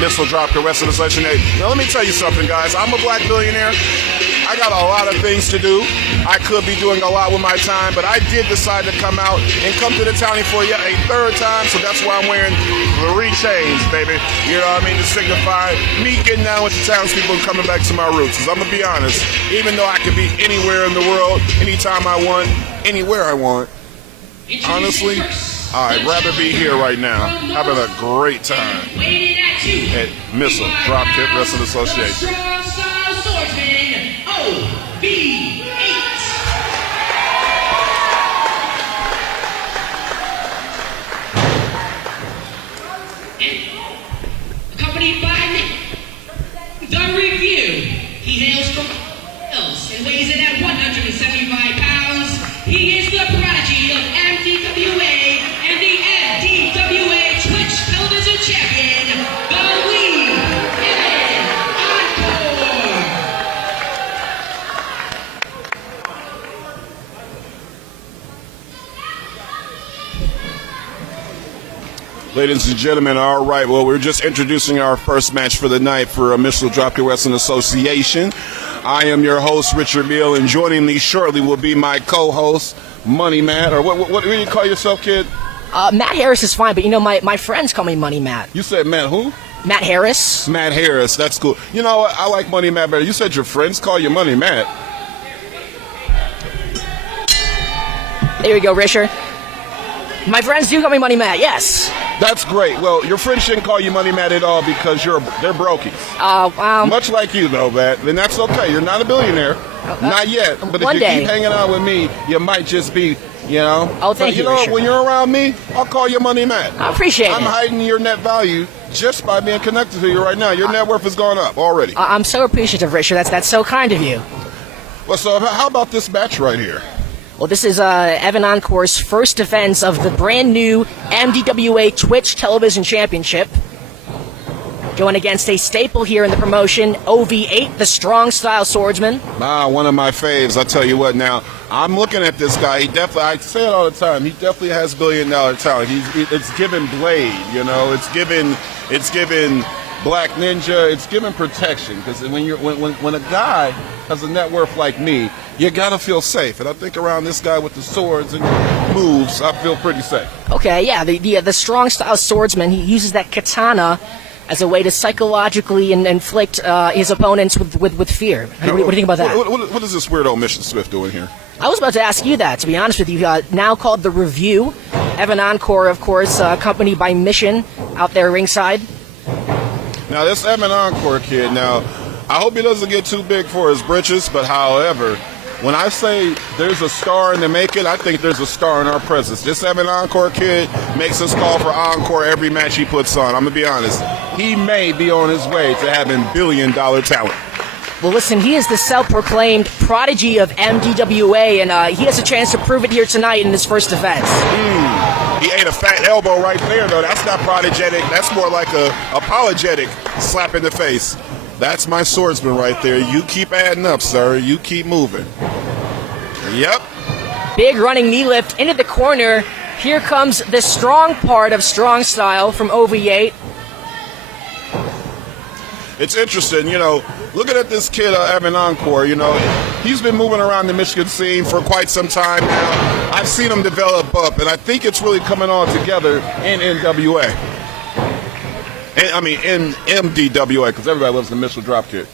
Missile Dropkick Wrestling Association. Now, let me tell you something, guys. I'm a black billionaire. I got a lot of things to do. I could be doing a lot with my time, but I did decide to come out and come to the townie for yet a third time, so that's why I'm wearing 3 chains, baby. You know what I mean? To signify me getting down with the townspeople and coming back to my roots. Because I'm going to be honest, even though I could be anywhere in the world, anytime I want, anywhere I want, honestly, I'd rather be here right now, having a great time at Missile Dropkick Wrestling Association. Accompanied by the Review. He hails from Hills and weighs in at 175 pounds. He is the prodigy of MDWA and the MDWA Twitch Television Champion, the Lead Encore. Ladies and gentlemen, all right, well, we're just introducing our first match for the night for Missile Dropkick Wrestling Association. I am your host, Richard Beal, and joining me shortly will be my co-host, Money Matt, or what do you call yourself, kid? Matt Harris is fine, but you know, my friends call me Money Matt. You said Matt who? Matt Harris. Matt Harris, that's cool. You know what, I like Money Matt better. You said your friends call you Money Matt. There you go, Richard. My friends do call me Money Matt, yes. That's great. Well, your friends shouldn't call you Money Matt at all because they're brokies. Much like you, though, Matt. And that's okay. You're not a billionaire. Not yet. But if you keep hanging out with me, you might just be, you know. Oh, thank you, You know, Richard. when you're around me, I'll call you Money Matt. I appreciate it. I'm hiding your net value just by being connected to you right now. Your net worth has gone up already. I'm so appreciative, Richard. That's so kind of you. Well, so how about this match right here? Well, this is Evan Encore's first defense of the brand new MDWA Twitch Television Championship. Going against a staple here in the promotion, OV8, the strong style swordsman. One of my faves. I tell you what now, I'm looking at this guy. He definitely, I say it all the time, he definitely has $1 billion talent. It's given Blade, you know, it's given Black Ninja, it's given protection. Because when a guy has a net worth like me, you gotta feel safe. And I think around this guy with the swords and moves, I feel pretty safe. Okay, yeah, the strong style swordsman, he uses that katana as a way to psychologically inflict his opponents with fear. What do you think about that? What is this weirdo Mission Smith doing here? I was about to ask you that, to be honest with you. Now called The Review. Evan Encore, of course, accompanied by Mission out there ringside. Now, this Evan Encore kid, now, I hope he doesn't get too big for his britches, but however, when I say there's a star in the making, I think there's a star in our presence. This Evan Encore kid makes us call for encore every match he puts on. I'm going to be honest. He may be on his way to having $1 billion talent. Well, listen, he is the self-proclaimed prodigy of MDWA, and he has a chance to prove it here tonight in his first defense. He ate a fat elbow right there, though. That's not prodigetic. That's more like a apologetic slap in the face. That's my swordsman right there. You keep adding up, sir. You keep moving. Yep. Big running knee lift into the corner. Here comes the strong part of strong style from OV8. It's interesting, you know, looking at this kid, Evan Encore, you know, he's been moving around the Michigan scene for quite some time now. I've seen him develop up, and I think it's really coming all together in NWA. In MDWA, because everybody loves the Missile Dropkick.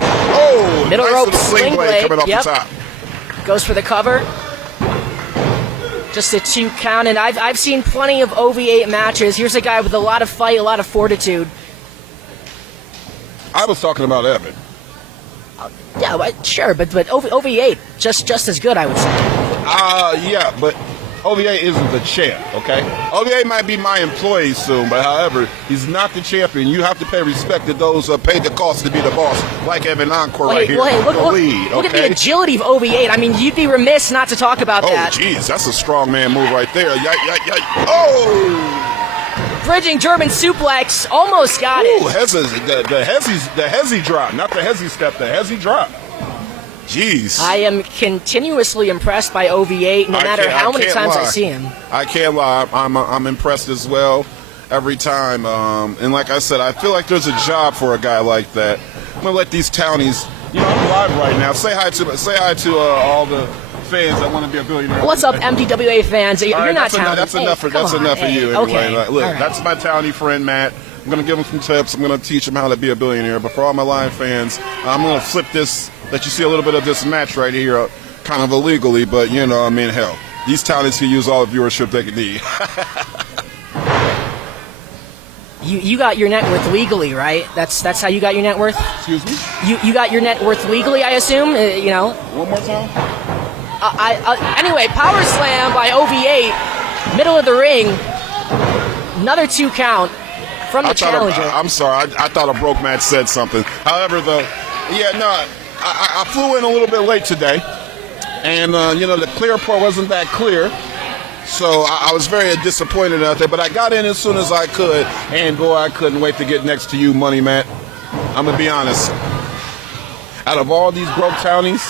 Oh, middle nice rope little sling blade coming off the top. Goes for the cover. Just a 2 count, and I've seen plenty of OV8 matches. Here's a guy with a lot of fight, a lot of fortitude. I was talking about Evan. Yeah, sure, but OV8 just as good, I would say. Yeah, but OVA isn't the champ, okay? OVA might be my employee soon, but however, he's not the champion. You have to pay respect to those who paid the cost to be the boss, like Evan Encore right here. Look at the agility of OV8. I mean, you'd be remiss not to talk about that. Oh, jeez, that's a strong man move right there. Oh! Bridging German suplex, almost got it. Ooh, the Hezzy drop, not the Hezzy step, the Hezzy drop. Jeez. I am continuously impressed by OV8, no matter how many times I see him. I can't lie. I'm impressed as well. every time. And like I said, I feel like there's a job for a guy like that. I'm gonna let these townies. You know, I'm live right now. Say hi to all the fans that want to be a billionaire. What's up, MDWA fans? You're right, not townie. That's enough for you. Anyway. Okay. Like, look, All right. that's my townie friend Matt. I'm gonna give him some tips. I'm gonna teach him how to be a billionaire. But for all my live fans, I'm gonna flip this. Let you see a little bit of this match right here, kind of illegally. But you know, I mean, hell, these townies can use all the viewership they can need. You got your net worth legally, right? That's how you got your net worth? Excuse me? You got your net worth legally, I assume? You know? One more time? Anyway, power slam by OV8, middle of the ring. Another 2 count from the challenger. I'm sorry, I thought a broke match said something. However, though, yeah, no, I flew in a little bit late today. And, you know, the clear part wasn't that clear. So I was very disappointed out there, but I got in as soon as I could, and boy, I couldn't wait to get next to you, Money Matt. I'm gonna be honest. Out of all these broke townies,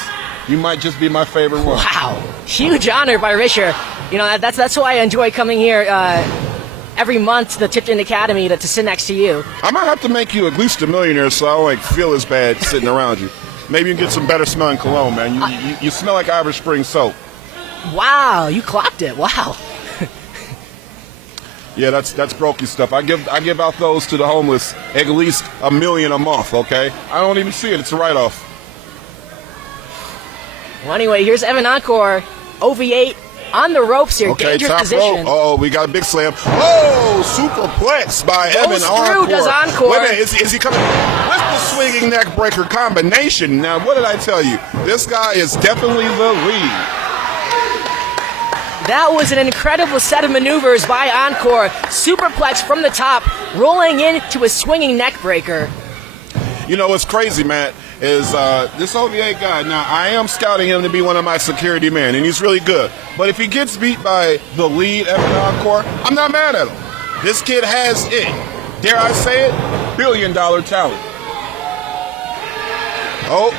you might just be my favorite one. Wow, huge honor by Richard. You know, that's why I enjoy coming here every month to the Tipton Academy to sit next to you. I might have to make you at least a millionaire, so I don't like feel as bad sitting around you. Maybe you can get some better smelling cologne, man. You smell like Irish Spring soap. Wow, you clocked it. Wow. Yeah, that's brokey stuff. I give out those to the homeless at least $1 million a month, okay? I don't even see it. It's a write-off. Well, anyway, here's Evan Encore, OV8 on the ropes here. Okay, Dangerous top position. rope. Oh, we got a big slam. Oh, superplex by Evan Encore. Does Encore. Wait a minute, is he coming? What's the swinging neck breaker combination? Now, what did I tell you? This guy is definitely the lead. That was an incredible set of maneuvers by Encore. Superplex from the top, rolling into a swinging neck breaker. You know what's crazy, Matt, is this OVA guy. Now, I am scouting him to be one of my security men, and he's really good. But if he gets beat by the lead Evan Encore, I'm not mad at him. This kid has it. Dare I say it? $1 billion talent. Oh,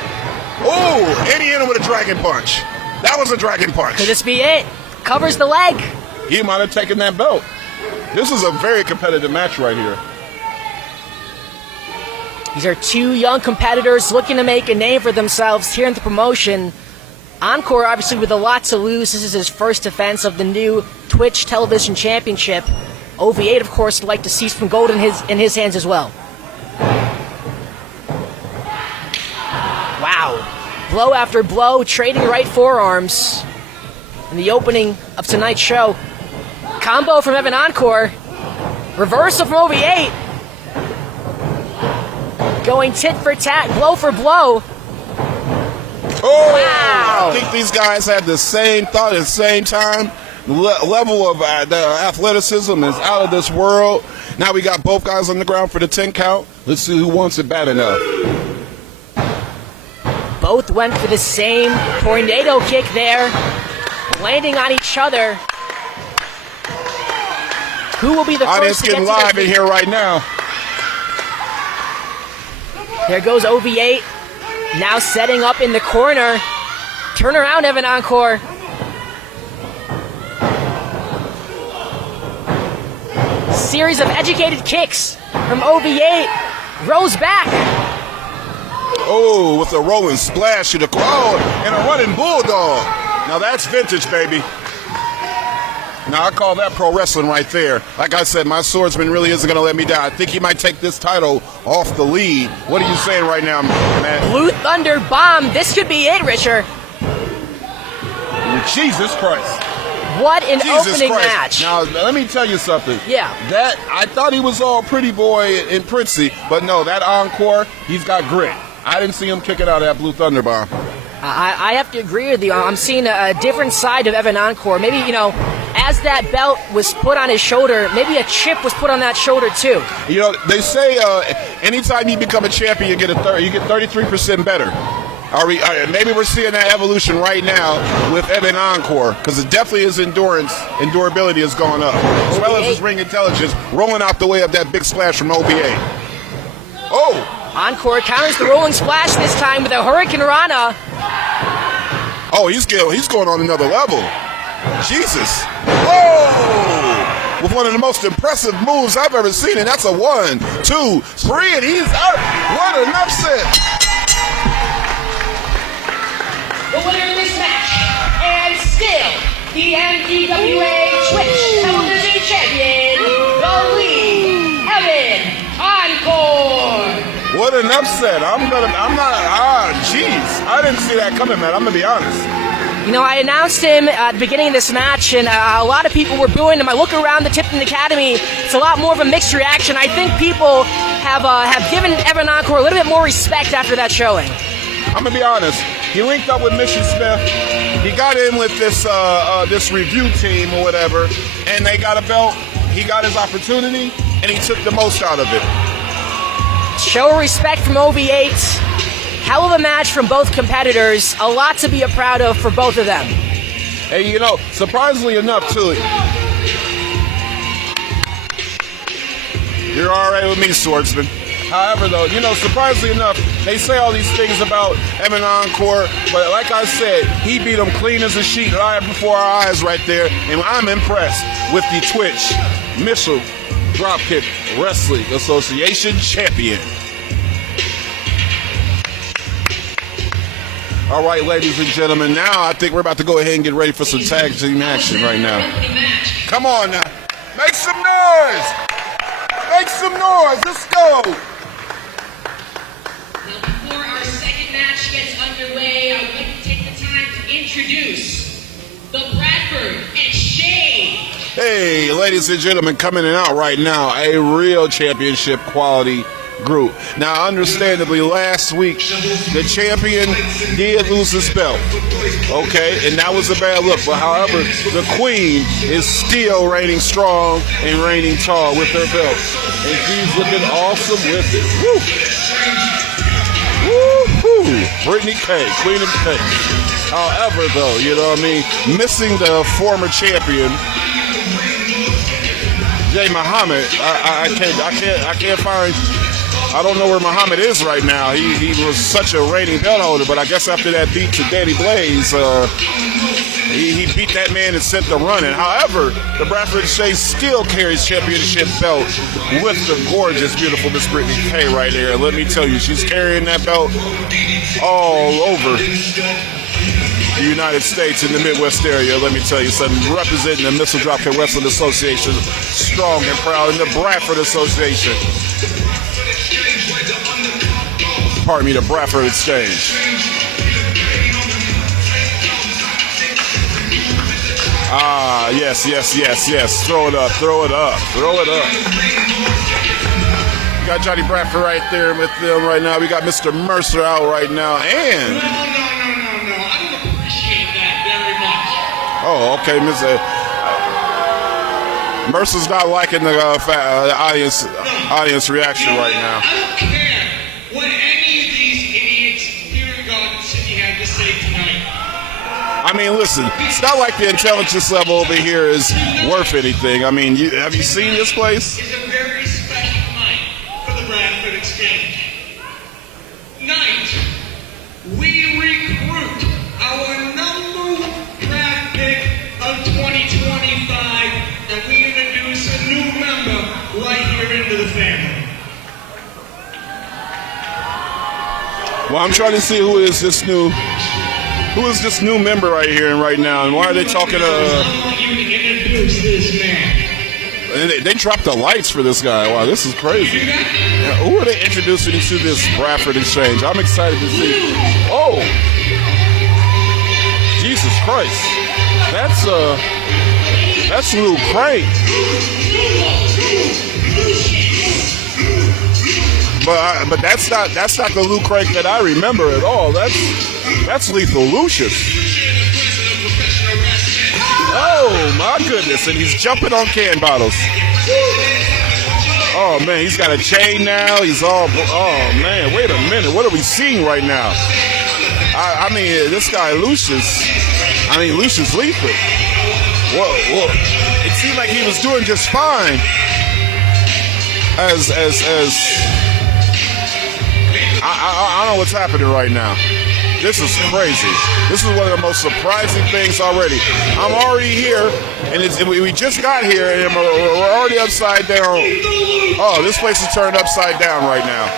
and he ended with a dragon punch. That was a dragon punch. Could this be it? Covers the leg. He might have taken that belt. This is a very competitive match right here. These are 2 young competitors looking to make a name for themselves here in the promotion. Encore, obviously, with a lot to lose. This is his first defense of the new Twitch Television Championship. OV8, of course, would like to see some gold in his hands as well. Wow. Blow after blow, trading right forearms. In the opening of tonight's show. Combo from Evan Encore. Reversal from OV8. Going tit for tat, blow for blow. Oh, wow. I think these guys had the same thought at the same time. The level of the athleticism is out of this world. Now we got both guys on the ground for the 10 count. Let's see who wants it bad enough. Both went for the same tornado kick there. Landing on each other. Who will be the Audience first to get getting to live in here right now. There goes OV8. Now setting up in the corner. Turn around, Evan Encore. Series of educated kicks from OV8. Rose back. Oh, with a rolling splash to the crowd and a running bulldog. Now that's vintage, baby. Now I call that pro wrestling right there. Like I said, my swordsman really isn't going to let me down. I think he might take this title off the lead. What are you saying right now, man? Blue Thunder bomb. This could be it, Richard. Jesus Christ. What an Jesus opening Christ. match. Now, let me tell you something. Yeah. That, I thought he was all pretty boy and princey, but no, that Encore, he's got grit. I didn't see him kicking out that Blue Thunder bomb. I have to agree with you. I'm seeing a different side of Evan Encore. Maybe, you know, as that belt was put on his shoulder, maybe a chip was put on that shoulder too. You know, they say anytime you become a champion, you get 33% better. Maybe we're seeing that evolution right now with Evan Encore, because it definitely his endurability is going up, as well as his ring intelligence, rolling out the way of that big splash from OBA. Oh! Encore counters the rolling splash this time with a Hurricane Rana. Oh, he's going on another level. Jesus. Whoa! with one of the most impressive moves I've ever seen, and that's a 1, 2, 3, and he's out. What an upset. The winner of this match, and still the MDWA Twitch Television Champion, the Lee Evan Encore. What an upset. Jeez. I didn't see that coming, man. I'm going to be honest. You know, I announced him at the beginning of this match, and a lot of people were booing him. I look around the Tipton Academy, it's a lot more of a mixed reaction. I think people have given Evan Encore a little bit more respect after that showing. I'm going to be honest. He linked up with Mission Smith. He got in with this review team or whatever, and they got a belt. He got his opportunity, and he took the most out of it. Show of respect from OV8. Hell of a match from both competitors. A lot to be proud of for both of them. Hey, you know, surprisingly enough, too, you're all right with me, Swordsman. However, though, you know, surprisingly enough, they say all these things about Evan Encore, but like I said, he beat him clean as a sheet right before our eyes right there, and I'm impressed with the Twitch Missile Dropkick Wrestling Association champion. All right, ladies and gentlemen, now I think we're about to go ahead and get ready for some tag team action right now. Come on now. Make some noise. Make some noise. Let's go. Now, before our second match gets underway, I would like to take the time to introduce the Bradford Exchange. Hey, ladies and gentlemen, coming in out right now, a real championship quality group. Now, understandably, last week, the champion did lose his belt. Okay, and that was a bad look. But however, the queen is still reigning strong and reigning tall with her belt. And she's looking awesome with it. Woo! Woo-hoo! Brittany K, Queen of K. However, though, you know what I mean, missing the former champion, Jay Muhammad, I can't find. I don't know where Muhammad is right now. He was such a reigning belt holder, but I guess after that beat to Danny Blaze, he beat that man and sent the running. However, the Bradford Exchange still carries championship belt with the gorgeous, beautiful Miss Brittany K right there. Let me tell you, she's carrying that belt all over the United States in the Midwest area. Let me tell you something. Representing the Missile Dropkick Wrestling Association, strong and proud, and the Bradford Association. Pardon me, the Bradford Exchange. Ah, yes. Throw it up. We got Johnny Bradford right there with them right now. We got Mr. Mercer out right now, and No. I don't appreciate that very much. oh, okay, Mr. Mercer's not liking the audience reaction right now. I don't care what any of these idiots here in Garden City have to say tonight. I mean, listen, it's not like the intelligence level over here is worth anything. I mean, have you seen this place? It's a very special night for the Bradford Exchange. Night, we recruit our number one draft pick of 2025, and we introduce a new member right here into the family. Well, I'm trying to see who is this new member right here and right now, and why are they talking? I want you to introduce this man. And they dropped the lights for this guy. Wow, this is crazy. Yeah, who are they introducing to this Bradford Exchange? I'm excited to see. Oh, Jesus Christ, that's Lou Crank. But that's not the Lou Crank that I remember at all. That's Lethal Lucius. Oh my goodness, and he's jumping on can bottles. Oh man, he's got a chain now. He's all, oh man, wait a minute, what are we seeing right now? I mean, this guy Lucius Lethal. Whoa. It seemed like he was doing just fine. I don't know what's happening right now. This is crazy. This is one of the most surprising things already. I'm already here, and we just got here, and we're already upside down. Oh, this place is turned upside down right now.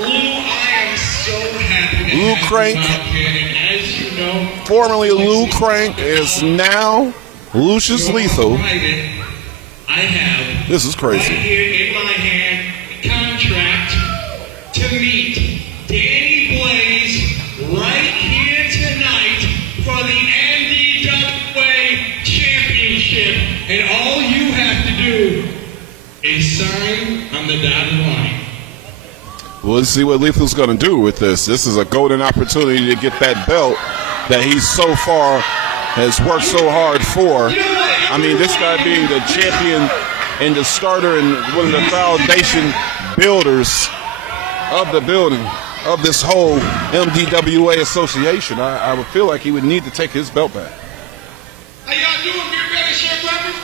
Lou, I am so happy to Lou have Crank, you out here, and as you know, formerly Lou Crank, is now Lucius Lethal. I have This is right crazy. here in my hand a contract to meet Danny Blaze right here tonight for the MDWA Championship, and all you have to do is sign on the dotted line. Well, let's see what Lethal's going to do with this. This is a golden opportunity to get that belt that he so far has worked so hard for. I mean, this guy being the champion and the starter and one of the foundation builders of the building of this whole MDWA association. I would feel like he would need to take his belt back. How y'all doing, Beer Belly Sharecroppers?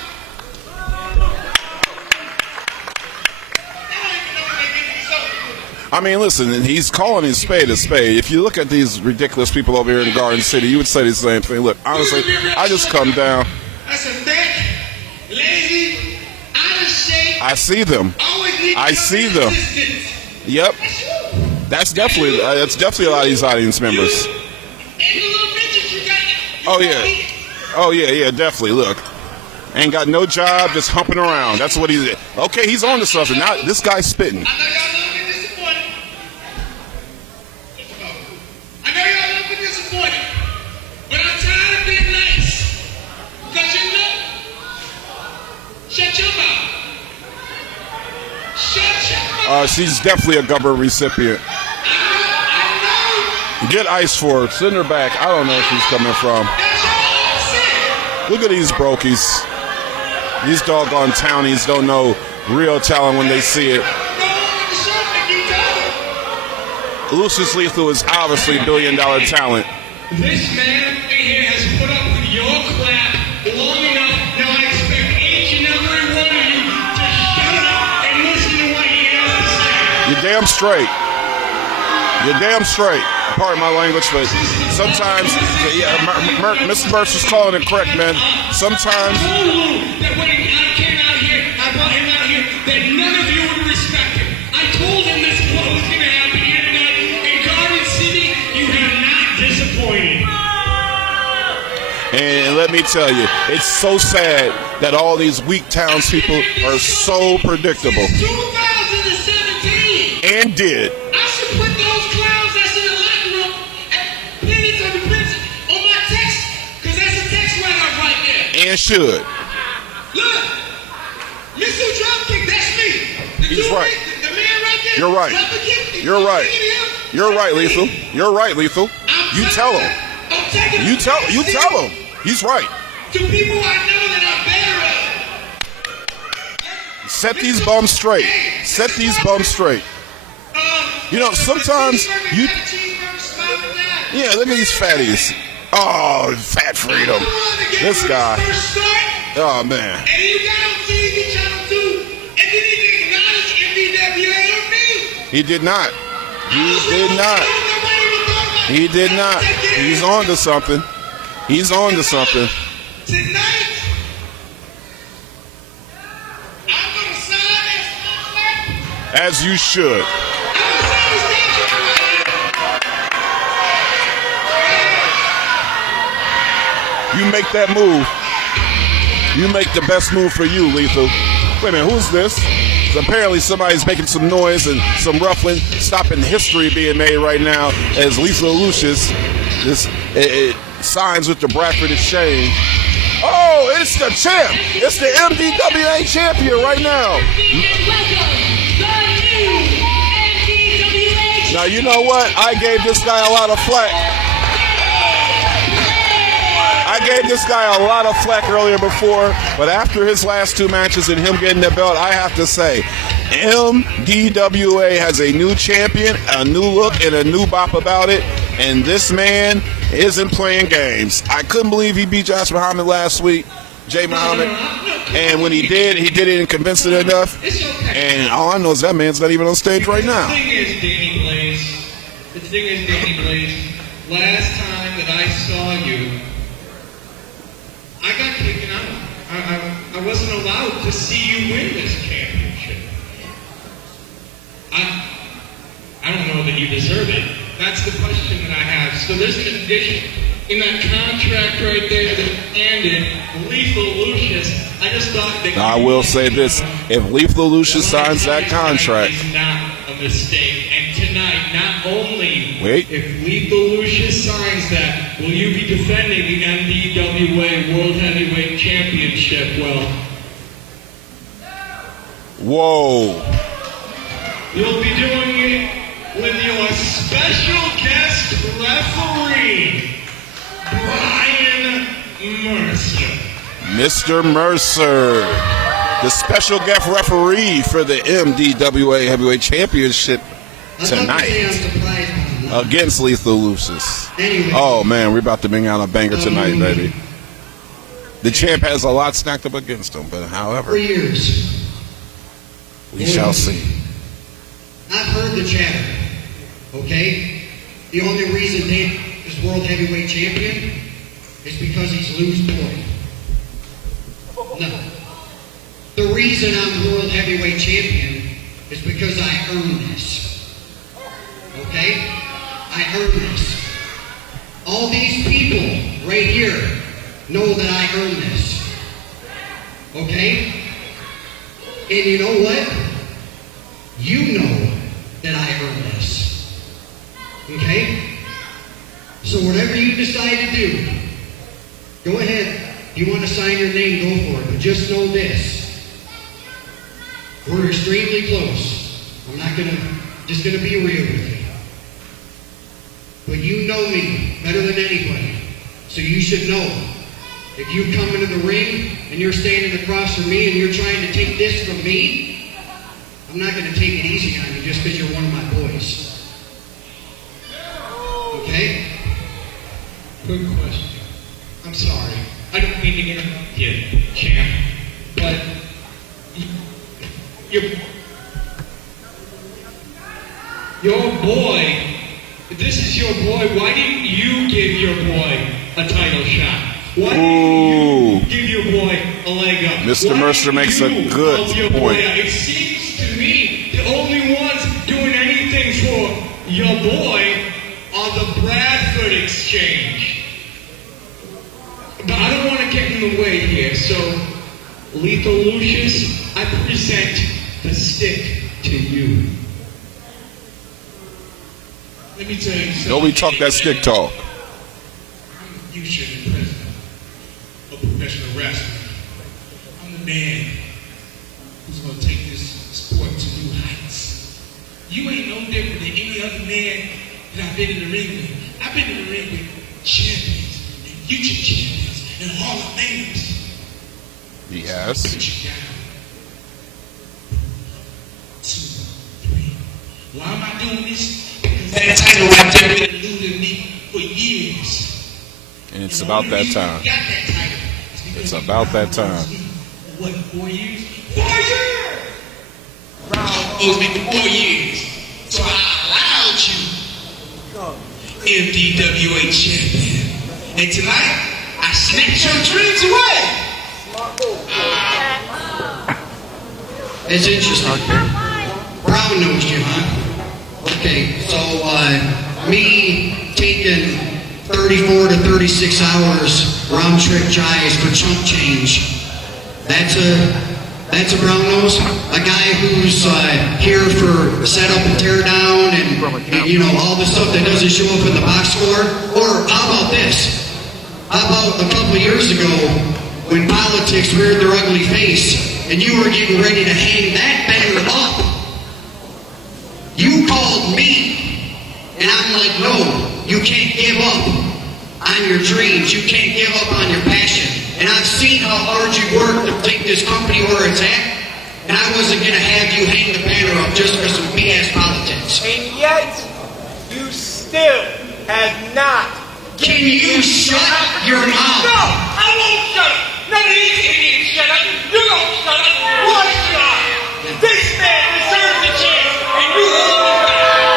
I mean, listen, he's calling his spade a spade. If you look at these ridiculous people over here in Garden City, you would say the same thing. Look, honestly, I just come down. That's a thick, lazy, out of shape. I see them. I see them. Yep. That's definitely a lot of these audience members. And the little bitches you got. Oh yeah. Oh yeah, definitely. Look, ain't got no job, just humping around. That's what he's. Okay, he's on to something. Now this guy's spitting. I know y'all a little bit disappointed. I know y'all a little bit disappointed. But I'm tired of being nice. Because you know, shut your mouth. Shut your mouth. She's definitely a government recipient. Get ice for her. Send her back. I don't know where she's coming from. Look at these brokies. These doggone townies don't know real talent when they see it. Lucius Lethal is obviously billion-dollar talent. This man right here has put up with your crap long enough. Now I expect each and every one of you to shut up and listen to what he has to say. You're damn straight. You're damn straight. Pardon my language, but sometimes, yeah, Mr. Mercer's calling it correct, man. Sometimes. I told Lou that when I came out here, I brought him out here, that none of you would respect him. I told him this is what was going to happen here tonight. In Garden City, you have not disappointed. And let me tell you, it's so sad that all these weak townspeople are so predictable. 2017. And did. I should put those clowns that's in the locker room and pennies on the prints on my text, because that's a text write-off right there. And should. Look, Missile Dropkick, that's me. He's right. The man right there. You're right. You're right. You're right, Lethal. You're right, Lethal. You tell him. You tell him. He's right. To people I know that are better at. Set these bums straight. Set these bums straight. You know, sometimes you. Yeah, look at these fatties. Oh, fat freedom. This guy. Oh, man. And you got on TV Channel 2, and then he didn't acknowledge MDWA or me. He did not. He did not. He did not. He's on to something. He's on to something. Tonight, I'm going to sign this contract. As you should. You make that move. You make the best move for you, Lethal. Wait a minute, who's this? So apparently somebody's making some noise and some ruffling, stopping history being made right now as Lethal Lucius it signs with the Bradford Exchange. Oh, it's the champ. It's the MDWA champion right now. Now, you know what? I gave this guy a lot of flack. I gave this guy a lot of flack earlier before, but after his last two matches and him getting the belt, I have to say, MDWA has a new champion, a new look, and a new bop about it, and this man isn't playing games. I couldn't believe he beat Josh Muhammad last week, Jay Muhammad, and when he did it convincing enough, and all I know is that man's not even on stage right now. The thing is, Danny Blaze, the thing is, Danny Blaze, last time that I saw you, I got taken out. I wasn't allowed to see you win this championship. I don't know that you deserve it. That's the question that I have. So there's an addition in that contract right there that ended, Lethal Lucius. I just thought that... Now, I will say this. If Lethal Lucius signs that contract... It's not a mistake. And tonight, not only if Lethal Lucius signs that, will you be defending the MDWA World Heavyweight Championship? Well... Whoa. You'll be doing it with your special guest referee, Brian Mercer. Mr. Mercer, the special guest referee for the MDWA Heavyweight Championship tonight against Lethal Lucius. Oh, man, we're about to bring out a banger tonight, baby. The champ has a lot stacked up against him, but however, for years, we shall see. I've heard the chatter, okay? The only reason Dave is World Heavyweight Champion is because he's loose boy. No. The reason I'm World Heavyweight Champion is because I earned this. Okay? I earned this. All these people right here know that I earned this. Okay? And you know what? You know that I earned this. Okay? So whatever you decide to do, go ahead. If you want to sign your name, go for it. But just know this. We're extremely close. I'm not just gonna be real with you. But you know me better than anybody. So you should know. If you come into the ring and you're standing across from me and you're trying to take this from me, I'm not going to take it easy on you just because you're one of my boys. Okay? Quick question. I'm sorry. I don't mean to interrupt you, champ, but your boy, this is your boy. Why didn't you give your boy a title shot? Why didn't you give your boy a leg up? Mr. Mercer makes a good point. It seems to me the only ones doing anything for your boy are the Bradford Exchange. But I don't want to get in the way here, so Lethal Lucius, I present the stick to you. Let me tell you something. Nobody talk that stick talk. I'm the future and president of professional wrestling. I'm the man who's going to take this sport to new heights. You ain't no different than any other man that I've been in the ring with. I've been in the ring with champions and future champions and Hall of Famers. He has. Put you down. 1, 2, 3. Why am I doing this? Because that title right there been eluding me for years. And it's about that time. It's about that time. What, 4 years? 4 years! Owes me for 4 years. So I allowed you, MDWA champion. And tonight, I snatched your dreams away. It's interesting. Brown nosed you, huh? Okay, so me taking 34 to 36 hours round trip drives for chump change. That's a brown nose. A guy who's here for setup and tear down and you know all the stuff that doesn't show up in the box score. Or how about this? How about a couple years ago when politics reared their ugly face and you were getting ready to hang that banner up? You called me and I'm like, no, you can't give up on your dreams. You can't give up on your passion. And I've seen how hard you work to take this company where it's at. And I wasn't going to have you hang the banner up just for some BS politics. And yet, you still have not. Can you shut your mouth? No, I won't shut up. None of these idiots shut up. You don't shut up. One shot. This man deserves a chance, and you hold it back.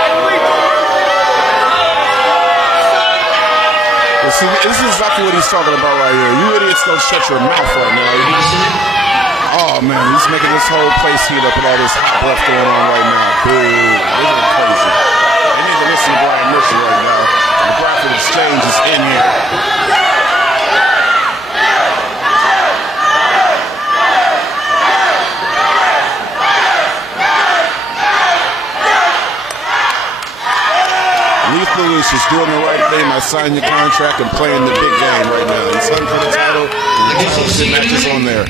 See, this is exactly what he's talking about right here. You idiots don't shut your mouth right now. Oh man, he's making this whole place heat up with all this hot breath going on right now. Boo. This is crazy. They need to listen to Brian Mitchell right now. The Graphic Exchange is in here. Lethal Lucius doing the right thing by signing your contract and playing the big game right now. He's hunting for the title, and the title matches on there.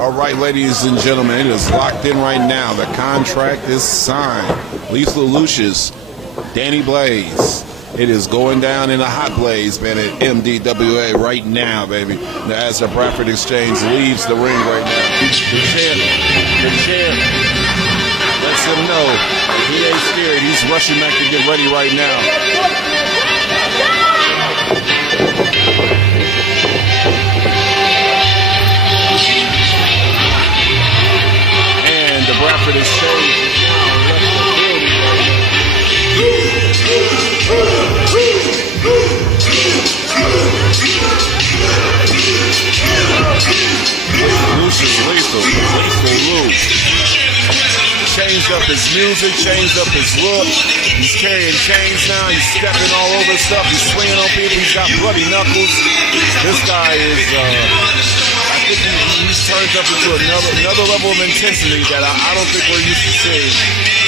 All right, ladies and gentlemen, it is locked in right now. The contract is signed. Lethal Lucius, Danny Blaze. It is going down in a hot blaze, man, at MDWA right now, baby. As the Bradford Exchange leaves the ring right now. The champ lets him know he ain't scared. He's rushing back to get ready right now. And the Bradford Exchange is now left the building right now. Lucius Lethal Lou. Changed up his music, changed up his look. He's carrying chains now. He's stepping all over stuff. He's swinging on people. He's got bloody knuckles. This guy is, I think he's turned up into another level of intensity that I don't think we're used to seeing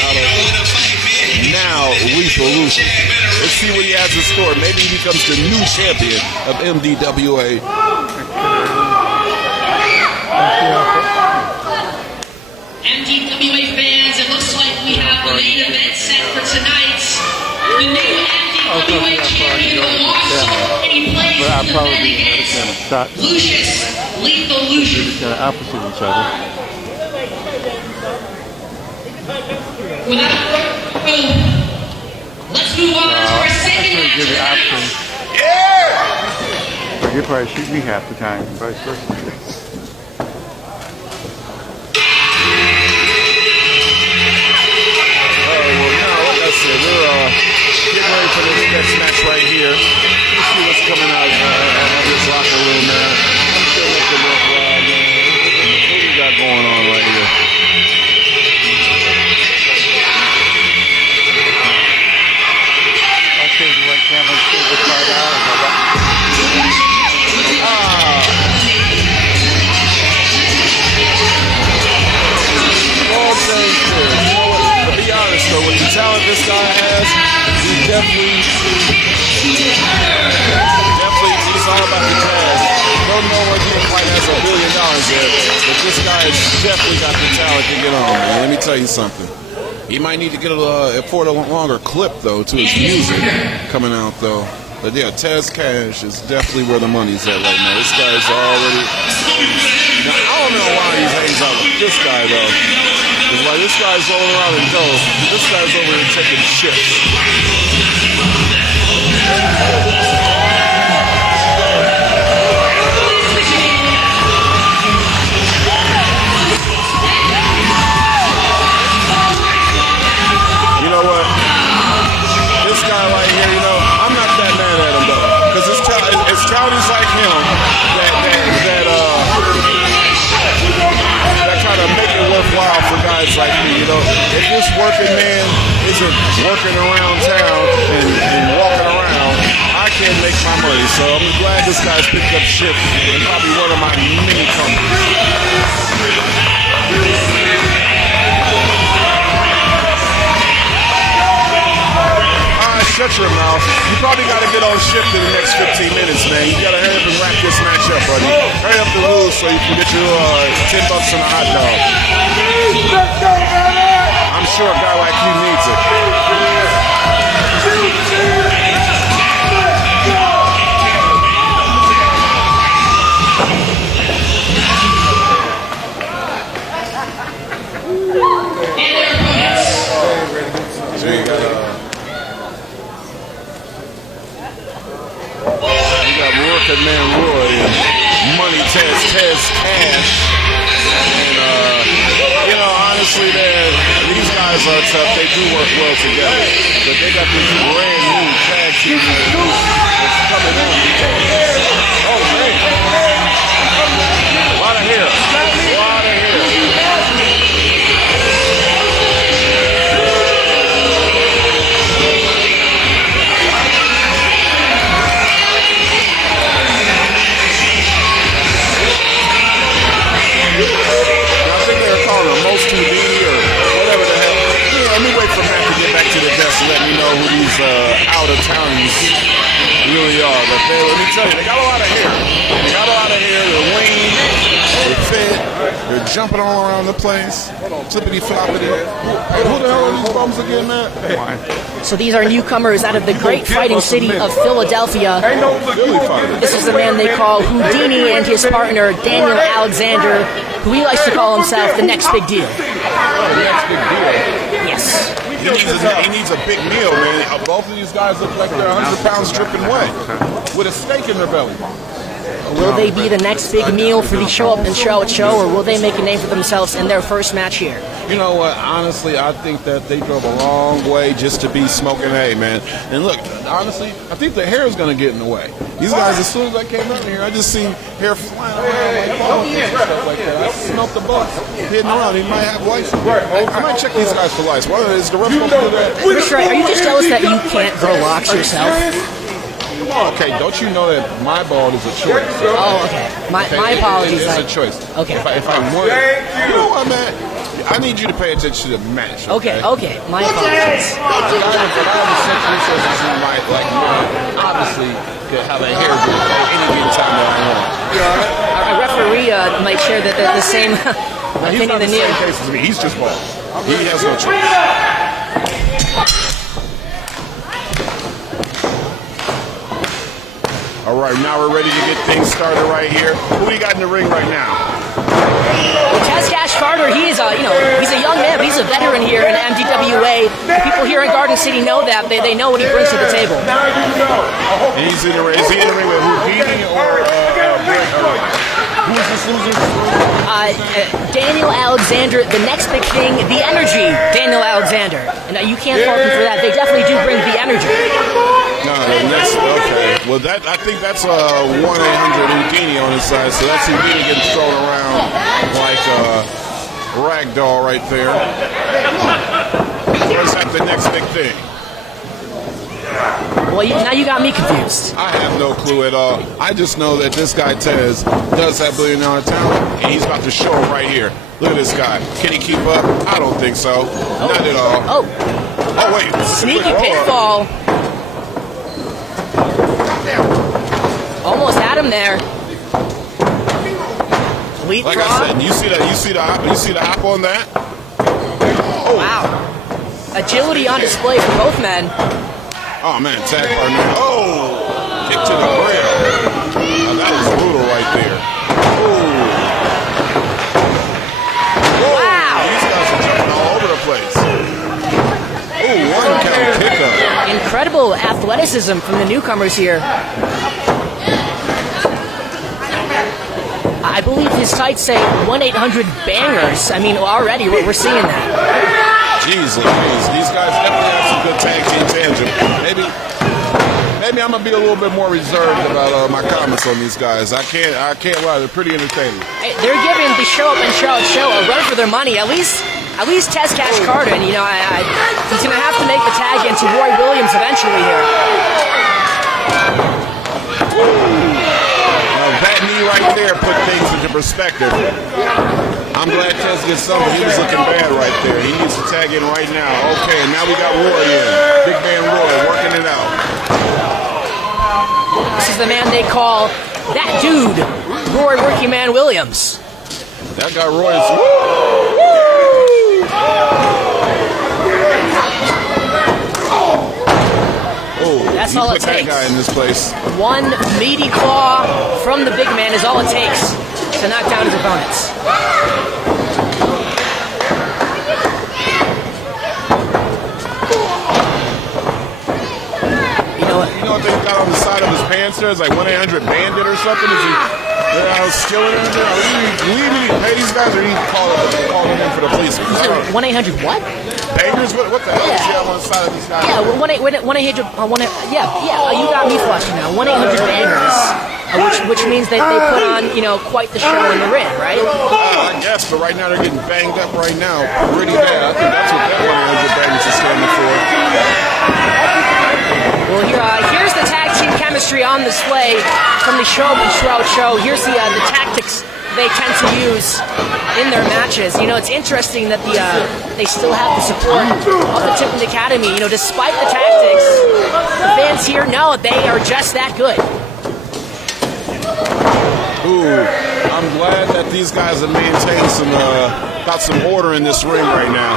out of now Lethal Lucius. Let's see what he has in store. Maybe he becomes the new champion of MDWA. MDWA fans, it looks like we have the main event set for tonight. The new MDWA champion will also be playing the event against Lucius, Lethal Lucius. Opposite each other. Without further ado, let's move on to our second match of the night. You probably shoot me half the time, and vice versa. We're getting ready for this next match right here. Let's see what's coming out of this locker room, man. I'm still looking up, man. What we got going on right here? I think you went Cameron to the part out. All things good. You know what? To be honest, though, with the talent this guy has, he definitely, he's all about the cash. Don't know whether he quite has $1 billion yet, but this guy has definitely got the talent to get on, man. Let me tell you something. He might need to get afford a longer clip, though, to his music coming out, though. But yeah, Tez Cash is definitely where the money's at right now. This guy's already... Now, I don't know why he hangs out with this guy, though. Because while this guy's rolling around in dough, this guy's over here taking shifts. You know what? This guy right here, you know, I'm not that mad at him, though. Because it's townies like him that kind of make it worthwhile for guys like me, you know. If this working man isn't working around town and walking around, I can't make my money. So I'm glad this guy's picked up shift in probably one of my many companies. Shut your mouth. You probably got to get on shift in the next 15 minutes, man. You got to hurry up and wrap this match up, buddy. Hurry up to lose so you can get your $10 and a hot dog. I'm sure a guy like you needs it. So you got Working Man Roy and Money Tez Cash. And, you know, honestly, these guys are tough. They do work well together. But they got this brand new out of townies really are. But let me tell you, they got a lot of hair. They got a lot of hair. They're lean. They're fit. They're jumping all around the place. Flippity floppity. Who the hell are these bums again, man? So these are newcomers out of the great fighting city of Philadelphia. This is the man they call Houdini and his partner Daniel Alexander, who he likes to call himself the next big deal. The next big deal. Yes. He needs a big meal, man. Both of these guys look like they're 100 pounds dripping wet with a steak in their belly. Will they be the next big meal for the show up and show out show, or will they make a name for themselves in their first match here? You know what? Honestly, I think that they drove a long way just to be smoking hay, man. And look, honestly, I think the hair is going to get in the way. These guys, as soon as I came out here, I just seen hair flying around like that. I smelled the bus hitting around. He might have lice. I might check these guys for lice. Why is the ref going to do that? Richard, are you just jealous that you can't grow locks yourself? Okay, don't you know that my bald is a choice? Oh, okay. My apologies. It's a choice. Okay. If I want, you know what, man? I need you to pay attention to the match. Okay. My apologies. Obviously, could have a hairdo at any given time that I want. A referee might share that the same He's opinion not the than you. same case as me. He's just bald. He has no choice. All right, now we're ready to get things started right here. Who we got in the ring right now? Taz Cash Carter, he's a young man, but he's a veteran here in MDWA. The people here in Garden City know that. They know what he brings to the table. And he's in the ring. Is he in the ring with Houdini or who is this loser? Daniel Alexander, the next big thing, the energy, Daniel Alexander. And you can't fault him for that. They definitely do bring the energy. No, that's okay. Well, I think that's 1-800 Houdini on his side, so that's Houdini getting thrown around like a rag doll right there. Where's that the next big thing? Well, now you got me confused. I have no clue at all. I just know that this guy Tez does have $1 billion talent, and he's about to show him right here. Look at this guy. Can he keep up? I don't think so. Not at all. Oh, wait. Sneaky pitfall. Almost had him there. Like I said, you see the hop on that? Oh. Wow. Agility on display for both men. Oh man, tag partner. Oh, kick to the grill. Now, that was brutal right there. Oh. Wow. These guys are jumping all over the place. Oh, 1 count kick up. Incredible athleticism from the newcomers here. I believe his tights say 1-800 bangers. I mean, already we're seeing that. Jeez Louise, these guys definitely have some good tag team tangent. Maybe I'm gonna be a little bit more reserved about my comments on these guys. I can't lie, they're pretty entertaining. Hey, they're giving the show up and show a run for their money. At least Tez Cash Carter, and he's gonna have to make the tag into Roy Williams eventually here. That knee right there put things into perspective. I'm glad Tez gets something. He was looking bad right there. He needs to tag in right now. Okay, and now we got Roy in. Big man Roy working it out. This is the man they call that dude, Roy Working Man Williams. That guy Roy is... That's all it takes. takes. That guy in this place. One meaty claw from the big man is all it takes to knock down his opponents. You know what they got on the side of his pants there? It's like 1-800 Bandit or something. Is he stealing anything? Do we even pay these guys, or do you call them in for the police? 1-800 what? Bangers? What the hell is he on the side of these guys? Yeah, 1-800. You got me flushed now. 1-800 bangers, which means that they put on quite the show in the ring, right? I guess, but right now they're getting banged up right now, pretty bad. I think that's what that 1-800 bangers is standing for. Well, here's the tag team chemistry on display from the show and show. Here's the tactics they tend to use in their matches. You know, it's interesting that they still have the support of the Tipton Academy. You know, despite the tactics, the fans here know they are just that good. Ooh, I'm glad that these guys have maintained got some order in this ring right now.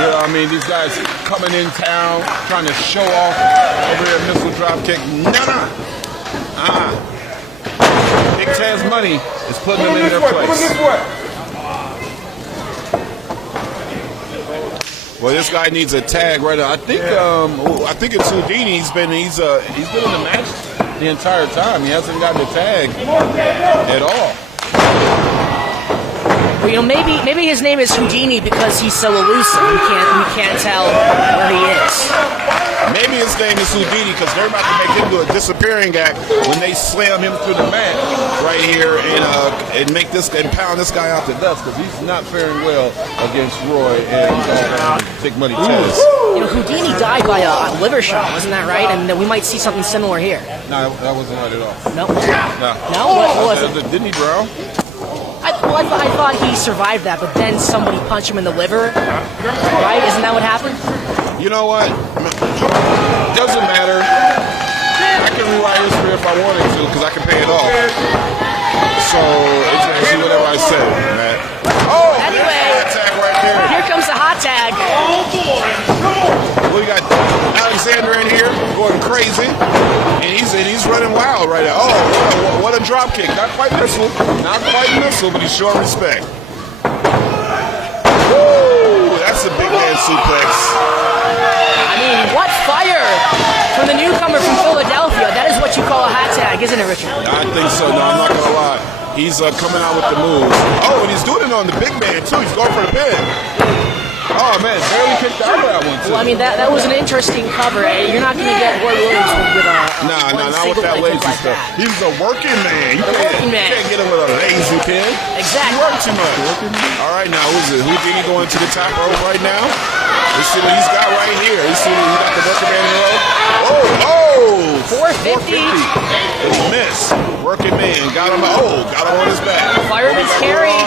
You know, I mean, these guys coming in town, trying to show off over here, Missile Dropkick. Nah. Big Taz Money is putting them in their place. Well, this guy needs a tag right now. I think it's Houdini. He's been in the match the entire time. He hasn't gotten a tag at all. Well, you know, maybe his name is Houdini because he's so elusive. We can't tell where he is. Maybe his name is Houdini because they're about to make him do a disappearing act when they slam him through the mat right here and pound this guy out to dust because he's not faring well against Roy and Big Money Taz. You know, Houdini died by a liver shot, wasn't that right? And we might see something similar here. No, that wasn't right at all. No. No. What was it? Didn't he drown? I thought he survived that, but then somebody punched him in the liver. Right? Isn't that what happened? You know what? Doesn't matter. I can rewrite history if I wanted to because I can pay it off. So it's actually whatever I say, Matt. Oh, anyway, tag right there. Here comes the hot tag. We got Alexander in here going crazy, and he's running wild right now. Oh, what a drop kick! Not quite missile, but he's showing respect. Woo! That's a big man suplex. I mean, what fire from the newcomer from Philadelphia. That is what you call a hot tag, isn't it, Richard? I think so. No, I'm not gonna lie. He's coming out with the moves. Oh, and he's doing it on the big man too. He's going for the pin. Oh man, barely kicked out of that one too. Well, I mean that was an interesting cover. You're not going to get Roy Williams with not with that lazy like stuff. That. He's a working man. You working man. can't get him with a lazy pin. Exactly. He worked too much. All right, now who's it? Houdini going to the top rope right now? Let's see what he's got right here. Let's see what he got the working man in the rope. 450. It's a miss. Working man got him on his back. Fireman's carry.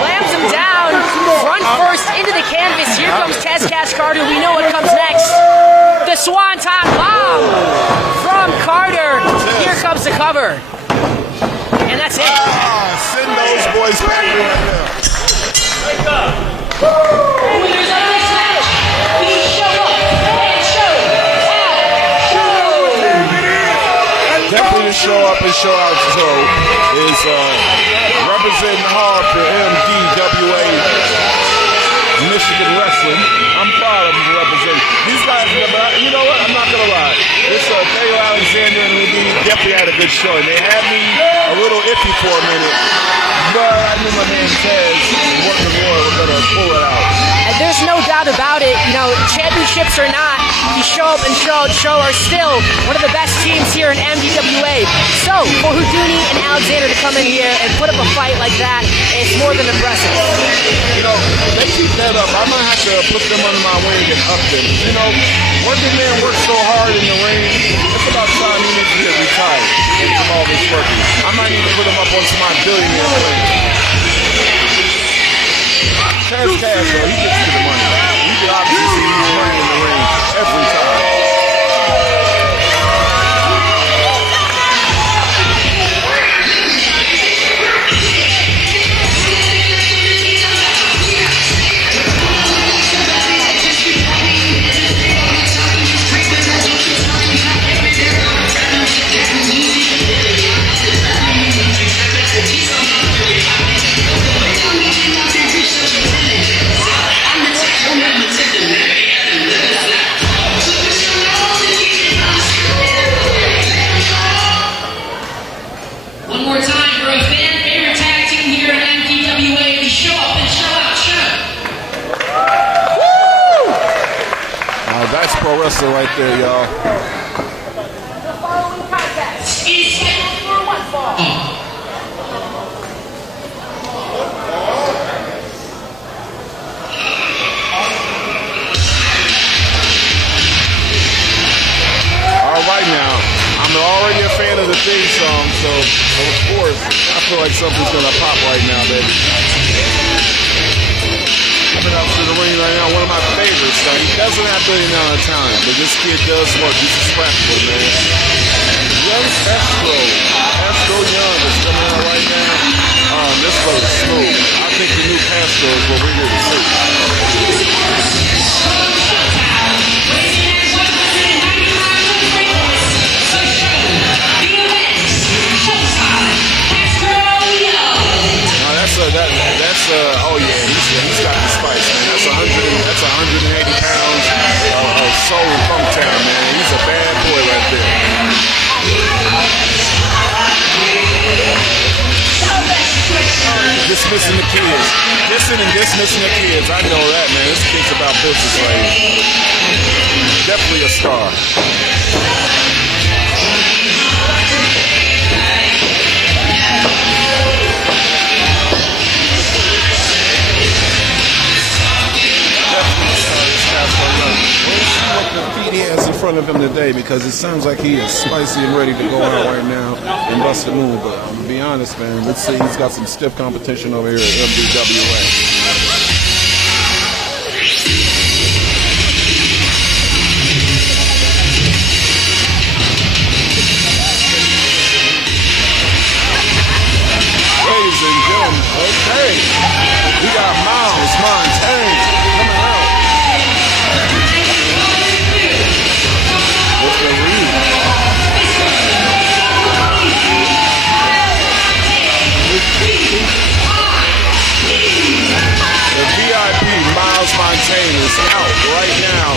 Slams him down. Front first into the canvas. Here comes Taz Carter. We know what comes next. The Swanton Bomb from Carter. Here comes the cover. And that's it. Send those boys back right now. Wake up. Winners of this match, we show up and show out. Definitely to show up and show out is representing hard for MDWA Michigan Wrestling. I'm proud of him for representing. These guys, you know what? I'm not going to lie. This Taylor Alexander and Houdini definitely had a good show. They had me a little iffy for a minute, but I knew my man Taz working Roy was going to pull it out. And there's no doubt about it. You know, championships or not, you show up and show are still one of the best teams here in MDWA. So, for Houdini and Alexander to come in here and put up a fight like that, it's more than impressive. You know, they keep that up. I might have to put them under my wing and up them. You know, working man works so hard in the ring, it's about time he needs to get retired from all this working. I might need to put him up on some of my billionaire wing. Taz though, he gets to the money. You can obviously see he's money in the ring every time. One more time for a fan favorite tag team here at MDWA. We show up and show out. That's pro wrestling right there, y'all. The following contest is scheduled for one fall. All right now, I'm already a fan of the theme song, so of course I feel like something's gonna pop right now, baby. Coming out to the ring right now, one of my favorites. He doesn't have $1 billion time, but this kid does work. He's a scrapper, man. Young Castro Young is coming out right now. This brother's smooth. I think the new Castro is what we're here to see. Oh yeah, he's got the spice, man. That's 180 pounds of soul and funk town, man. He's a bad boy right there. Dismissing the kids. Dissing and dismissing the kids. I know that, man. This kid's about business right here. Definitely a star. What he has in front of him today, because it sounds like he is spicy and ready to go out right now and bust a move. But I'm gonna be honest, man. Let's see, he's got some stiff competition over here at MDWA. Ladies and gentlemen, okay, we got Miles Montaigne coming out. What's the read? The VIP Miles Montaigne is out right now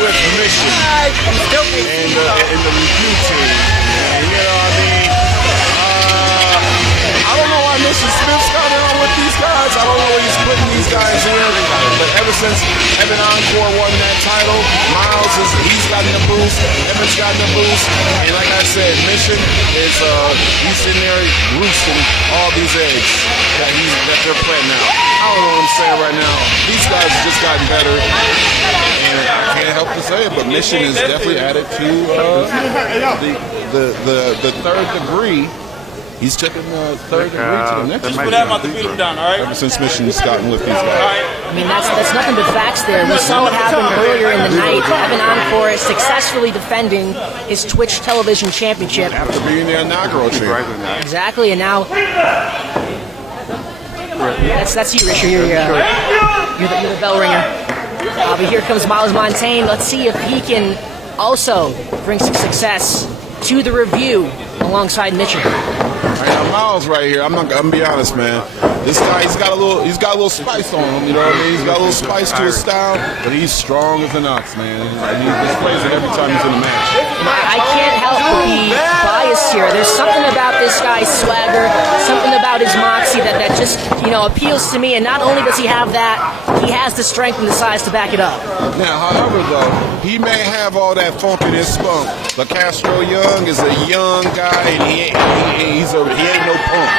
with Mission and the review team. And you know what I mean? I don't know why Mr. Smith's coming on with these guys. I don't know what he's putting these guys in. But ever since Evan Encore won that title, Miles he's gotten the boost. Evan's gotten the boost. And like I said, Mission is he's in there roosting all these eggs that they're planting out. I don't know what I'm saying right now. These guys have just gotten better. And I can't help to say it, but Mission is definitely added to the third degree. He's taking the third degree to the next. Just put that about to beat him down, all right? Ever since Mission's gotten with these guys. I mean, that's nothing but facts there. We saw what happened earlier in the night. Evan Encore is successfully defending his Twitch television championship. After being the inaugural champion. Exactly, and now that's you, Richard. You're the bell ringer. But here comes Miles Montaigne. Let's see if he can also bring some success to the review alongside Mitchell. Right now, Miles right here. I'm gonna be honest, man. This guy, he's got a little spice on him. You know what I mean? He's got a little spice to his style, but he's strong as an ox, man. And he displays it every time he's in a match. I can't help but be biased here. There's something about this guy's swagger, something about his moxie that just appeals to me. And not only does he have that, he has the strength and the size to back it up. Now, however, though, he may have all that funk in his spunk, but Castro Young is a young guy, and he ain't no punk.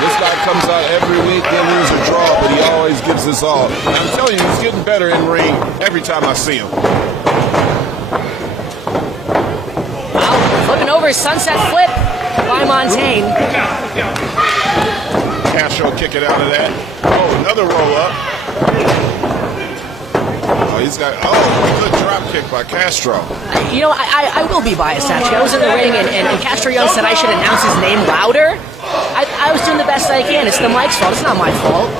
This guy comes out every week, they lose or draw, but he always gives his all. And I'm telling you, he's getting better in ring every time I see him. Wow, flipping over his sunset flip by Montaigne. Castro kick it out of that. Oh, another roll up. Oh, he's got, a good drop kick by Castro. I will be biased, actually. I was in the ring, and Castro Young said I should announce his name louder. I was doing the best I can. It's the mic's fault. It's not my fault.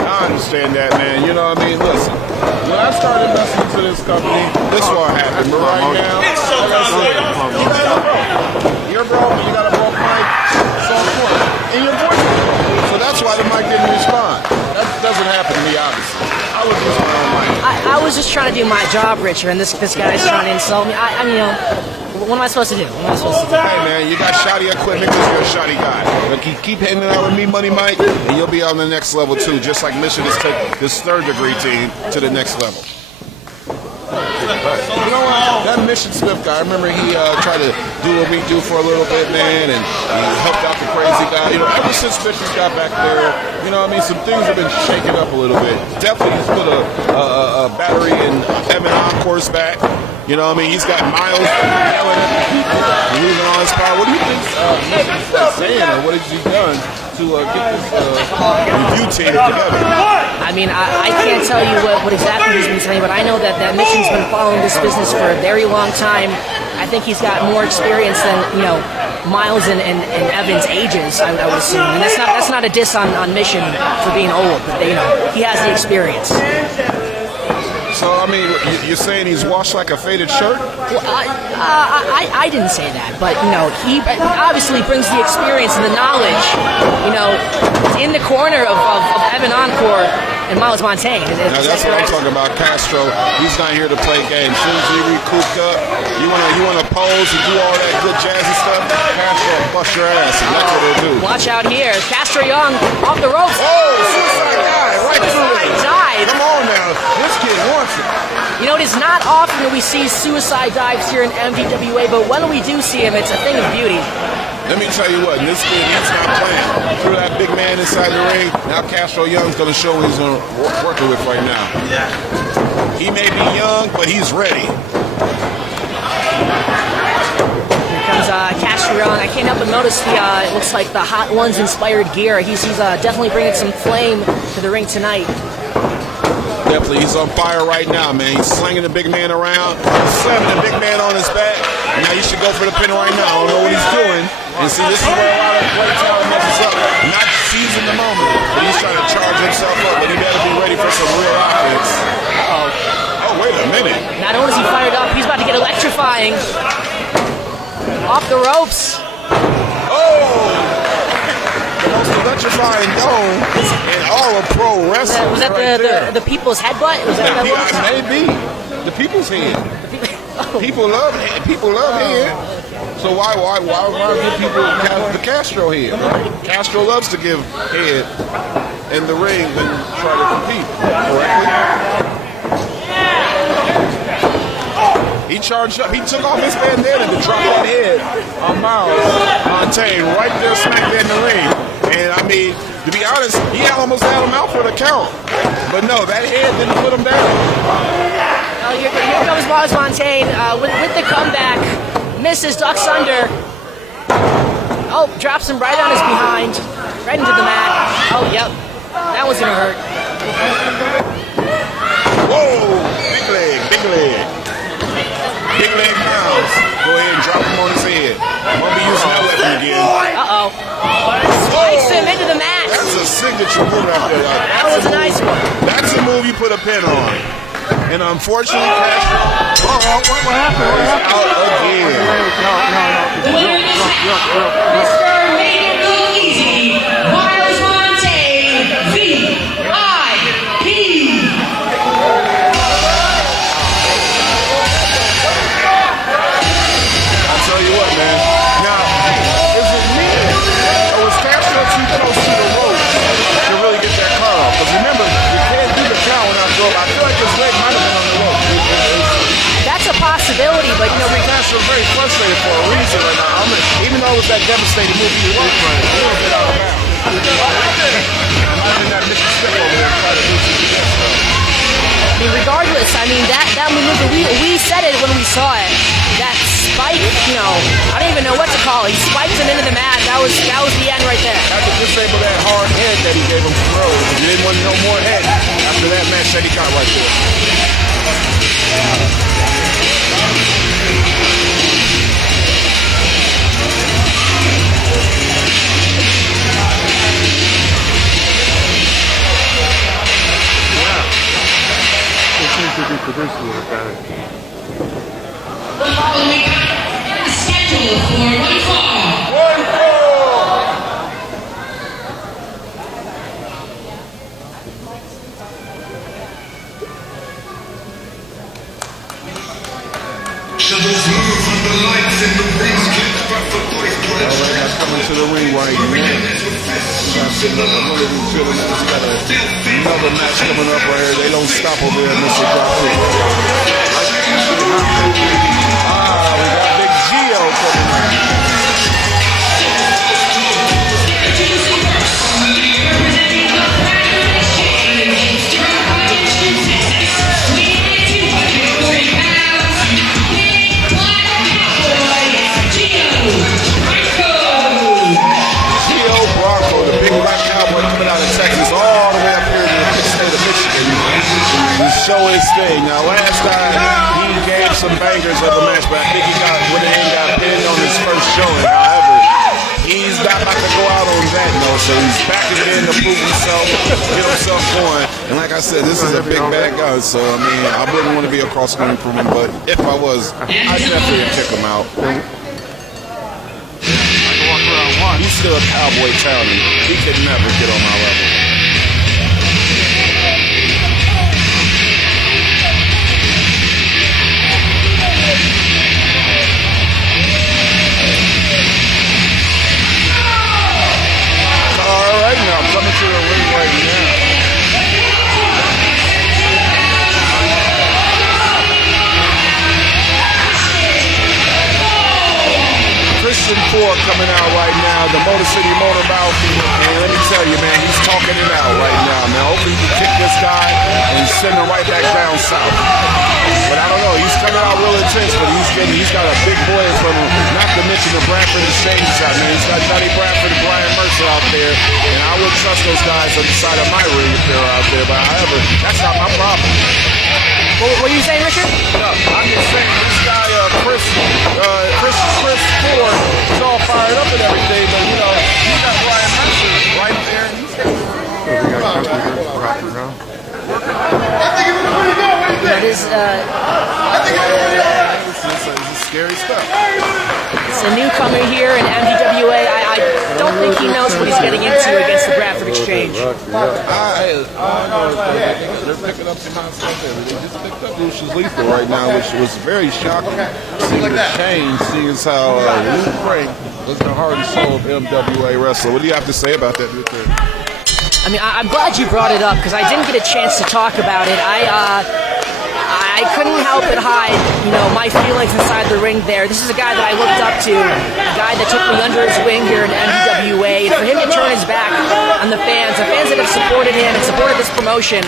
I understand that, man. You know what I mean? Listen, when I started listening to this company, this is what happened. But right now, you're broke, you got a broke mic, so forth. And your voice is broke. So that's why the mic didn't respond. That doesn't happen to me, obviously. I was using my own mic. I was just trying to do my job, Richard, and this guy's trying to insult me. What am I supposed to do? Hey, man, you got shoddy equipment because you're a shoddy guy. But keep hanging out with me, Money Mike, and you'll be on the next level, too, just like Mission has taken this third-degree team to the next level. But, you know what? That Mission Smith guy, I remember he tried to do what we do for a little bit, man, and he helped out the crazy guy. Ever since Mission's got back there, some things have been shaken up a little bit. Definitely he's put a battery in Evan Encore's back. You know what I mean? He's got Miles yelling at people, losing all his power. What do you think Mission's saying, or what has he done to get this review team together? I mean, I can't tell you what exactly he's been saying, but I know that Mission's been following this business for a very long time. I think he's got more experience than, Miles and Evan's ages, I would assume. And that's not a diss on Mission for being old, but he has the experience. So, I mean, you're saying he's washed like a faded shirt? Well, I didn't say that, but, he obviously brings the experience and the knowledge, in the corner of Evan Encore and Miles Montaigne. Now, that's what I'm talking about, Castro. He's not here to play games. As soon as you recouped up, you wanna pose and do all that good jazzy stuff, Castro will bust your ass, and that's what he'll do. Watch out here. Castro Young off the ropes. Oh, suicide dive right through it. Dive. Come on now. This kid wants it. It is not often that we see suicide dives here in MDWA, but when we do see him, it's a thing of beauty. Let me tell you what, this kid, he's not playing. Threw that big man inside the ring. Now Castro Young's going to show what he's working with right now. Yeah. He may be young, but he's ready. Here comes Castro Young. I can't help but notice it looks like the Hot Ones inspired gear. He's definitely bringing some flame to the ring tonight. Definitely, he's on fire right now, man. He's slinging the big man around, slamming the big man on his back. Now you should go for the pin right now. I don't know what he's doing. And see, this is where a lot of great talent messes up. Not seizing the moment, but he's trying to charge himself up. But he better be ready for some real offense. Oh, wait a minute. Not only is he fired up, he's about to get electrifying. Off the ropes. Oh! The most electrifying dome in all of pro wrestling. Was that the people's headbutt? Was that Maybe. The people's head. People love head. So why give people the Castro head? Right? Castro loves to give head in the ring and try to compete. Correctly? He charged up. He took off his bandana to drop that head on Miles Montaigne right there, smack there in the ring. And I mean, to be honest, he almost had him out for the count. But no, that head didn't put him down. Here comes Miles Montaigne with the comeback. Misses, ducks under. Oh, drops him right on his behind. Right into the mat. Oh, yep. That was going to hurt. Whoa! Big leg, big leg. Big leg Miles. Go ahead and drop him on his head. I'm going to be using that weapon again. Uh-oh. Spikes him into the mat. That's a signature move out there. That was a nice one. That's a move you put a pin on. And unfortunately, Castro What happened? out again. The winner of this match, Mr. Made It Look Easy, Miles Montaigne, VIP. I'll tell you what, man. Now, is it me, or was Castro too close to the rope to really get that cut off? Because remember, you can't do the count without the rope. I feel like his leg might have been on the rope. That's a possibility, but Ric Castro's very frustrated for a reason right now. Even though it was that devastating move he was running, a little bit out of bounds. I might have that Mr. Stick over there trying to do some regardless, I mean, that maneuver, we said it when we saw it. That spike, I don't even know what to call it. He spiked him into the mat. That was the end right there. Had to disable that hard head that he gave him from Rose. He didn't want no more head after that match that he got right there. It seems to be produced a little better. The following is scheduled for one fall. One fall! Shadows move and the lights in the breeze catch but the voice All right, that's coming to the ring right now. Another match coming up right here. They don't stop over there, Missile Dropkick. We got Big Gio coming in. Introducing first, representing the Platinum Exchange from Houston, Texas, weighing in at 240 pounds, some bangers of the match, but I think he went ahead and got pinned on his first showing. However, he's not about to go out on that note, so he's backing it in to prove himself, get himself going. And like I said, this is a big bad guy, so I mean, I wouldn't want to be across the ring from him, but if I was, I'd definitely check him out. He's still a cowboy talent. He could never get on my level. All right, now coming to the ring right now. Christian Ford coming out right now, the Motor City Motorbout, and let me tell you, man, he's talking it out right now, man. Hopefully he can kick this guy and send him right back down south. But I don't know, he's coming out real intense, but he's got a big boy in front of him, not to mention the Bradford Exchange out, man. He's got Johnny Bradford and Brian Mercer out there, and I wouldn't trust those guys on the side of my ring if they're out there, but however, that's not my problem. What are you saying, Richard? No, I'm just saying this guy, Chris Ford, is all fired up and everything, but you know, he's got Brian Mercer right there, and he's this is scary stuff. It's a newcomer here in MDWA. I don't think he knows what he's getting into against the Bradford Exchange. I know they're picking up some hot stuff there. They just picked up Lucius Lethal right now, which was very shocking. Seeing the change, seeing as how Lou Frank was the heart and soul of MWA wrestler. What do you have to say about that, Richard? I mean, I'm glad you brought it up because I didn't get a chance to talk about it. I couldn't help but hide, you know, my feelings inside the ring there. This is a guy that I looked up to, a guy that took me under his wing here in MDWA. And for him to turn his back on the fans that have supported him and supported this promotion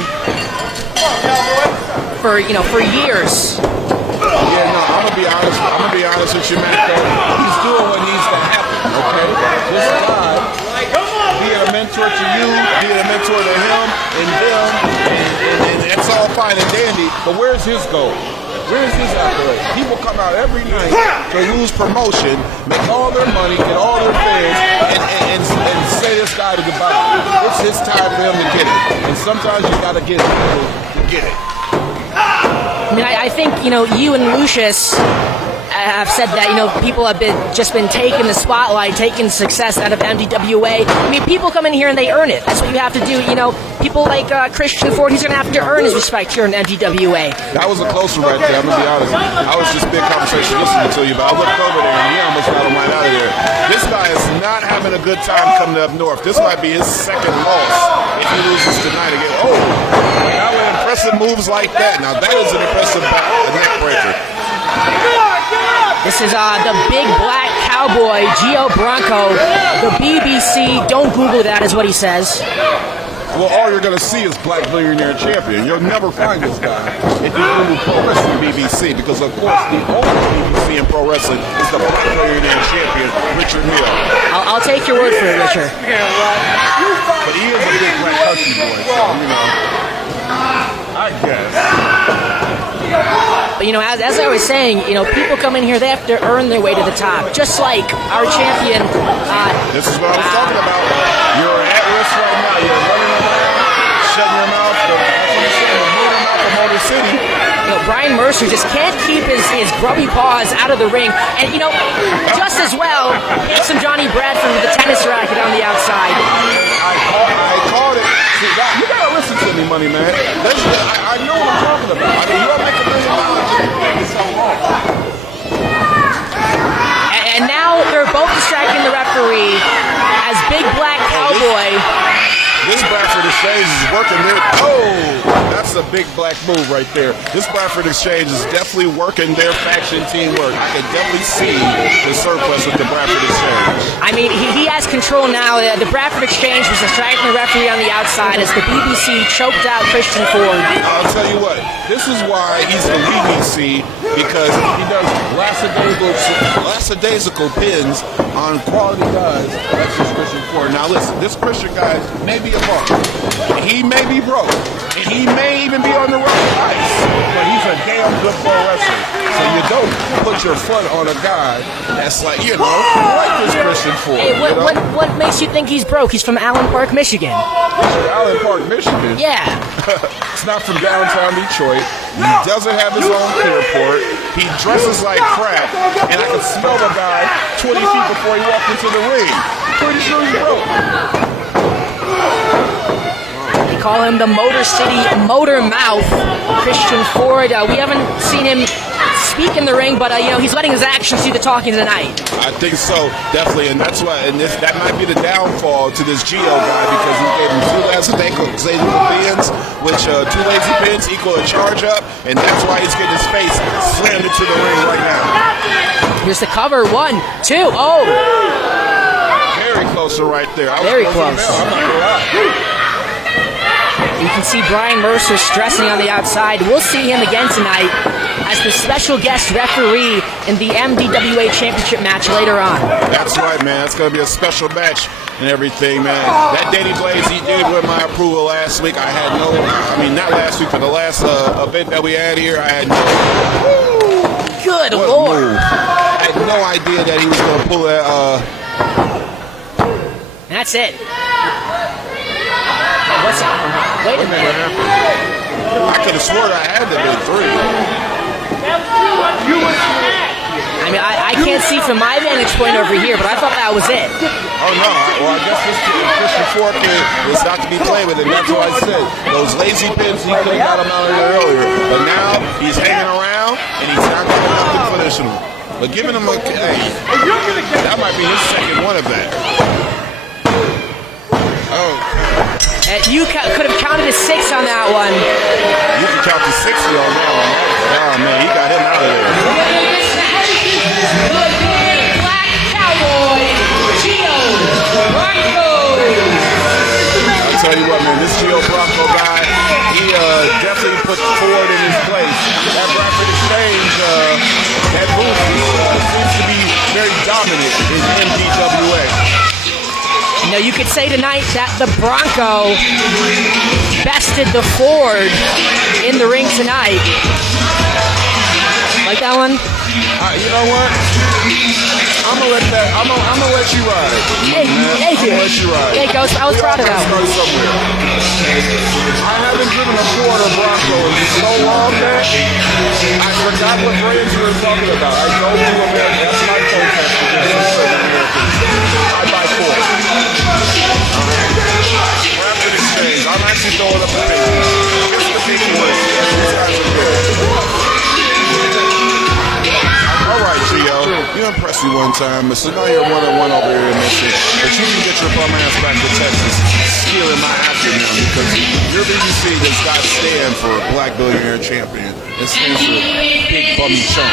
for years. Yeah, no, I'm gonna be honest with you, Matt. He's doing what needs to happen. Okay, this guy, being a mentor to you, being a mentor to him and them, and it's all fine and dandy. But where's his goal? Where's his accolade? People come out every night to lose promotion, make all their money, get all their fans, and say this guy to goodbye. It's his time for him to get it, and sometimes you gotta get people to get it. I mean, I think, you know, you and Lucius have said that, you know, people have been taking the spotlight, taking success out of MDWA. I mean, people come in here and they earn it. That's what you have to do. You know, people like Christian Ford, he's going to have to earn his respect here in MDWA. That was a close one right there, I'm going to be honest. I was just big conversation listening to you, but I looked over there and he almost got him right out of there. This guy is not having a good time coming up north. This might be his second loss if he loses tonight again. Oh, now with impressive moves like that. Now that is an impressive neck breaker. This is the big black cowboy, Gio Bronco, the BBC. Don't Google that is what he says. Well, all you're going to see is Black Billionaire Champion. You'll never find this guy if you Google Pro Wrestling BBC, because, of course, the only BBC in pro wrestling is the Black Billionaire Champion, Richard Hill. I'll take your word for it, Richard. But he is a big black country boy, so, you know, I guess. But, you know, as I was saying, you know, people come in here, they have to earn their way to the top. Just like our champion. This is what I was talking about. You're at risk right now. You're running around, shutting your mouth. That's what I'm saying. You're moving out from Motor City. You know, Brian Mercer just can't keep his grubby paws out of the ring. And, you know, just as well, hit some Johnny Bradford with the tennis racket on the outside. I called it. See, you gotta listen to me, Money Man. I know what I'm talking about. I mean, you don't make $1 million so long. And now they're both distracting the referee as Big Black Cowboy. This Bradford Exchange is working there. Oh, that's a big black move right there. This Bradford Exchange is definitely working their faction teamwork. I can definitely see the surplus with the Bradford Exchange. I mean, he has control now. The Bradford Exchange was distracting the referee on the outside as the BBC choked out Christian Ford. I'll tell you what, this is why he's the BBC, because he does lackadaisical lackadaisical pins on quality guys. That's just Christian Ford. Now listen, this Christian guy may be a bum. He may be broke. And he may even be on the road to ice. But he's a damn good pro wrestler. So you don't put your foot on a guy that's like, you know, like this Christian Ford. Hey, what makes you think he's broke? He's from Allen Park, Michigan. Allen Park, Michigan? Yeah. It's not from downtown Detroit. He doesn't have his own clearport. He dresses like crap. And I can smell the guy 20 feet before he walked into the ring. Pretty sure he's broke. They call him the Motor City Motor Mouth, Christian Ford. We haven't seen him speak in the ring, but you know, he's letting his actions do the talking tonight. I think so, definitely, and that's why. And that might be the downfall to this Geo guy, because he gave him 2 lazy pins, which 2 lazy pins equal a charge up, and that's why he's getting his face slammed into the ring right now. Here's the cover. 1, 2. Oh, very close to right there. Very close. I'm not gonna lie. you can see Brian Mercer stressing on the outside. We'll see him again tonight as the special guest referee in the MDWA Championship match later on. That's right, man. It's going to be a special match and everything, man. That Danny Blaze, he did win my approval last week. I had no, not last week, but the last event that we had here, I had no. Good What Lord. move. I had no idea that he was going to pull that. That's it. What's up? Wait a minute. I could have sworn I had to be 3. I mean, I can't see from my vantage point over here, but I thought that was it. Oh, no. Well, I guess this Christian Fork was not to be played with, and that's what I said. Those lazy pins, he could have got him out of there earlier. But now he's hanging around, and he's not going to have to finish him. But giving him a... Hey, that might be his second one of that. Oh. You could have counted a 6 on that one. You can count to 60 on that one. Oh, man, he got him out of there. The big black cowboy, Gio Bronco. I'll tell you what, man, this Gio Bronco guy, he definitely put Ford in his place. That Bradford Exchange, that move seems to be very dominant in MDWA. You know, you could say tonight that the Bronco bested the Ford in the ring tonight. Like that one? You know what? I'm gonna let you ride. Hey, thank you. I'm gonna let you ride. Hey, Ghost, I was proud of that one. I haven't driven a Ford or Bronco in so long that I forgot what brands you were talking about. I don't do American. That's my protest against certain Americans. I buy Ford. Rapid Exchange. I'm actually throwing up the picture. Just the picture with it. These guys are good. All right, Gio. You impressed me one time, but so now you're 1-1 over here in Michigan. But you can get your bum ass back to Texas, stealing my afternoon, because your BBC does not stand for Black Billionaire Champion. It stands for Big Bummy Chump.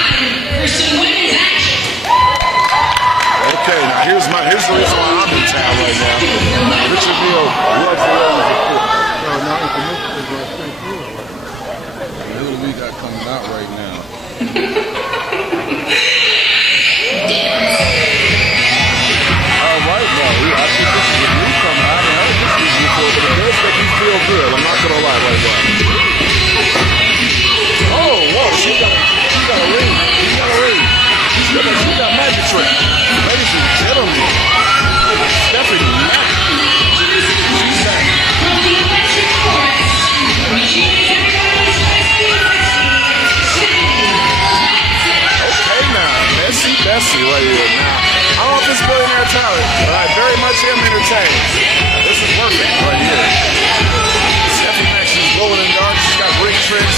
Okay, now here's the reason why I'm in town right now. Richard Neal loves the role of the court. No, now it's the Michigan going to think through it. That's what we got coming out right now. All right, now, I think this is a newcomer. I haven't heard this music before, but it does make me feel good. I'm not going to lie right now. Oh, whoa, she got a ring. She got magic trick. Ladies and gentlemen, Stephanie Mack. She's back. Okay, now, Bessie right here. Now, I don't know if it's billionaire talent, but I very much am entertained. This is perfect right here. Stephanie Mack, she's glowing in the dark. She's got ring tricks.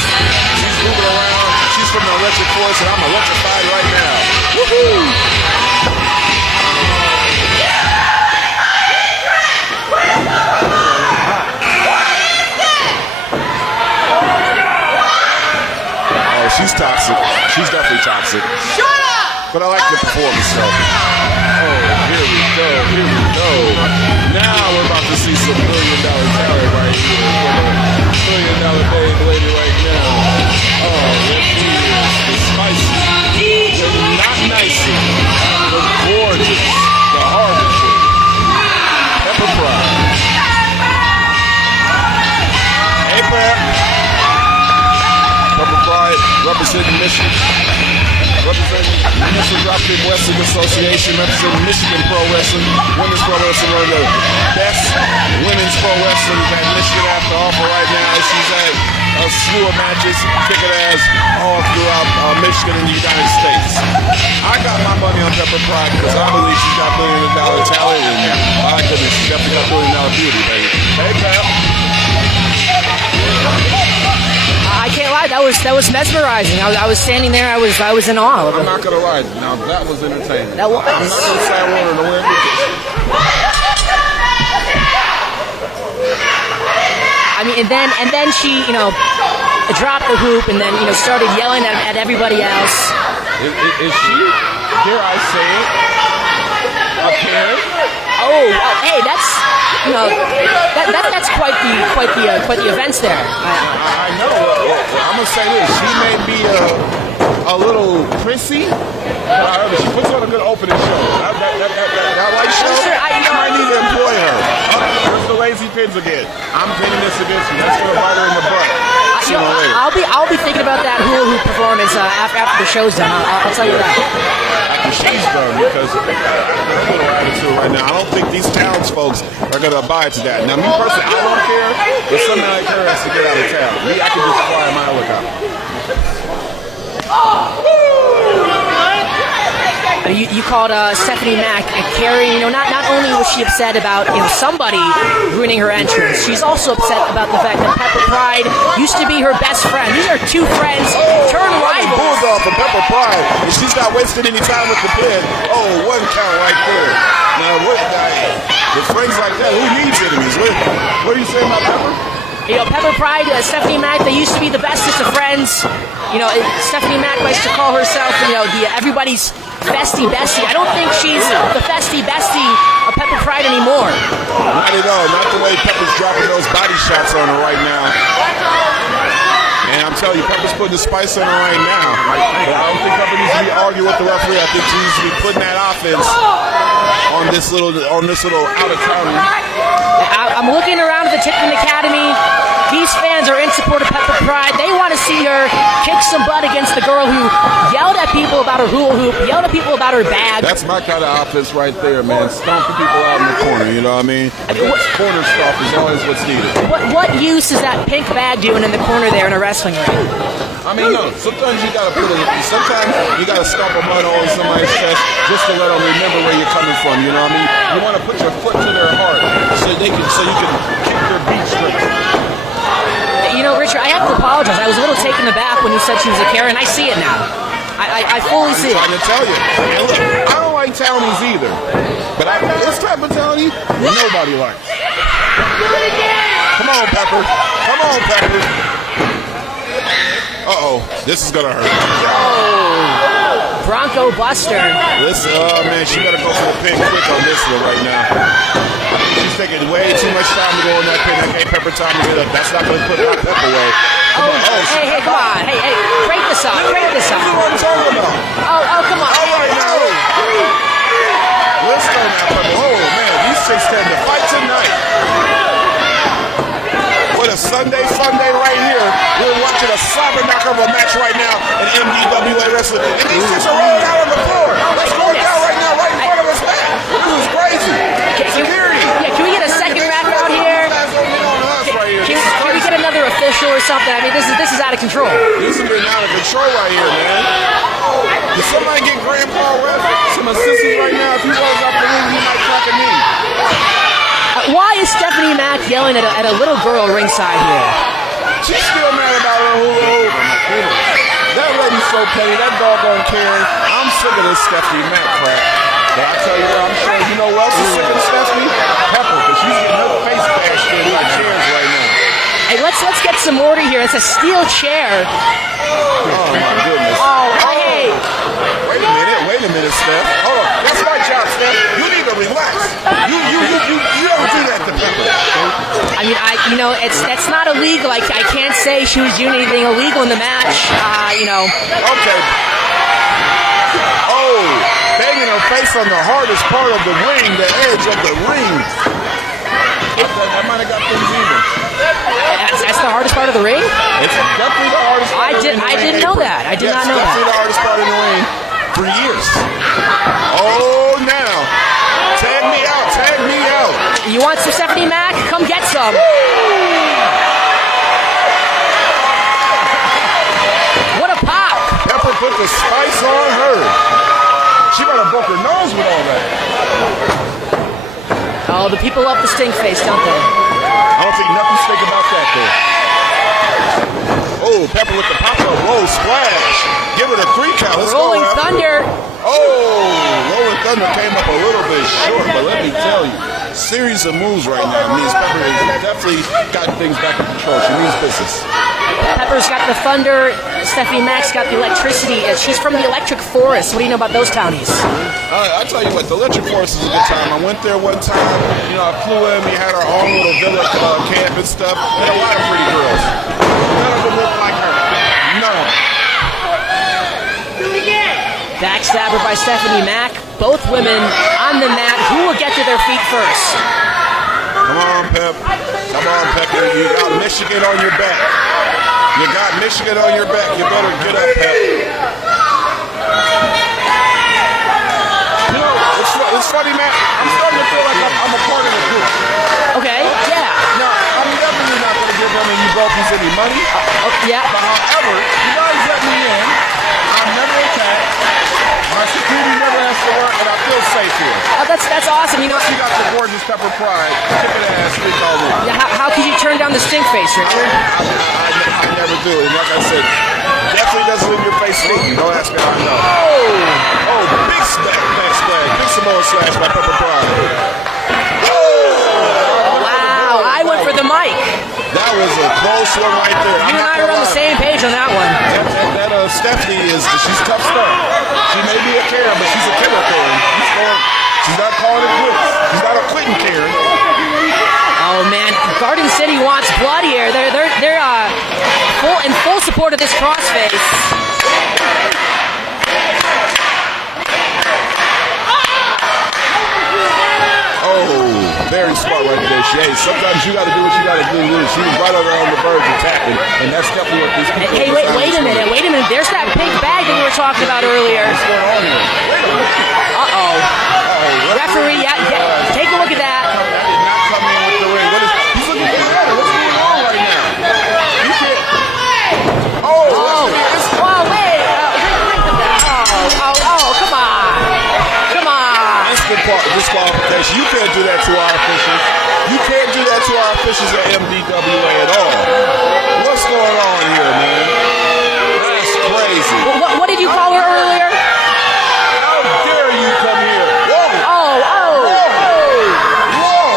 She's moving around. She's from the electric force, and I'm electrified right now. Woohoo! Oh, she's toxic. She's definitely toxic. Shut up! But I like the performance, though. Oh, here we go. Now we're about to see some $1 million talent right here. $1 million babe lady right now. Oh, yes, she is. The spicy. The not nicey. Dropkick Wrestling Association, representing Michigan Pro Wrestling, Women's Pro Wrestling, one of the best women's pro wrestling that Michigan has to offer right now. She's had a slew of matches, kicking ass all throughout Michigan and the United States. I got my money on Pepper Pride because I believe she's got $1 billion talent, and my goodness, she's definitely got $1 billion beauty, baby. Hey, Pep. I can't lie, that was mesmerizing. I was standing there, I was in awe of I'm it. not gonna lie. Now that was entertaining. That was. I'm not gonna say I wanted to win. I mean, and then she, dropped the hoop and then, started yelling at everybody else. Is she? Dare I say it? A Karen? Oh, hey, that's that's quite the events there. I know. I'm gonna say this. She may be a little prissy, but she puts on a good opening show. That like show. Sure, I might need to employ her. There's the lazy pins again. I'm pinning this against you. That's gonna bite her in the butt. Sooner or later. I'll be thinking about that hula hoop performance after the show's done. I'll tell you that. After she's done, because her little attitude right now, I don't think these towns folks are gonna abide to that. Now, me personally, I don't care, but somebody like her has to get out of town. Me, I can just fly my helicopter. You called Stephanie Mack a Carrie. Not only was she upset about somebody ruining her entrance, she's also upset about the fact that Pepper Pride used to be her best friend. These are two friends turned rivals. Bulldog from Pepper Pride, and she's not wasting any time with the pin. Oh, one count right there. Now, with friends like that, who needs enemies? What are you saying about Pepper? Pepper Pride, Stephanie Mack, they used to be the bestest of friends. Stephanie Mack likes to call herself, everybody's bestie. I don't think she's the bestie of Pepper Pride anymore. Not at all. Not the way Pepper's dropping those body shots on her right now. And I'm telling you, Pepper's putting the spice on her right now. But I don't think Pepper needs to be arguing with the referee. I think she needs to be putting that offense on this little out of town. I'm looking around at the Tipton Academy. These fans are in support of Pepper Pride. They want to see her kick some butt against the girl who yelled at people about her hula hoop, yelled at people about her bag. That's my kind of offense right there, man. Stomping people out in the corner, you know what I mean? Corner stomp is always what's needed. What use is that pink bag doing in the corner there in a wrestling ring? I mean, no. Sometimes you gotta stomp a mud on somebody's chest just to let them remember where you're coming from. You know what I mean? You want to put your foot to their heart so you can kick their beat straight. Richard, I have to apologize. I was a little taken aback when you said she was a Karen. I see it now. I fully see it. I'm trying to tell you. And look, I don't like townies either. But this type of townie, nobody likes. Come on, Pepper. Come on, Pepper. Uh-oh. This is going to hurt. Bronco Buster. This, man, she better go for the pin quick on this one right now. She's taking way too much time to go in that pin. That gave Pepper time to get up. That's not going to put my Pepper away. Hey, come on. Hey, break this up. This is what I'm talking about. Oh, come on. All right, now. Let's go now, Pepper. Oh, man, these chicks came to fight tonight. What a Sunday right here. We're watching a cyber knockout of a match right now in MDWA Wrestling. And these chicks are rolling out on the floor. That's going down right now, right in front of us, man. This is crazy. Security. Yeah, can we get a second ref out here? Can we get another official or something? I mean, this is out of control. This is getting out of control right here, man. Did somebody get Grandpa Ref some assistance right now? If he rolls off the ring, he might crack a knee. Why is Stephanie Mack yelling at a little girl ringside here? She's still mad about her hula hoop. That lady's so petty. That doggone Karen. I'm sick of this Stephanie Mack crap. But I tell you what, I'm sure you know who else is sick of Stephanie? Pepper, because she's getting her face bashed in by chairs right now. Hey, let's get some order here. It's a steel chair. Oh my goodness. Oh, hey. Wait a minute, Steph. Hold on. That's my job, Steph. You need to relax. You don't do that to Pepper. I mean, that's not illegal. I can't say she was doing anything illegal in the match. Okay. Oh, banging her face on the hardest part of the ring, the edge of the ring. That might have got things even. That's the hardest part of the ring? It's definitely the hardest part of the ring. I didn't know that. I did not know that. It's definitely the hardest part of the ring. for years. Oh, now. Tag me out, tag me out. You want some Stephanie Mac? Come get some. What a pop. Pepper put the spice on her. She might have broke her nose with all that. Oh, the people love the stink face, don't they? I don't think nothing stink about that, though. Oh, Pepper with the pop-up. Whoa, splash. Give her the 3 count. Let's Rolling go, Thunder. Oh, Rolling Thunder came up a little bit short, but let me tell you, series of moves right now means Pepper has definitely got things back in control. She means business. Pepper's got the thunder. Stephanie Mac's got the electricity. She's from the Electric Forest. What do you know about those townies? I tell you what, the Electric Forest is a good time. I went there one time. You know, I flew in. We had our own little villa camp and stuff. And a lot of pretty girls. None of them look like her. None of them. Backstabber by Stephanie Mac. Both women on the mat. Who will get to their feet first? Come on, Pep. Come on, Pepper. You got Michigan on your back. You got Michigan on your back. You better get up, Pep. You know, it's funny, man. I'm starting to feel like I'm a part of the group. Okay, yeah. Now, I'm definitely not going to give them any brokers any money. Yeah. But however, you guys let me in. I'm never attacked. My security never has to work, and I feel safe here. Oh, that's awesome. You know, You got the gorgeous Pepper Pride, kicking ass, streak all over. yeah, how could you turn down the stink face, Richard? I never do. And like I said, definitely doesn't leave your face stinking. Don't ask me how I know. Oh, big backslash. Big Samoa slash by Pepper Pride. Wow, I went for the mic. That was a close one right there. You and I are on the same page on that one. That Stephanie she's tough stuff. She may be a Karen, but she's a killer Karen. She's not calling it quits. She's not a quitting Karen. Oh man, Garden City wants blood here. They're full support of this crossface. Oh, very smart right there. Sometimes you got to do what you got to do. She was right over on the verge of tapping, and that's definitely what these people. Hey, wait a minute. There's that pink bag that we were talking about earlier. What's going on here? Wait a minute. Uh-oh. Referee, yeah, take a look at that. That did not come in with the ring. He's looking for water. What's going on right now? You can't. Oh, wait. Come on. Instant disqualification. You can't do that to our officials. You can't do that to our officials at MDWA at all. What's going on here, man? That's crazy. What did you call her earlier? How dare you come here? Whoa! Oh! Whoa!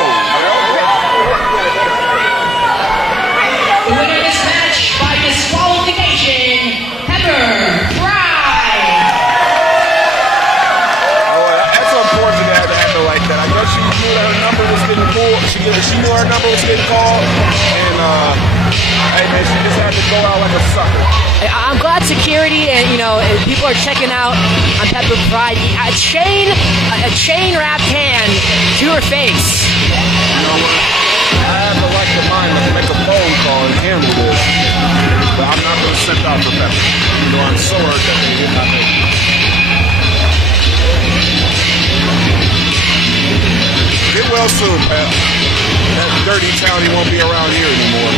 The winner of this match by disqualification, Pepper Pride. Oh, that's unfortunate to have to happen like that. I guess she knew that her number was getting pulled. She knew her number was getting called, and hey man, she just had to go out like a sucker. I'm glad security and people are checking out on Pepper Pride. A chain wrapped hand to her face. You know what? I have the right to mind to make a phone call and handle this, but I'm not going to send out for Pepper. You know, I'm so hurt that they did not make it. Get well soon, Pep. That dirty townie won't be around here anymore.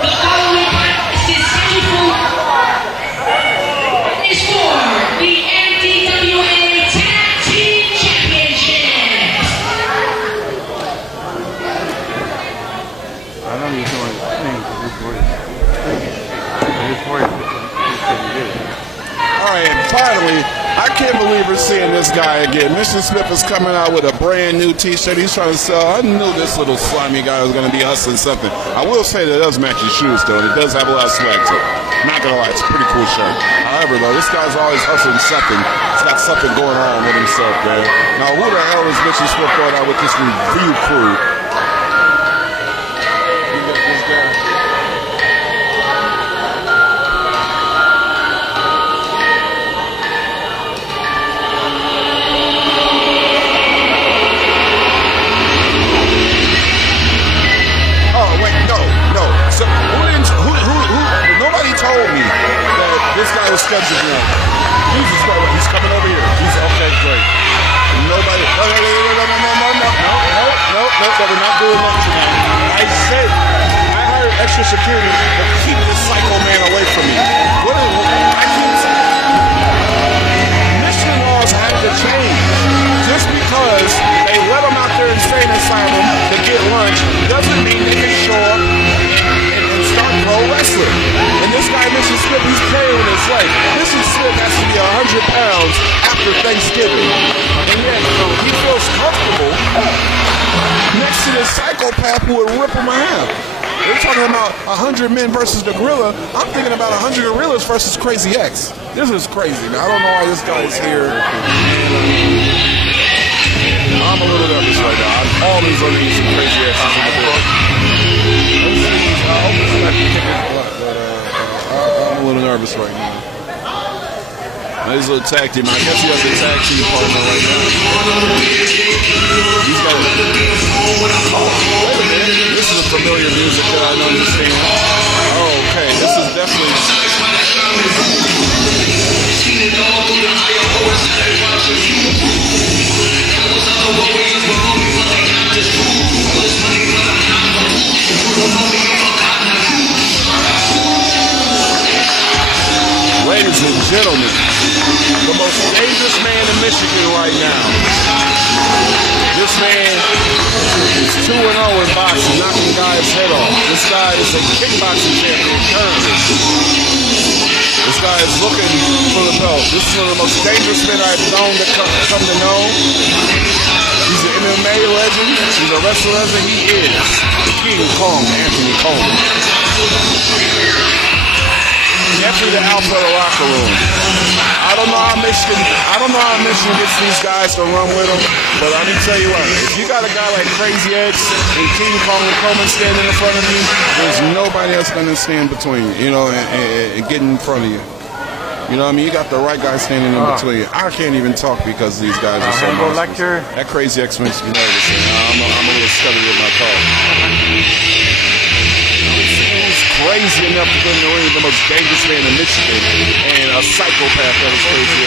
The following contest is scheduled for the MDWA Tag Team Championship. I know you're doing the thing because it's working. It's working. All right, and finally, I can't believe we're seeing this guy again. Mission Smith is coming out with a brand new t-shirt he's trying to sell. I knew this little slimy guy was going to be hustling something. I will say that it does match his shoes, though, and it does have a lot of swag to it. Not going to lie, it's a pretty cool shirt. However, though, this guy's always hustling something. He's got something going on with himself, man. Now, who the hell is Mission Smith going out with this review crew? You got this guy. This guy was scheduled to win. He's coming over here. He's okay, great. Nobody. No, we're not doing that tonight. I said I hired extra security to keep this psycho man away from me. I keep saying Michigan laws have to change. Just because they let them out there insane asylum to get lunch doesn't mean they can show up and start pro wrestling. And this guy, Mr. Smith, he's carrying his life. Mr. Smith has to be 100 pounds after Thanksgiving. And yet, he feels comfortable next to this psychopath who would rip him in half. They're talking about 100 men versus the gorilla. I'm thinking about 100 gorillas versus Crazy X. This is crazy, man. I don't know why this guy's here. I'm a little nervous right now. I'm always on these Crazy X's. I'm a little nervous right now. He's a little tag team. I guess he has a tag team partner right now. He's got this is a familiar music that I don't understand. Oh, okay. This is definitely. Ladies and gentlemen, the most dangerous man in Michigan right now. This man is 2-0 in boxing, knocking guys' head off. This guy is a kickboxing champion currently. This guy is looking for the belt. This is one of the most dangerous men I've known to come to know. He's an MMA legend. He's a wrestler legend. He is the King Kong, Anthony Coleman. Definitely the alpha of the locker room. I don't know how Michigan gets these guys to run with them, but let me tell you what, if you got a guy like Crazy X and King Kong and Coleman standing in front of you, there's nobody else going to stand between, and get in front of you. You know what I mean? You got the right guy standing in between you. I can't even talk because these guys are so monsters. That Crazy X makes me nervous. I'm a little stuttery in my talk. Crazy enough to go in the ring, the most dangerous man in Michigan, and a psychopath that is crazy.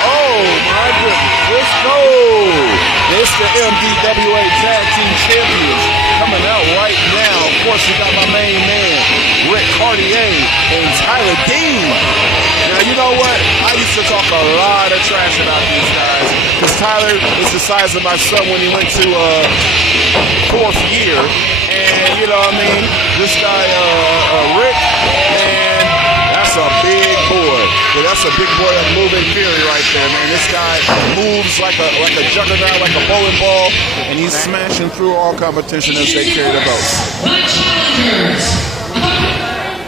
Oh my goodness, let's go! It's the MDWA Tag Team Champions coming out right now. Of course, we got my main man, Ric Cardea and Tyler Dean. Now, you know what? I used to talk a lot of trash about these guys because Tyler is the size of my son when he went to fourth year. And, you know what I mean? This guy, Rick, man, that's a big boy. Yeah, that's a big boy of moving fury right there, man. This guy moves like a juggernaut, like a bowling ball, and he's smashing through all competition as they carry the belts. The challengers,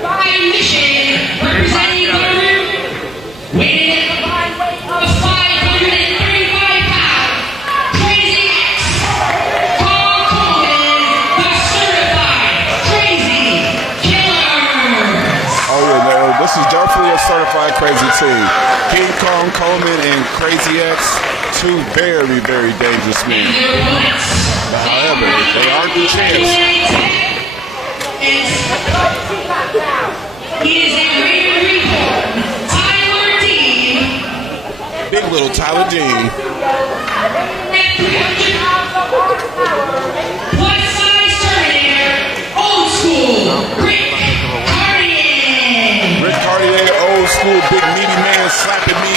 by Michigan, representing weighted at a combined weight of 535 pounds, Crazy X, Paul Coleman, the certified Crazy Killers. Oh yeah, no, this is definitely a certified crazy team. King Kong, Coleman, and Crazy X, two very, very dangerous men. However, they aren't the champs. He is a greater reborn. Big little Tyler Dean. Plus size Terminator, old school, Ric Cardea. Ric Cardea, old school, big meaty man slapping me.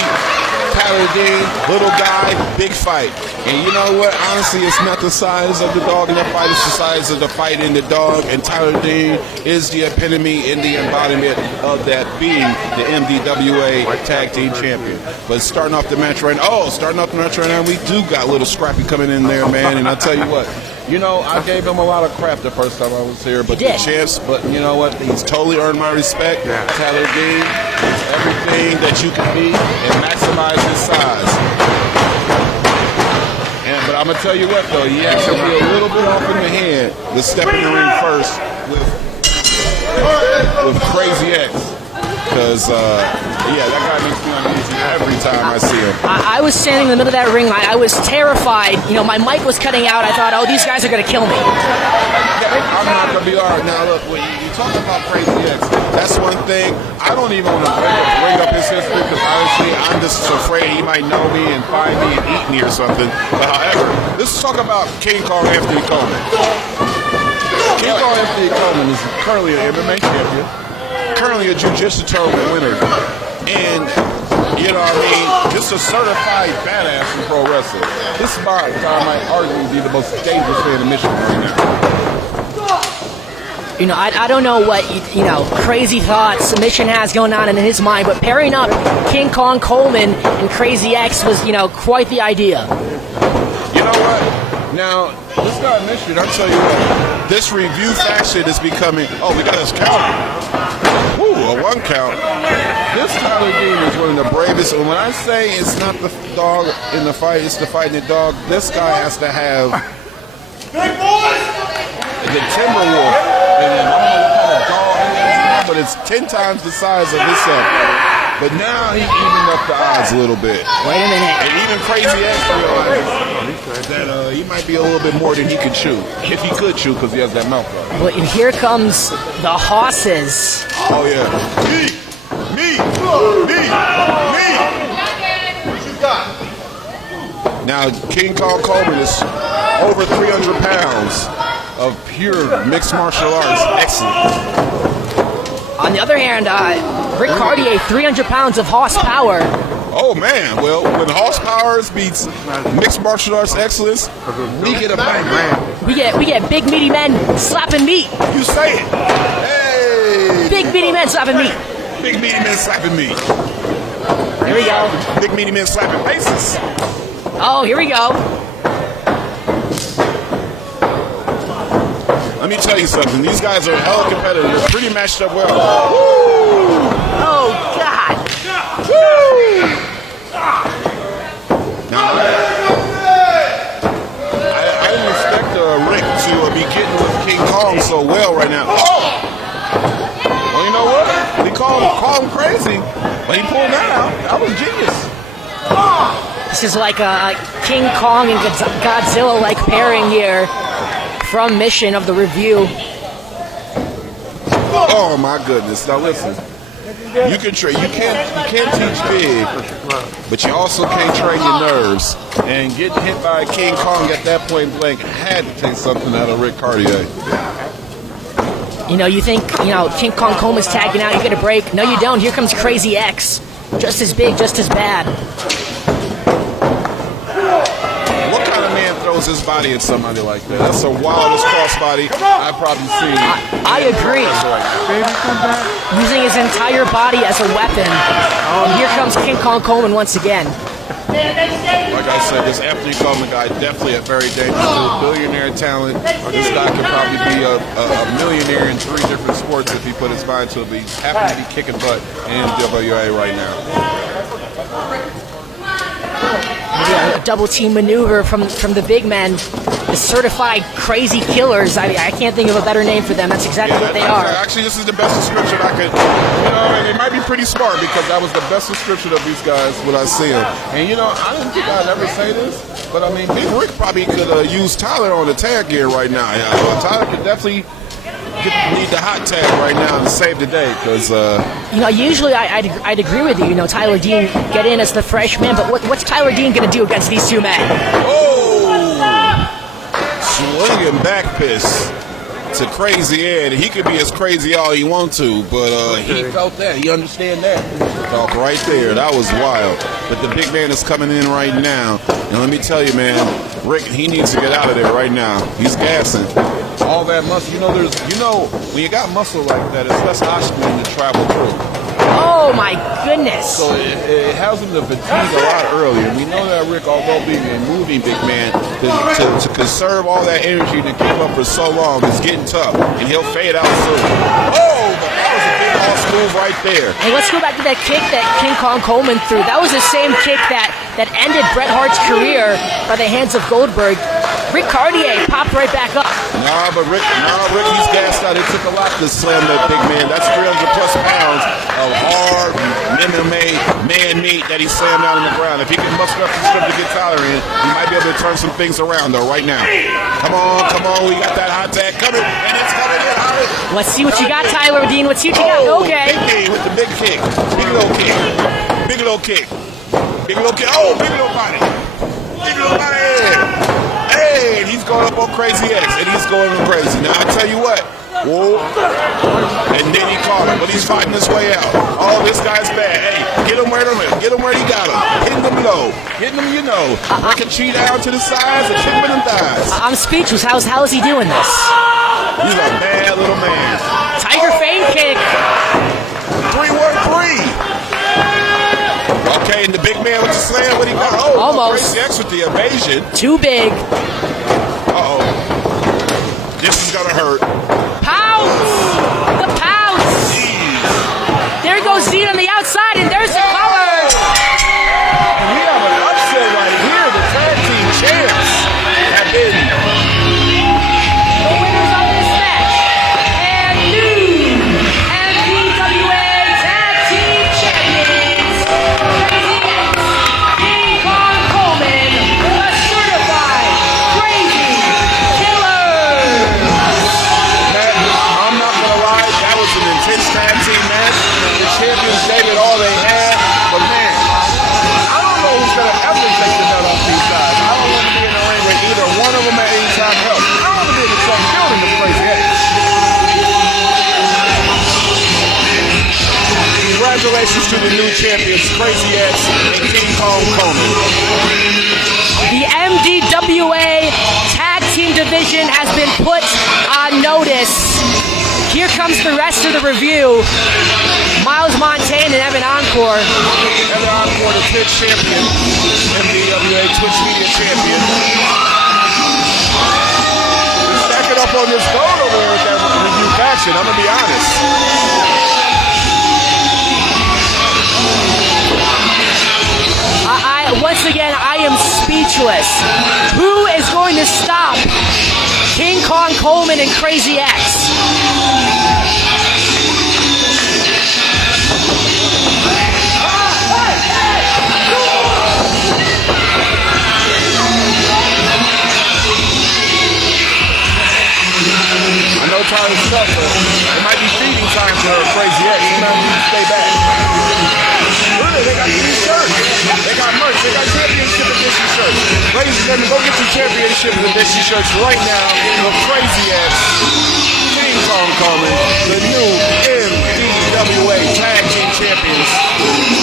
Tyler Dean, little guy, big fight. And you know what? Honestly, it's not the size of the dog in the fight, it's the size of the fight in the dog. And Tyler Dean is the epitome and the embodiment of that being the MDWA Tag Team Champion. But starting off the match right now, we do got little Scrappy coming in there, man. And I tell you what, I gave him a lot of crap the first time I was here, but the champs, but you know what? He's totally earned my respect. Tyler Dean is everything that you can be and maximize his size. But I'm going to tell you what, though, he has to be a little bit off in the head to step in the ring first with Crazy X. Because because, yeah, that guy makes me uneasy every time I see him. I was standing in the middle of that ring. I was terrified. You know, my mic was cutting out. I thought, oh, these guys are going to kill me. Yeah, I'm not going to be all right. Now, look, when you talk about Crazy X, that's one thing. I don't even want to bring up his history because honestly, I'm just afraid he might know me and find me and eat me or something. But however, let's talk about King Kong Anthony Coleman. King Kong Anthony Coleman is currently an MMA champion, Currently a jiu-jitsu tournament winner. And, you know what I mean, just a certified badass in pro wrestling. This spot, I might argue, be the most dangerous thing in the Michigan right now. You know, I don't know what, you know, crazy thoughts Submission has going on in his mind, but pairing up King Kong Coleman and Crazy X was, you know, quite the idea. You know what? Now, this guy Michigan, I'll tell you what, this review faction is becoming, oh, we got his count. Woo, a 1 count. This Tyler Dean is one of the bravest, and when I say it's not the dog in the fight, it's the fighting the dog, this guy has to have the Timberwolf. And then I don't know what kind of dog he is now, but it's 10 times the size of his son. But now he evened up the odds a little bit. Wait a minute. And even Crazy X realized that he might be a little bit more than he could chew. If he could chew, because he has that mouth guard. But here comes the horses. Oh, yeah. Me. What you got? Now, King Kong Coleman is over 300 pounds of pure mixed martial arts excellence. On the other hand, Ric Cardea, 300 pounds of horsepower. Oh man, well, when horsepower beats mixed martial arts excellence, we get a bang. We get big meaty men slapping meat. You say it. Hey. Big meaty men slapping meat. Big meaty men slapping meat. Here we go. Big meaty men slapping faces. Oh, here we go. Let me tell you something. These guys are hella competitive. They're pretty matched up well. Woo! Oh, God. Woo! Now, I didn't expect Rick to be getting with King Kong so well right now. Oh! Well, you know what? We call him crazy, but he pulled that out. That was genius. This is like a King Kong and Godzilla-like pairing here from Mission of the review. Oh my goodness! Now listen, you can train. You can't teach big, but you also can't train your nerves. And getting hit by King Kong at that point blank had to take something out of Ric Cardea. You know, you think, you know, King Kong Coleman's tagging out, you get a break. No, you don't. Here comes Crazy X. Just as big, just as bad. What kind of man throws his body at somebody like that? That's the wildest crossbody I've probably seen. I agree. Using his entire body as a weapon. And here comes King Kong Coleman once again. Like I said, this Anthony Coleman guy definitely a very dangerous billionaire talent. This guy could probably be a millionaire in 3 different sports if he put his mind to it, but he's happy to be kicking butt in NWA right now. Maybe a double team maneuver from the big men, the certified crazy killers. I can't think of a better name for them. That's exactly what they are. Actually, this is the best description I could. You know, and they might be pretty smart because that was the best description of these guys when I see them. And you know, I didn't think I'd ever say this, but I mean, Big Rick probably could use Tyler on the tag gear right now. Yeah, Tyler could definitely need the hot tag right now to save the day because. You know, usually I'd agree with you. You know, Tyler Dean get in as the freshman, but what's Tyler Dean going to do against these 2 men? Oh! Swinging back piss to Crazy Ed. He could be as crazy all he wants to, but he felt that. He understand that. Talk right there. That was wild. But the big man is coming in right now. And let me tell you, man, Rick, he needs to get out of there right now. He's gassing. All that muscle, when you got muscle like that, it's less oxygen to travel through. Oh my goodness! So it has him to fatigue a lot earlier. We know that Rick, although being a moving big man, to conserve all that energy to keep up for so long is getting tough, and he'll fade out soon. Oh, but that was a big off move right there. Hey, let's go back to that kick that King Kong Coleman threw. That was the same kick that ended Bret Hart's career by the hands of Goldberg. Ric Cardea popped right back up. Nah, Rick, he's gassed out. It took a lot to slam that big man. That's 300 plus pounds of hard that he slammed down on the ground. If he can muster up the strength to get Tyler in, he might be able to turn some things around, though, right now. Come on. We got that hot tag coming, and it's coming in hard. Let's see what you got, Tyler Dean. Let's see what you got. Okay. Big D with the big kick. Big little kick. Big little kick. Big little kick. Oh, big little body. Big little body. Hey, and he's going up on Crazy X, and he's going crazy. Now, I tell you what. Whoa. And then he caught him, but he's fighting his way out. Oh, this guy's bad. Hey, get him where he got him. Hitting him low. Hitting him, like a cheat down to the sides and chipping them thighs. I'm speechless. How is he doing this? He's a bad little man. Tiger feint kick. 3-1-3. Okay, and the big man with the slam, what he got? Oh, almost. Crazy X with the evasion. Too big. Uh-oh. This is gonna hurt. Pounce! The pounce! Jeez. There goes Dean on the outside, and there's the cover! And we have an upset right here. The tag team champs have been The winners of this match, and new MDWA Tag Team Champions, Crazy X, King Kong Coleman, the certified Crazy Killer! I'm not gonna lie, that was an intense tag team match. The champions gave it all they had, but man, I don't know who's gonna ever take the nut off these guys. I don't want to be in the ring with either one of them at any time help. I don't want to be in the same building with Crazy X. Congratulations to the new champions, Crazy X and King Kong Coleman. The MDWA Tag Team Division has been put on notice. Here comes the rest of the review. Miles Montaigne and Evan Encore. Evan Encore, the Twitch champion, MDWA Twitch Media champion. We're stacking up on this gold over there with that review faction, I'm gonna be honest. Once again, I am speechless. Who is going to stop King Kong Coleman and Crazy X? I know Tyler's tough, but it might be feeding time for Crazy X. He might need to stay back. Really, they got these shirts. They got merch. They got championship edition shirts. Ladies and gentlemen, go get your championship edition shirts right now for Crazy X, King Kong Coleman, the new MDWA Tag Team Champions.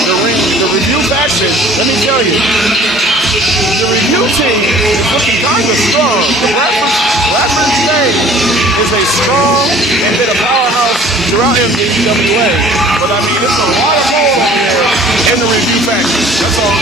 The review faction, let me tell you, the review team is looking kind of strong. The Rapper's name is a strong and been a powerhouse throughout MDWA. But I mean, it's a lot of gold on there in the review faction. That's all.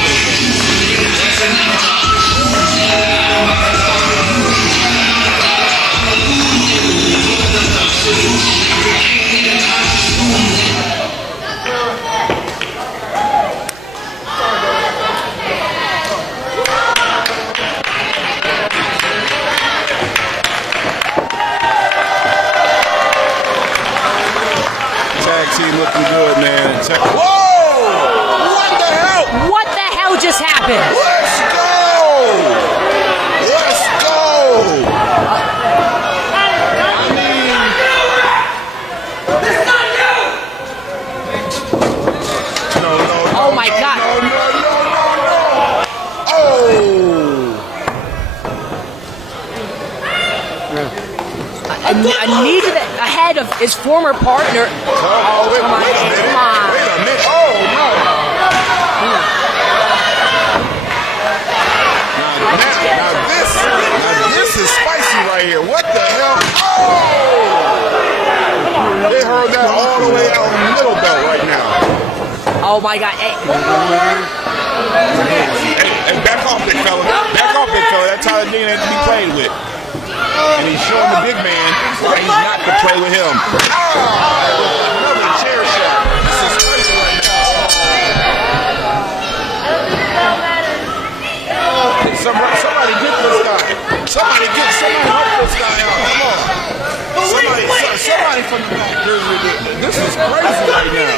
Team looking good, man. Whoa! What the hell? What the hell just happened? Let's go! Let's go! I mean, This is not you! no. Oh my God. No. A knee to the head of his former partner. Oh, wait a minute. Come on. Wait a minute. Oh, no. Now this is spicy right here. What the hell? Oh! They heard that all the way out in the middle belt right now. Oh my God. Hey. Hey, back off, big fella. Back off, big fella. That Tyler Dean ain't to be played with. And he's showing the big man that he's not to play with him. Another chair shot. This is crazy right now. Somebody get this guy. Somebody help this guy out. Come on. Somebody from the back. This is crazy right now.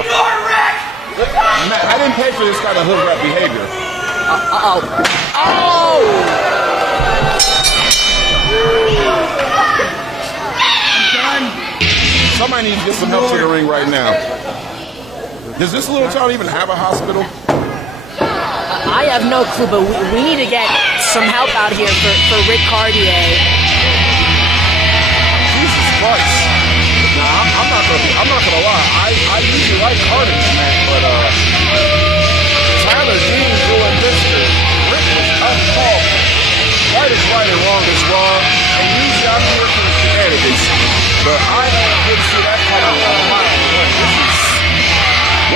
Matt, I didn't pay for this kind of hood rat behavior. Somebody needs to get some help to the ring right now. Does this little town even have a hospital? I have no clue, but we need to get some help out here for Ric Cardea. Jesus Christ. Nah, I'm not gonna lie. I usually like Carnage, man, but Tyler Dean doing this to Rick was uncalled. Right is right and wrong is wrong. And usually I'm here for the shenanigans. But I didn't see that coming from a mile away.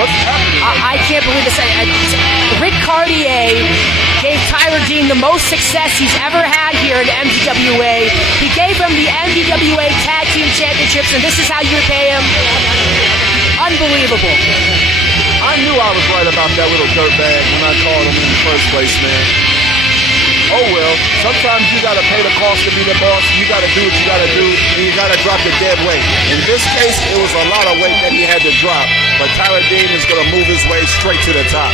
What's happening? I can't believe this. Ric Cardea gave Tyler Dean the most success he's ever had here in MDWA. He gave him the MDWA Tag Team Championships, and this is how you repay him? Unbelievable. I knew I was right about that little dirtbag when I called him in the first place, man. Oh well, sometimes you gotta pay the cost to be the boss. You gotta do what you gotta do, and you gotta drop the dead weight. In this case, it was a lot of weight that he had to drop, but Tyler Dean is gonna move his way straight to the top.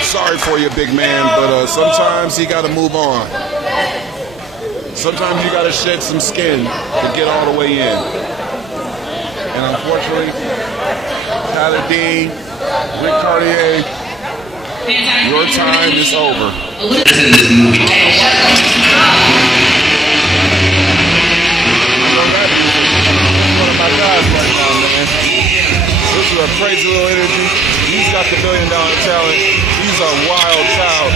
Sorry for you, big man, but sometimes you gotta move on. Sometimes you gotta shed some skin to get all the way in. And unfortunately, Tyler Dean, Ric Cardea, your time is over. This is this movie. One of my guys right now, man. This is a crazy little energy. He's got the $1 billion talent. He's a wild child.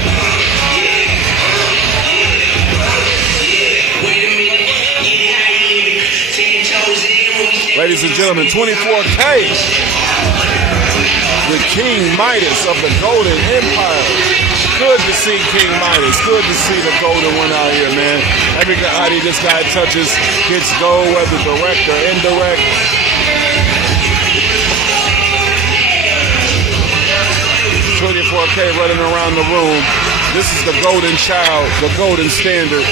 Ladies and gentlemen, 24K. The King Midas of the Golden Empire. Good to see King Midas. Good to see the Golden one out here, man. Everybody this guy touches gets gold, whether direct or indirect. $24K running around the room. This is the golden child, the golden standard.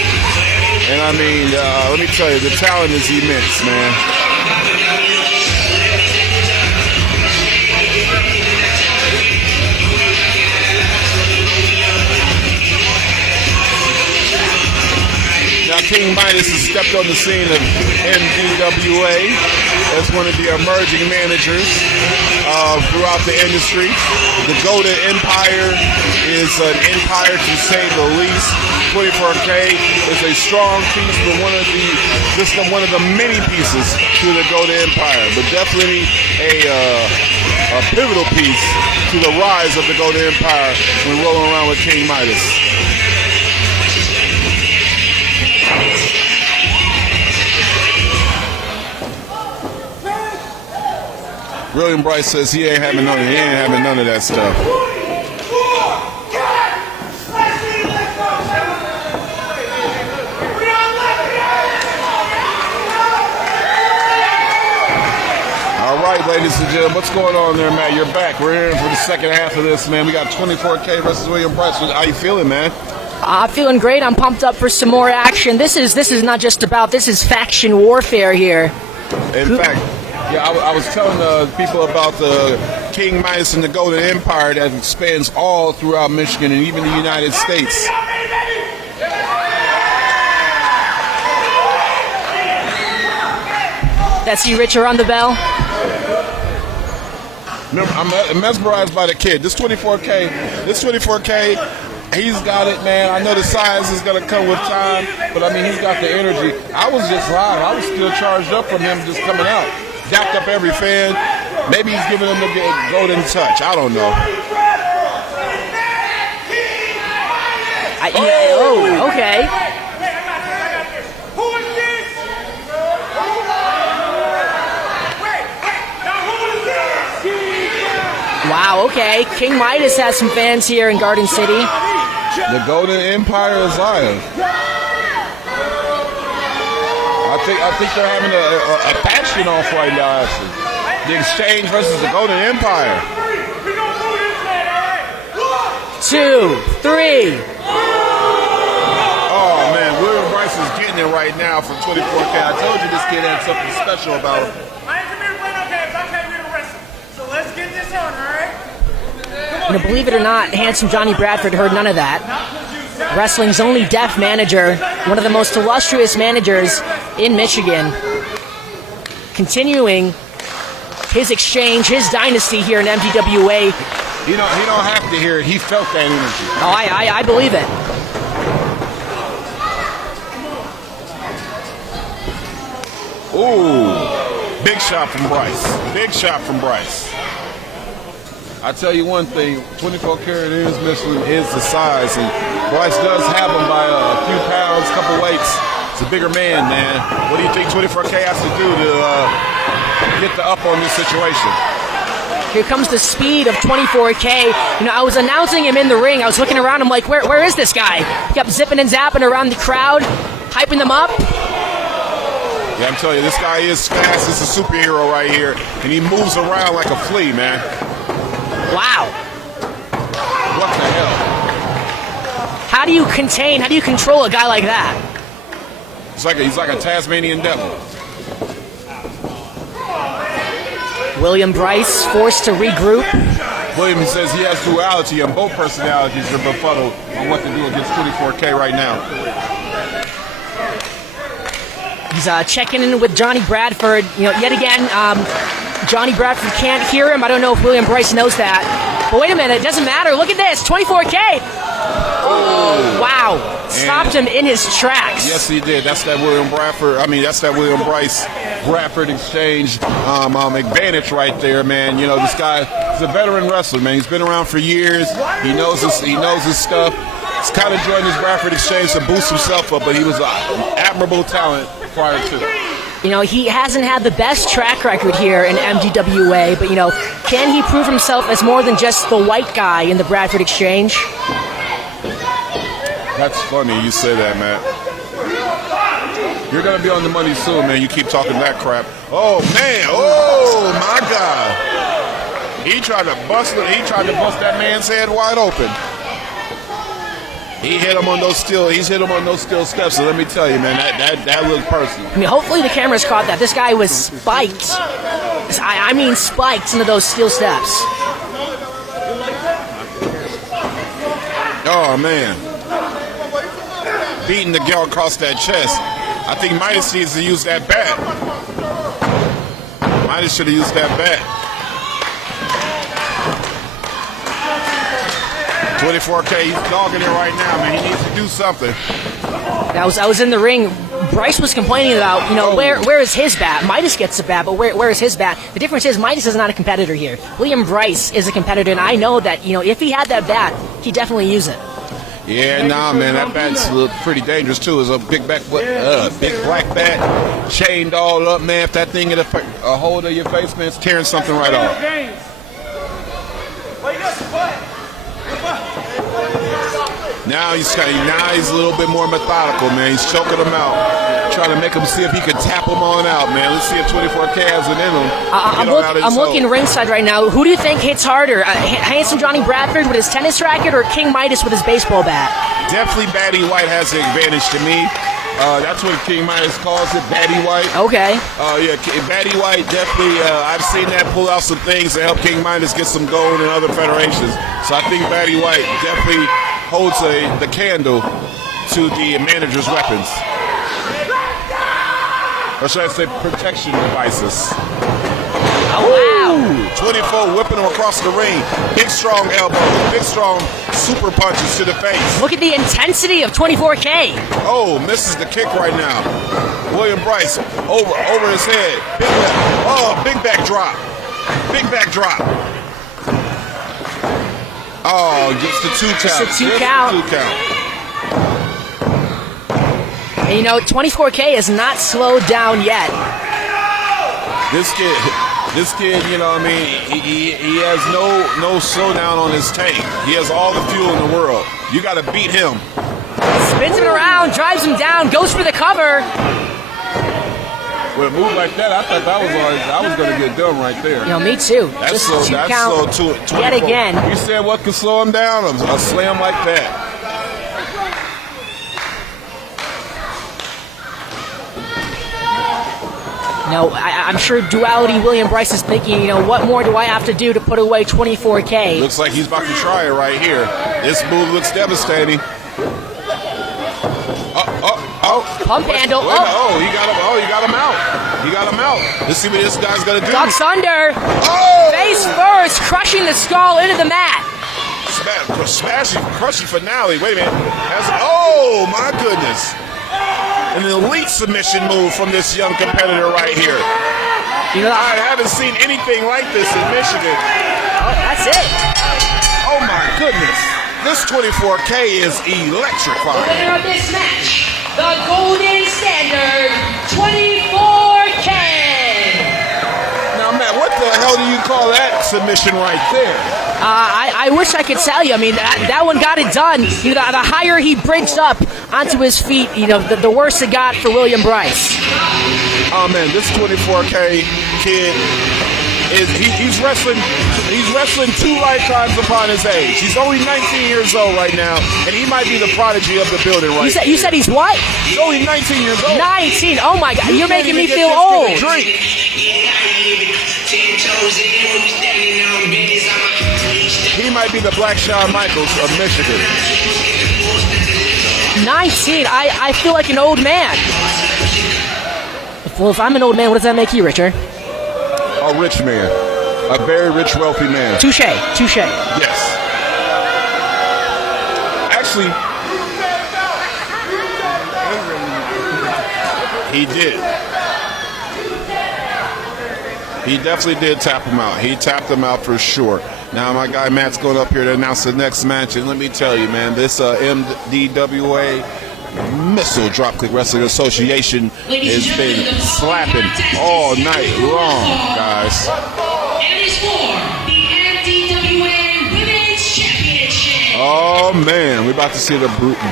And I mean, let me tell you, the talent is immense, man. Now, King Midas has stepped on the scene of MDWA as one of the emerging managers throughout the industry. The Golden Empire is an empire, to say the least. 24K is a strong piece, but one of the many pieces to the Golden Empire, but definitely a pivotal piece to the rise of the Golden Empire when rolling around with King Midas. William Bryce says he ain't having none of that stuff. All right, ladies and gentlemen, what's going on there, Matt? You're back. We're here for the second half of this, man. We got 24K versus William Bryce. How you feeling, man? I'm feeling great. I'm pumped up for some more action. This is not just about, this is faction warfare here. In fact, yeah, I was telling people about the King Midas and the Golden Empire that spans all throughout Michigan and even the United States. That's you, Richard, on the bell? Remember, I'm mesmerized by the kid. This 24K, he's got it, man. I know the size is going to come with time, but I mean, he's got the energy. I was just live. I was still charged up from him just coming out. Dapped up every fan. Maybe he's giving them the golden touch. I don't know. Okay. Wow, okay. King Midas has some fans here in Garden City. The Golden Empire is live. I think they're having a passion off right now, actually. The Exchange versus the Golden Empire. 2, 3. Oh, man, William Bryce is getting winning right now from 24K. I told you this kid had something special about him. So let's get this on, all right? You know, believe it or not, handsome Johnny Bradford heard none of that. Wrestling's only deaf manager, one of the most illustrious managers in Michigan, continuing his exchange, his dynasty here in MDWA. He don't have to hear it. He felt that energy. Oh, I believe it. Ooh, big shot from Bryce. Big shot from Bryce. I tell you one thing, 24 karat is Michelin is the size, and Bryce does have him by a few pounds, couple weights. It's a bigger man, man. What do you think 24K has to do to get the up on this situation? Here comes the speed of 24K. You know, I was announcing him in the ring. I was looking around. I'm like, where is this guy? He kept zipping and zapping around the crowd, hyping them up. Yeah, I'm telling you, this guy is fast. This is a superhero right here, and he moves around like a flea, man. Wow. What the hell? How do you control a guy like that? He's like a Tasmanian devil. William Bryce forced to regroup. William says he has duality, and both personalities are befuddled on what to do against 24K right now. He's checking in with Johnny Bradford. You know, yet again, Johnny Bradford can't hear him. I don't know if William Bryce knows that. But wait a minute, it doesn't matter. Look at this, 24K. Oh, wow. Stopped him in his tracks. Yes, he did. That's that William Bradford. That's that William Bryce Bradford exchange advantage right there, man. You know, this guy is a veteran wrestler, man. He's been around for years. He knows his stuff. He's kind of joined this Bradford exchange to boost himself up, but he was an admirable talent prior to it. You know, he hasn't had the best track record here in MDWA, but, you know, can he prove himself as more than just the white guy in the Bradford exchange? That's funny you say that, man. You're going to be on the money soon, man. You keep talking that crap. Oh, man. Oh, my God. He tried to bust that man's head wide open. He hit him on those steel steps, so let me tell you, man, that looked personal. I mean, hopefully the cameras caught that. This guy was spiked. I mean spiked into those steel steps. Oh, man. Beating the girl across that chest. I think Midas needs to use that bat. Midas should have used that bat. 24K, he's dogging it right now, man. He needs to do something. I was in the ring. Bryce was complaining about, you know, where is his bat? Midas gets the bat, but where is his bat? The difference is Midas is not a competitor here. William Bryce is a competitor, and I know that, you know, if he had that bat, he'd definitely use it. Yeah, nah, man, that bat's pretty dangerous too. It's a big black bat, chained all up, man. If that thing get a hold of your face, man, it's tearing something right off. Now he's a little bit more methodical, man. He's choking him out, trying to make him see if he can tap him on out, man. Let's see if 24K has it in him. I'm looking ringside right now. Who do you think hits harder? Handsome Johnny Bradford with his tennis racket, or King Midas with his baseball bat? Definitely Batty White has the advantage to me. That's what King Midas calls it, Batty White. Okay. Yeah, Batty White definitely, I've seen that pull out some things to help King Midas get some gold in other federations. So I think Batty White definitely holds the candle to the manager's weapons. Or should I say protection devices. Oh, wow. 24 whipping him across the ring. Big strong elbows, big strong super punches to the face. Look at the intensity of 24K. Oh, misses the kick right now. William Bryce over his head. Big back drop. Big back drop. Oh, gets the 2 count. It's a 2 count. And you know, 24K is not slowed down yet. This kid, you know what I mean, he has no slowdown on his tank. He has all the fuel in the world. You got to beat him. Spins him around, drives him down, goes for the cover. With a move like that, I thought that was going to get done right there. You know, me too. That's Just slow. 2 That's count slow too. yet again. You said what could slow him down? A slam like that. No, I'm sure Duality William Bryce is thinking, what more do I have to do to put away 24K? Looks like he's about to try it right here. This move looks devastating. Pump handle. He got him out. He got him out. Let's see what this guy's gonna do. Ducks under. Oh! Face first, crushing the skull into the mat. Crushing finale. Wait a minute. Oh my goodness. An elite submission move from this young competitor right here. I haven't seen anything like this in Michigan. Oh, that's it. Oh my goodness. This 24K is electrifying. The winner of this match, the Golden Standard 24K. Now, Matt, what the hell do you call that submission right there? I wish I could tell you. I mean, that one got it done. The higher he breaks up onto his feet, the worse it got for William Bryce. Oh man, this 24K kid he's wrestling 2 lifetimes upon his age. He's only 19 years old right now, and he might be the prodigy of the building right now. You said he's what? He's only 19 years old. 19. Oh my God, you're making me feel old. old. Drink. He might be the Black Shawn Michaels of Michigan. 19. I feel like an old man. Well, if I'm an old man, what does that make you, Richard? A rich man. A very rich, wealthy man. Touche. Yes. Actually, he did. He definitely did tap him out. He tapped him out for sure. Now, my guy Matt's going up here to announce the next match, and let me tell you, man, this MDWA Missile Dropkick Wrestling Association has been slapping all night long, guys. And it's for the MDWA Women's Championship. Oh man, we're about to see the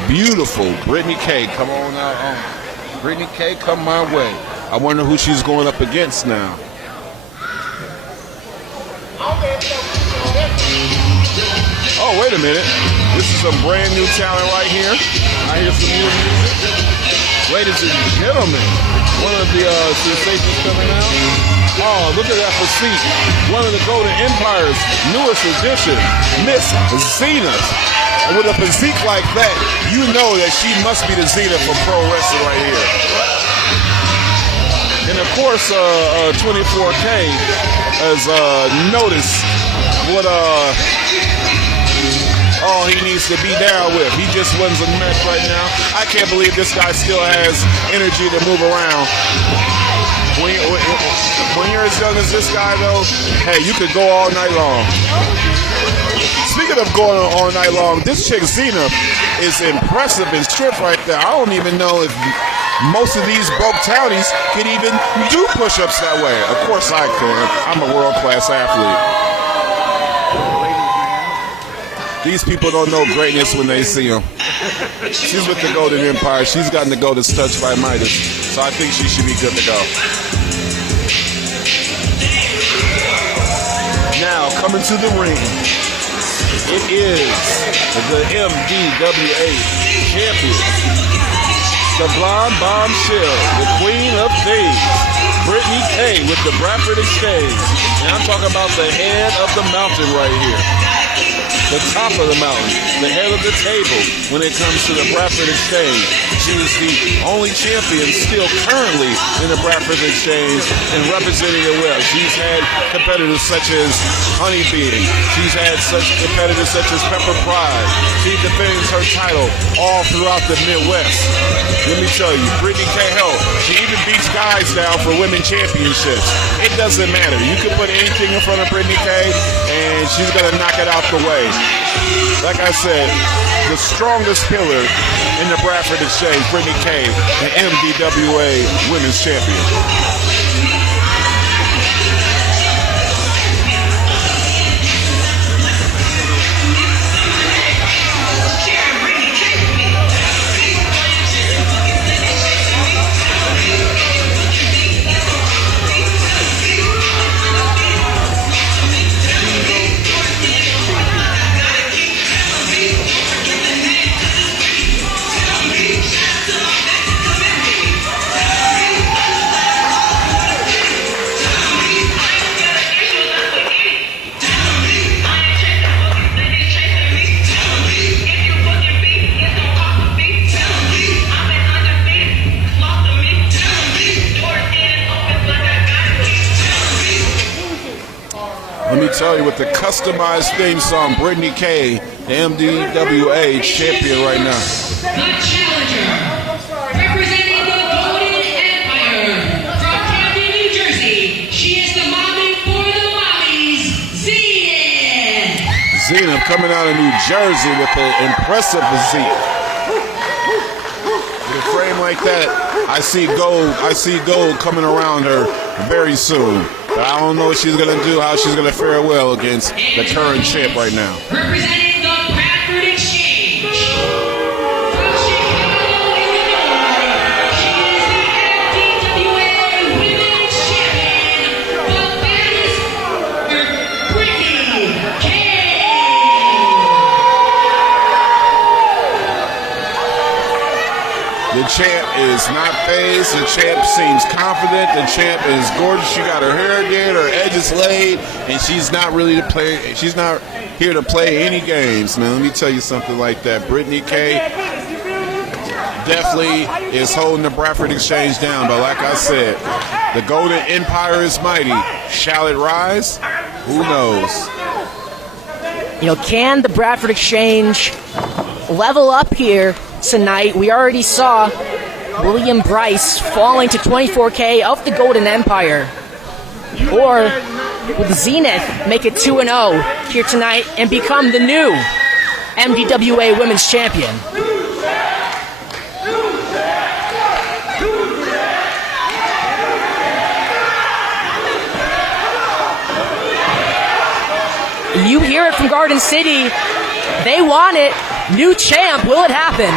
beautiful Brittany K come on out. Brittany K, come my way. I wonder who she's going up against now. Oh, wait a minute. This is a brand new talent right here. I hear some new music. Ladies and gentlemen, one of the sensations coming out. Oh, look at that physique. One of the Golden Empire's newest addition, Miss Xena. And with a physique like that, you know that she must be the Xena from pro wrestling right here. And of course, 24K has noticed what all he needs to be down with. He just wins a match right now. I can't believe this guy still has energy to move around. When you're as young as this guy, though, hey, you could go all night long. Speaking of going all night long, this chick Xena is impressive in strength right there. I don't even know if most of these broke townies can even do push-ups that way. Of course I can. I'm a world-class athlete. These people don't know greatness when they see them. She's with the Golden Empire. She's gotten the Golden touch by Midas. So I think she should be good to go. Now, coming to the ring, it is the MDWA champion, the blonde bombshell, the queen of thieves, Brittany K with the Bradford Exchange. And I'm talking about the head of the mountain right here. The top of the mountain, the head of the table when it comes to the Bradford Exchange. She is the only champion still currently in the Bradford Exchange and representing it well. She's had competitors such as Honeybee. She's had such competitors such as Pepper Pride. She defends her title all throughout the Midwest. Let me tell you, Brittany K. Hill, she even beats guys down for women championships. It doesn't matter. You can put anything in front of Brittany K. and she's going to knock it out the way. Like I said, the strongest pillar in the Bradford Exchange, Brittany K, the MDWA Women's Champion. tell you, with the customized theme song, Brittany K, the MDWA champion right now. The challenger, representing the Golden Empire from Camden, New Jersey. She is the mommy for the mommies, Zenith. Zenith coming out of New Jersey with an impressive physique. With a frame like that, I see gold coming around her very soon. But I don't know what she's going to do, how she's going to fare well against the current champ right now. Representing the Bradford Exchange. From Chicago, Illinois, she is the MDWA Women's Champion, the baddest, Brittany K. The champ is not phased. The champ seems confident. The champ is gorgeous. She got her hair did, her edges laid, and she's not really to play. She's not here to play any games, man. Let me tell you something like that. Brittany K definitely is holding the Bradford Exchange down. But like I said, the Golden Empire is mighty. Shall it rise? Who knows? You know, can the Bradford Exchange level up here tonight? We already saw William Bryce falling to 24K of the Golden Empire. Or will Zenith make it 2-0 here tonight and become the new MDWA Women's Champion? You hear it from Garden City. They want it. New champ. Will it happen?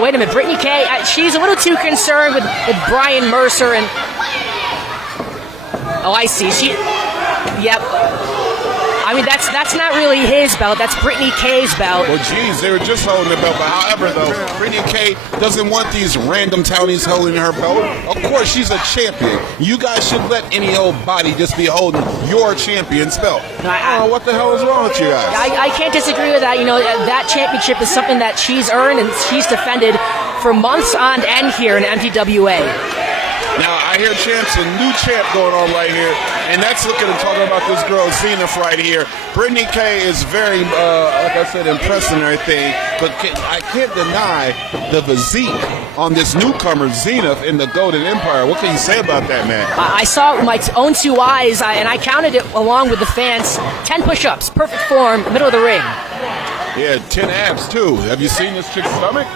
Wait a minute. Brittany K, she's a little too concerned with Brian Mercer and... Oh, I see. Yep. I mean, that's not really his belt. That's Brittany K's belt. Well, geez, they were just holding the belt. But however, though, Brittany K doesn't want these random townies holding her belt. Of course, she's a champion. You guys should let any old body just be holding your champion's belt. What the hell is wrong with you guys? I can't disagree with that. You know, that championship is something that she's earned and she's defended for months on end here in MDWA. Now, I hear champs, a new champ going on right here, and that's looking and talking about this girl, Zenith, right here. Brittany K is very, like I said, impressive and everything, but I can't deny the physique on this newcomer, Zenith, in the Golden Empire. What can you say about that, man? I saw it with my own two eyes, and I counted it along with the fans. 10 push-ups, perfect form, middle of the ring. Yeah, 10 abs, too. Have you seen this chick's stomach?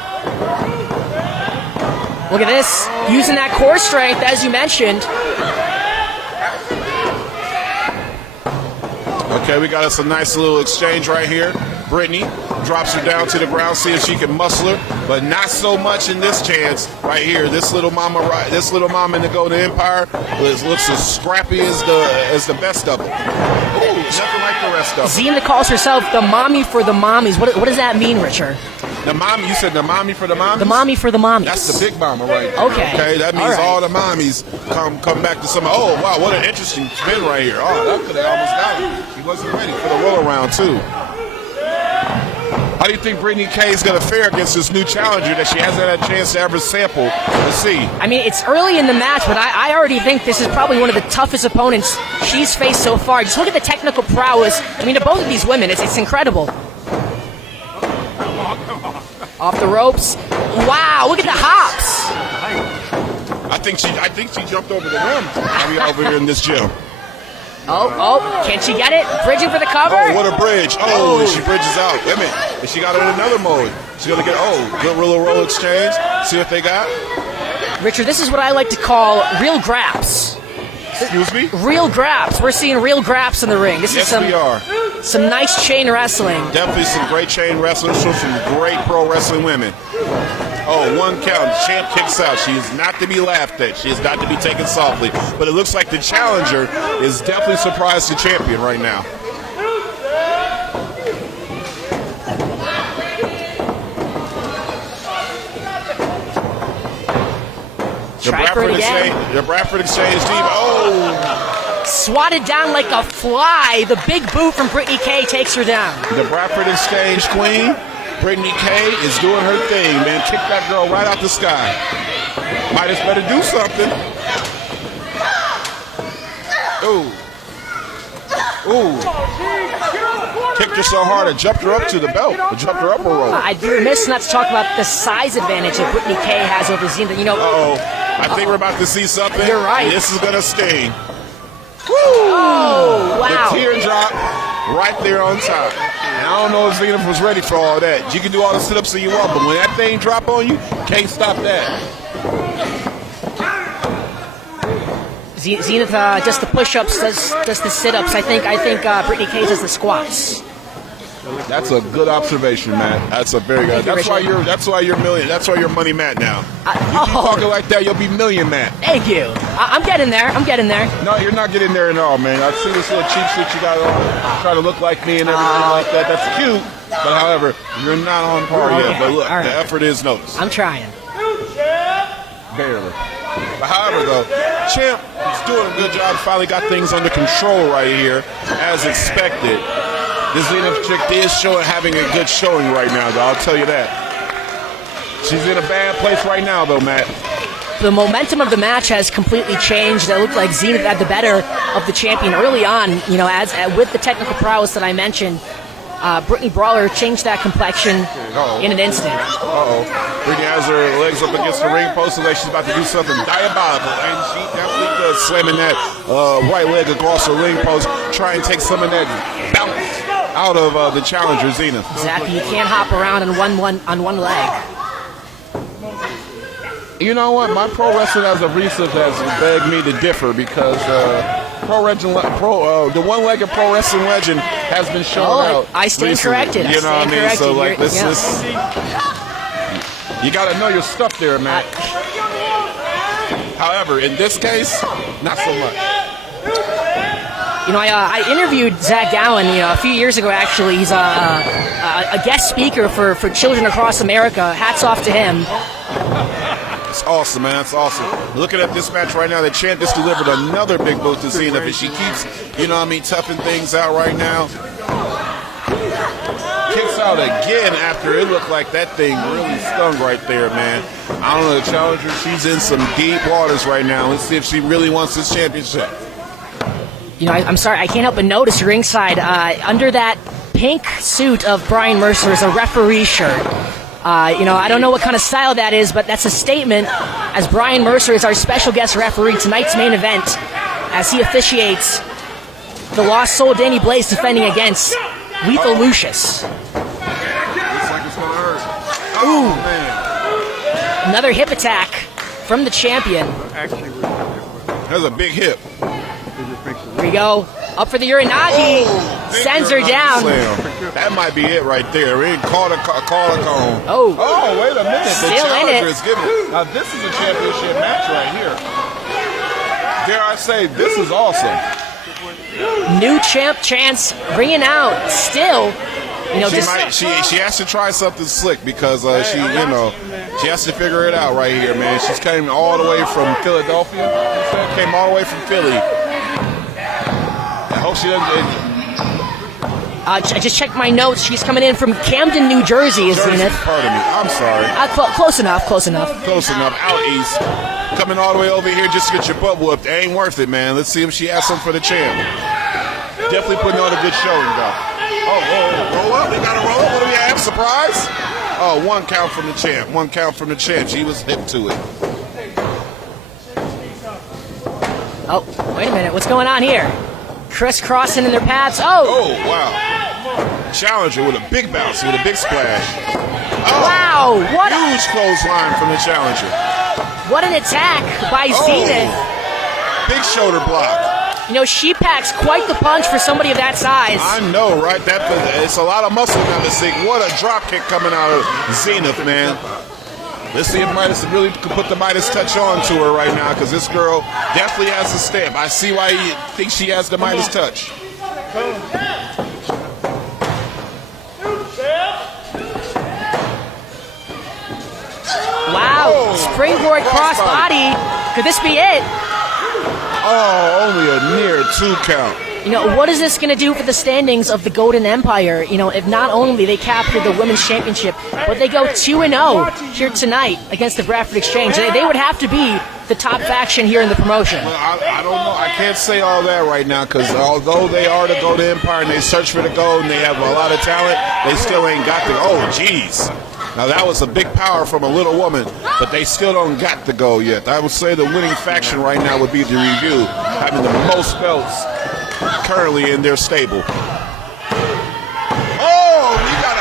Look at this, using that core strength, as you mentioned. Okay, we got us a nice little exchange right here. Brittany drops her down to the ground, see if she can muscle her, but not so much in this chance right here. This little mama in the Golden Empire looks as scrappy as the best of them. Ooh, nothing like the rest of them. Zenith calls herself the mommy for the mommies. What does that mean, Richard? The mommy, you said the mommy for the mommies? The mommy for the mommies. That's the big mama right there. Okay. That means all the mommies come back to some. Oh, wow, what an interesting spin right here. Oh, that could have almost got him. He wasn't ready for the roll around, too. How do you think Brittany K is going to fare against this new challenger that she hasn't had a chance to ever sample? Let's see. I mean, it's early in the match, but I already think this is probably one of the toughest opponents she's faced so far. Just look at the technical prowess. I mean, to both of these women, it's incredible. Off the ropes. Wow, look at the hops. I think she jumped over the rim. Over here in this gym. Oh, can she get it? Bridging for the cover? Oh, what a bridge. Oh, and she bridges out. Wait a minute. And she got it in another mode. She's going to get, good little roll exchange. See what they got. Richard, this is what I like to call real graps. Excuse me? Real graps. We're seeing real graps in the ring. We are. Some nice chain wrestling. Definitely some great chain wrestling. Some great pro wrestling women. Oh, one count. The champ kicks out. She is not to be laughed at. She is not to be taken softly. But it looks like the challenger is definitely surprised the champion right now. The Bradford Exchange team. Oh! Swatted down like a fly. The big boot from Brittany K takes her down. The Bradford Exchange queen, Brittany K, is doing her thing, man. Kick that girl right out the sky. Might as better do something. Ooh. Ooh. Kicked her so hard, it jumped her up to the belt. It jumped her up a rope. I'd be remiss not to talk about the size advantage that Brittany Kay has over Zenith. You know, I think we're about to see something. You're right. This is going to sting. Woo! Oh, wow. The teardrop right there on top. And I don't know if Zenith was ready for all that. You can do all the sit-ups that you want, but when that thing drop on you, can't stop that. Zenith does the push-ups, does the sit-ups. I think Brittany Kay does the squats. That's a good observation, Matt. That's a very good. That's why you're million. That's why you're money, Matt. Now, you talking like that, you'll be million, Matt. Thank you. I'm getting there. No, you're not getting there at all, man. I see this little cheap suit you got on, try to look like me and everything like that. That's cute, but however, you're not on par yet. But look, the effort is noticed. I'm trying. Barely. But however, though, Champ is doing a good job. Finally got things under control right here, as expected. This Zenith chick is having a good showing right now, though. I'll tell you that. She's in a bad place right now, though, Matt. The momentum of the match has completely changed. It looked like Zenith had the better of the champion early on. You know, as with the technical prowess that I mentioned, Brittany Brawler changed that complexion in an instant. Brittany has her legs up against the ring post, like she's about to do something diabolical, and she definitely does, slamming that right leg across the ring post, try and take some of that bounce out of the challenger, Zenith. Exactly. You can't hop around on one leg. You know what? My pro wrestling as of recent has begged me to differ because the one-legged pro wrestling legend has been shown out. I stand recently. corrected. You know what I mean? Corrected. So like this, you got to know your stuff there, Matt. However, in this case, not so much. You know, I interviewed Zach Gowen, a few years ago, actually. He's a guest speaker for Children Across America. Hats off to him. It's awesome, man. It's awesome. Looking at this match right now, the Champ just delivered another big boost to Zenith, and she keeps, toughing things out right now. Kicks out again after it looked like that thing really stung right there, man. I don't know, the challenger, she's in some deep waters right now. Let's see if she really wants this championship. You know, I'm sorry, I can't help but notice ringside, under that pink suit of Brian Mercer is a referee shirt. I don't know what kind of style that is, but that's a statement, as Brian Mercer is our special guest referee tonight's main event, as he officiates the Lost Soul Danny Blaze defending against Lethal Lucius. Looks like it's gonna hurt. Oh, man. Another hip attack from the champion. That's a big hip. Here we go. Up for the Uranagi. Sends her down. Slam. That might be it right there. We didn't call a cone. Oh, wait a minute. The Still in challenger it. is giving. Now, this is a championship match right here. Dare I say, this is awesome. New champ chance ringing out. Still, She has to try something slick because she has to figure it out right here, man. She's came all the way from Philadelphia. Came all the way from Philly. I hope she doesn't. I just checked my notes. She's coming in from Camden, New Jersey, is Zenith. Pardon me. I'm sorry. Close enough. Close enough. Out east. Coming all the way over here just to get your butt whooped. It ain't worth it, man. Let's see if she has something for the champ. Definitely putting on a good showing, though. Roll up. We got to roll up. What do we have? Surprise? Oh, one count from the champ. One count from the champ. She was hip to it. Oh, wait a minute. What's going on here? Crisscrossing in their paths. Oh, wow. Challenger with a big bounce, with a big splash. Wow. What huge clothesline from the challenger. What an attack by Zenith. Big shoulder block. She packs quite the punch for somebody of that size. I know, right? It's a lot of muscle down the sink. What a drop kick coming out of Zenith, man. Let's see if Midas really could put the Midas touch on to her right now, because this girl definitely has a stamp. I see why you think she has the Midas touch. Wow. Springboard crossbody. Could this be it? Oh, only a near 2 count. What is this going to do for the standings of the Golden Empire? If not only they capture the Women's Championship, but they go 2-0 here tonight against the Bradford Exchange. They would have to be the top faction here in the promotion? Well, I don't know. I can't say all that right now because although they are the Golden Empire and they search for the gold and they have a lot of talent, they still ain't got the. Oh, jeez. Now that was a big power from a little woman, but they still don't got the gold yet. I would say the winning faction right now would be the Review, having the most belts currently in their stable. Oh, we got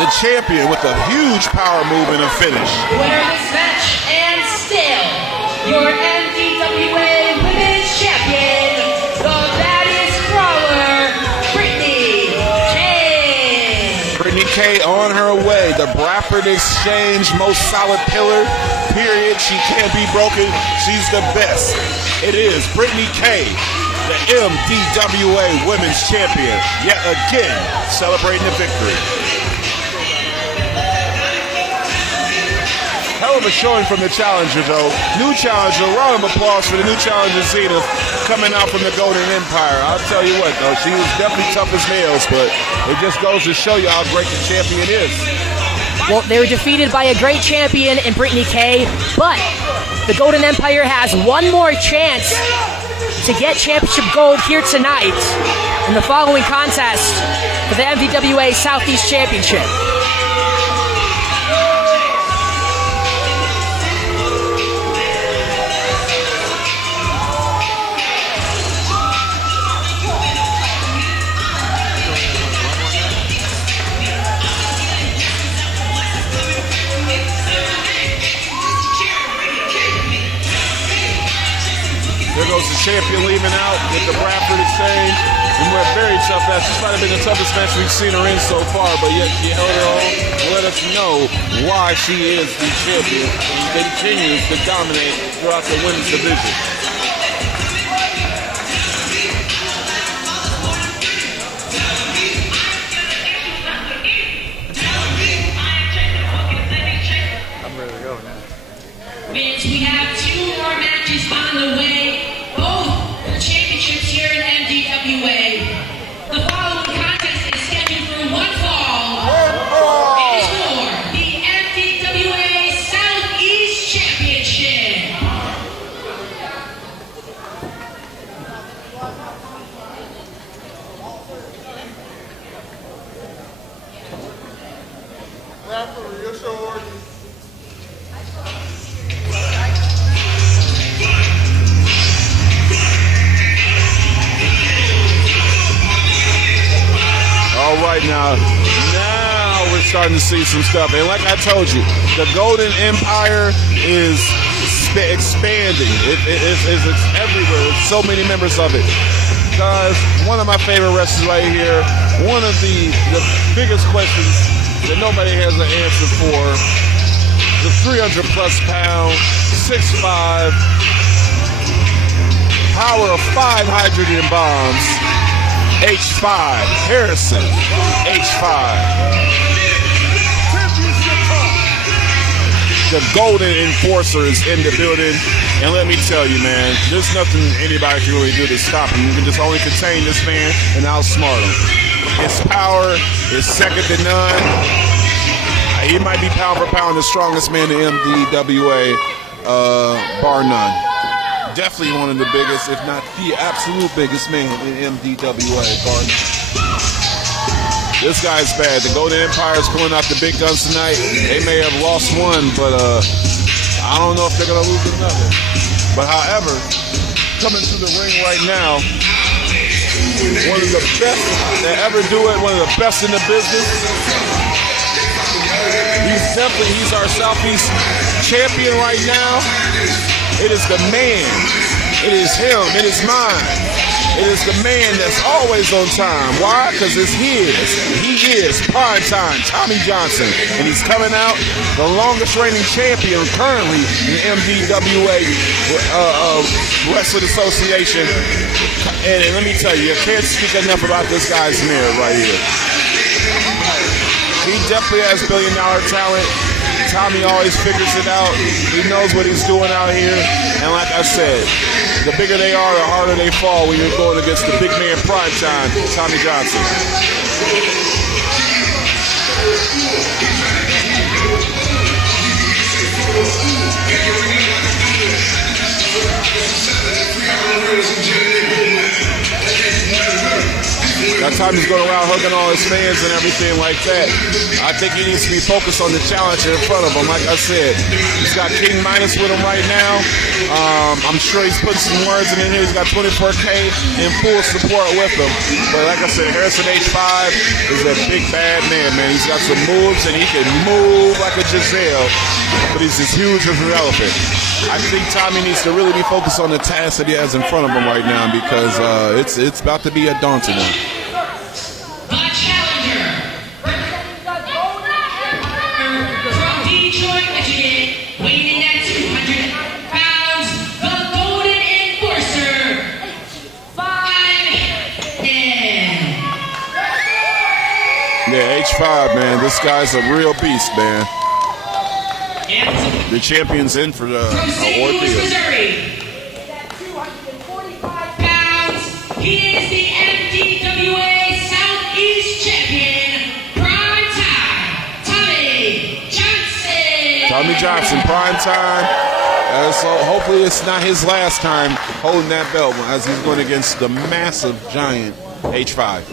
the champion with a huge power move and a finish. Winner of this match and still your MDWA Women's Champion, the baddest brawler, Brittany K. Brittany K on her way. The Bradford Exchange most solid pillar, period. She can't be broken. She's the best. It is Brittany K, the MDWA Women's Champion, yet again celebrating the victory. Hell of a showing from the challenger, though. New challenger, round of applause for the new challenger, Zenith, coming out from the Golden Empire. I'll tell you what, though, she was definitely tough as nails, but it just goes to show you how great the champion is. Well, they were defeated by a great champion in Brittany K, but the Golden Empire has one more chance to get championship gold here tonight in the following contest for the MDWA Southeast Championship. There goes the champion leaving out with the Bradford Exchange. And we're very tough match. This might have been the toughest match we've seen her in so far, but yet she held her own and let us know why she is the champion and continues to dominate throughout the women's division. I'm ready to go now. Vince, we have 2 more matches on the way, both for championships here in MDWA. The following contest is scheduled for one fall. It is for the MDWA Southeast Championship. All right, now we're starting to see some stuff. And like I told you, the Golden Empire is expanding. It's everywhere. There's so many members of it. Guys, one of my favorite wrestlers right here. One of the biggest questions that nobody has an answer for. The 300 plus pound, 6'5", power of 5 hydrogen bombs. H5, Harrison, H5. The Golden Enforcer is in the building, and let me tell you, man, there's nothing anybody can really do to stop him. You can just only contain this man and outsmart him. His power is second to none. He might be pound for pound the strongest man in MDWA, bar none. Definitely one of the biggest, if not the absolute biggest man in MDWA. This guy's bad. The Golden Empire is pulling out the big guns tonight. They may have lost one, but I don't know if they're going to lose another. But however, coming to the ring right now, one of the best that ever do it, one of the best in the business. He's our Southeast champion right now. It is the man. It is him. It is mine. It is the man that's always on time. Why? Because it's his. He is prime time, Tommy Johnson. And he's coming out the longest reigning champion currently in the MDWA Wrestling Association. And let me tell you, I can't speak enough about this guy's mirror right here. He definitely has billion-dollar talent. Tommy always figures it out. He knows what he's doing out here. And like I said, the bigger they are, the harder they fall when you're going against the big man prime time, Tommy Johnson. time he's going around hugging all his fans and everything like that. I think he needs to be focused on the challenger in front of him. Like I said, he's got King Midas with him right now. I'm sure he's putting some words in here. He's got 24K in full support with him. But like I said, Harrison H5 is a big bad man, man. He's got some moves and he can move like a Giselle, but he's as huge as an elephant. I think Tommy needs to really be focused on the task that he has in front of him right now, because it's about to be a daunting one. The challenger from Detroit, Michigan, weighing in at 200 pounds, the Golden Enforcer, 5'10". Yeah, H5, man, this guy's a real beast, man. The champion's in for the From St. Louis, ordeal. Missouri, at 245 pounds, he is the MDWA Southeast Champion, prime time, Tommy Johnson. Tommy Johnson, prime time. So hopefully it's not his last time holding that belt as he's going against the massive giant H5.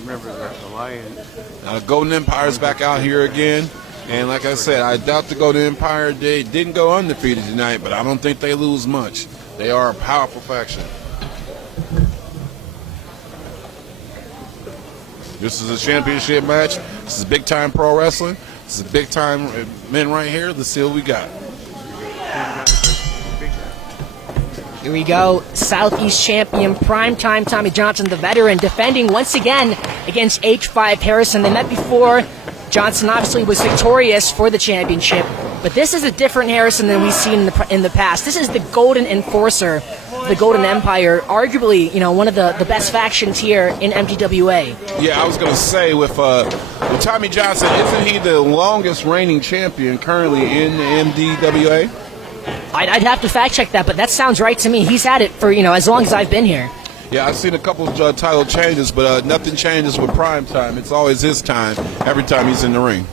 Remember that the Lion. Golden Empire's back out here again. And like I said, I doubt the Golden Empire, they didn't go undefeated tonight, but I don't think they lose much. They are a powerful faction. This is a championship match. This is big time pro wrestling. This is big time men right here. Let's see what we got. Here we go. Southeast champion, primetime Tommy Johnson, the veteran, defending once again against H5 Harrison. They met before. Johnson obviously was victorious for the championship, but this is a different Harrison than we've seen in the past. This is the Golden Enforcer, the Golden Empire, arguably, one of the best factions here in MDWA. Yeah, I was going to say with Tommy Johnson, isn't he the longest reigning champion currently in the MDWA? I'd have to fact check that, but that sounds right to me. He's had it for as long as I've been here. Yeah, I've seen a couple of title changes, but nothing changes with prime time. It's always his time every time he's in the ring.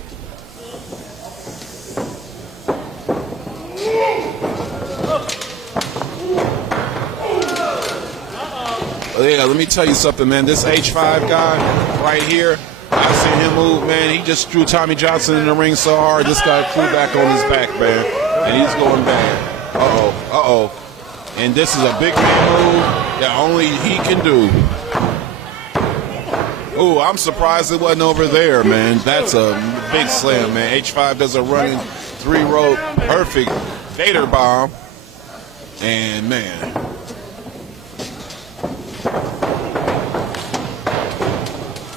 Yeah, let me tell you something, man. This H5 guy right here, I've seen him move, man. He just threw Tommy Johnson in the ring so hard, this guy flew back on his back, man. And he's going bad. Uh-oh. And this is a big man move that only he can do. Oh, I'm surprised it wasn't over there, man. That's a big slam, man. H5 does a running 3-rope perfect Vader bomb. And, man.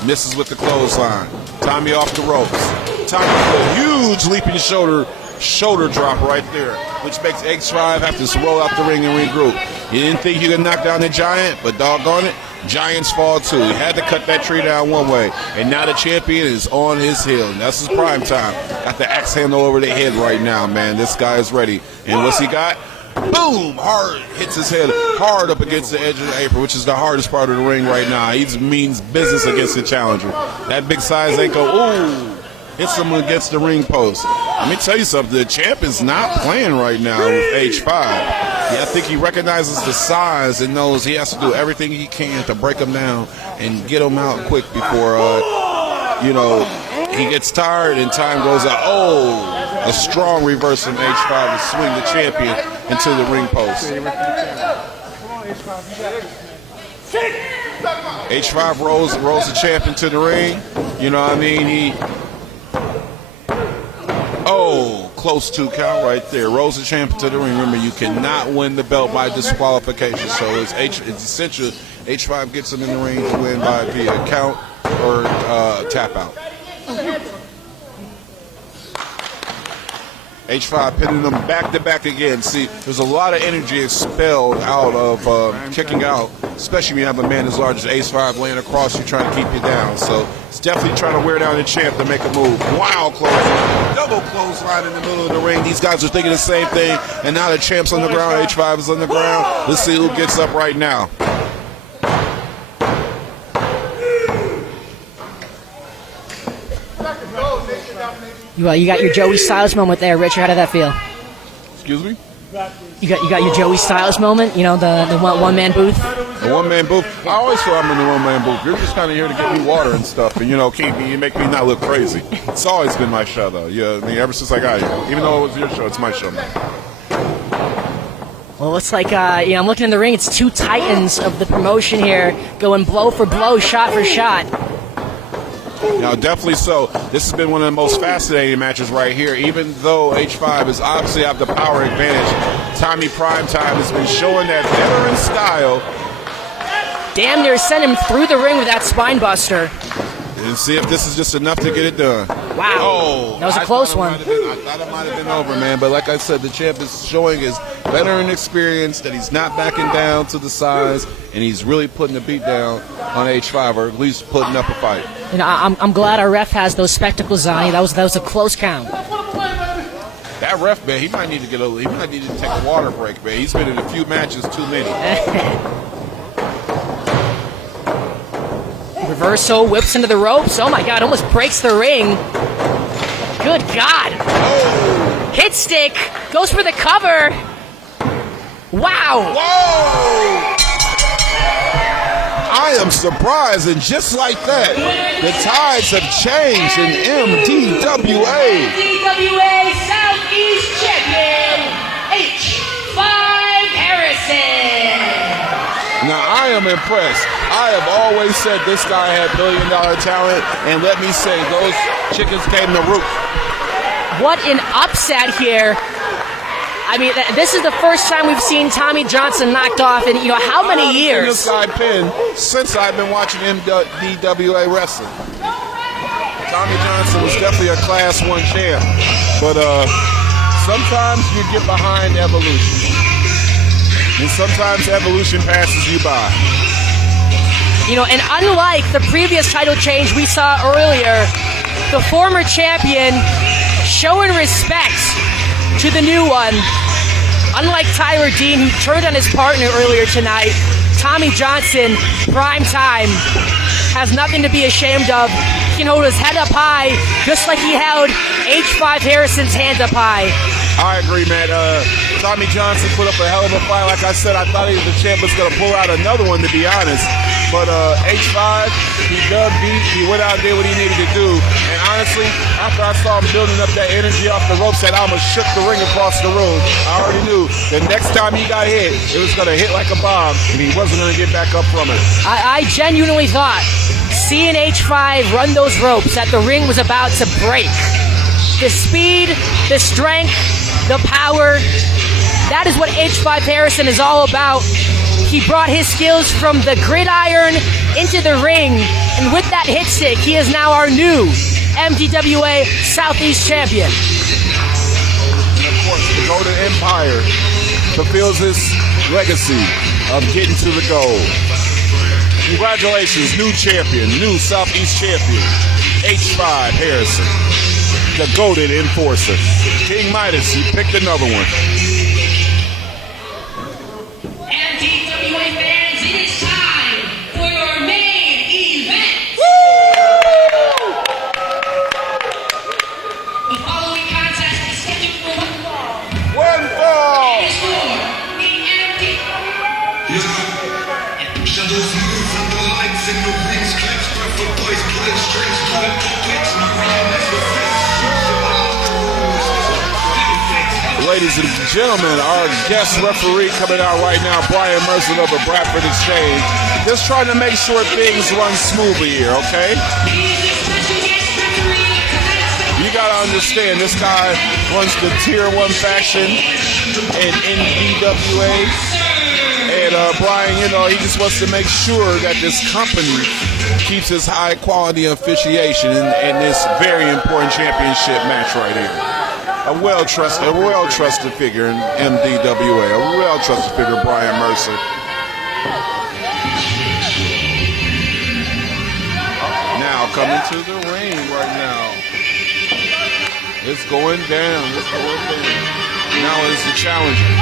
Misses with the clothesline. Tommy off the ropes. Tommy with a huge leaping shoulder drop right there, which makes H5 have to roll out the ring and regroup. He didn't think he could knock down the Giant, but doggone it, Giants fall too. He had to cut that tree down one way, and now the champion is on his heel. And that's his prime time. Got the axe handle over the head right now, man. This guy is ready. And what's he got? Boom! Hard hits his head hard up against the edge of the apron, which is the hardest part of the ring right now. He means business against the challenger. That big size ankle, ooh! Hits him against the ring post. Let me tell you something. The champ is not playing right now with H5. Yeah, I think he recognizes the size and knows he has to do everything he can to break him down and get him out quick before, he gets tired and time goes out. Oh, a strong reverse from H5 to swing the champion into the ring post. H5 rolls the champ into the ring. You know what I mean? Close to count right there. Rolls the champ into the ring. Remember, you cannot win the belt by disqualification. So it's essential H5 gets him in the ring to win by via count or tap out. H5 pinning them back to back again. See, there's a lot of energy expelled out of kicking out, especially when you have a man as large as H5 laying across you trying to keep you down. So it's definitely trying to wear down the champ to make a move. Wow, clothesline. Double clothesline in the middle of the ring. These guys are thinking the same thing. And now the champ's on the ground. H5 is on the ground. Let's see who gets up right now. You got your Joey Styles moment there, Richard. How did that feel? Excuse me? You got your Joey Styles moment, the one-man booth. The one-man booth. I always feel I'm in the one-man booth. You're just kind of here to get me water and stuff, and make me not look crazy. It's always been my show, though. Yeah, ever since I got here. Even though it was your show, it's my show now. Well, it looks like I'm looking in the ring. It's two titans of the promotion here, going blow for blow, shot for shot. Definitely so. This has been one of the most fascinating matches right here. Even though H5 is obviously have the power advantage, Tommy Primetime has been showing that veteran style. Damn near sent him through the ring with that spine buster. And see if this is just enough to get it done. Wow. Oh, that was a close one. I thought it might have been over, man. But like I said, the champ is showing his veteran experience, that he's not backing down to the size, and he's really putting the beat down on H5, or at least putting up a fight. I'm glad our ref has those spectacles on. That was a close count. That ref, man, he might need to take a water break, man. He's been in a few matches too many. Reversal, whips into the ropes. Oh my God, almost breaks the ring. Good God. Oh. Hit stick, goes for the cover. Wow. Whoa. I am surprised, and just like that, the tides have changed in MDWA. MDWA Southeast Champion, H5 Harrison. Now, I am impressed. I have always said this guy had billion-dollar talent, and let me say, those chickens came to roost. What an upset here. I mean, this is the first time we've seen Tommy Johnson knocked off in, how many years? Inside pin since I've been watching MDWA wrestling. Tommy Johnson was definitely a Class 1 champ, but sometimes you get behind evolution, and sometimes evolution passes you by. And unlike the previous title change we saw earlier, the former champion showing respect to the new one. Unlike Tyler Dean, who turned on his partner earlier tonight, Tommy Johnson, prime time, has nothing to be ashamed of. He can hold his head up high, just like he held H5 Harrison's hand up high. I agree, man. Tommy Johnson put up a hell of a fight. Like I said, I thought the champ was going to pull out another one, to be honest. But H5, he dug deep. He went out and did what he needed to do. And honestly, after I saw him building up that energy off the ropes, that almost shook the ring across the room, I already knew the next time he got hit, it was going to hit like a bomb, and he wasn't going to get back up from it. I genuinely thought, seeing H5 run those ropes, that the ring was about to break. The speed, the strength, the power, that is what H5 Harrison is all about. He brought his skills from the gridiron into the ring, and with that hit stick, he is now our new MDWA Southeast Champion. And of course, the Golden Empire fulfills his legacy of getting to the goal. Congratulations, new champion, new Southeast champion, H5 Harrison, the Golden Enforcer. King Midas, you picked another one. MDWA fans, it is time for your main event. The following contest is scheduled for One fall! is for the MDWA. Shadows move from the lights in the wings, claps, for boys, pulling strings, calling clicks, Ladies and gentlemen, our guest referee coming out right now, Brian Mercer of the Bradford Exchange, just trying to make sure things run smoothly here, okay? You gotta understand, this guy runs the Tier 1 faction in NDWA, and Brian, he just wants to make sure that this company keeps its high quality officiation in this very important championship match right here. A well-trusted figure in MDWA, a well-trusted figure, Brian Mercer. Now coming to the ring right now. It's going down. Now is the challenger.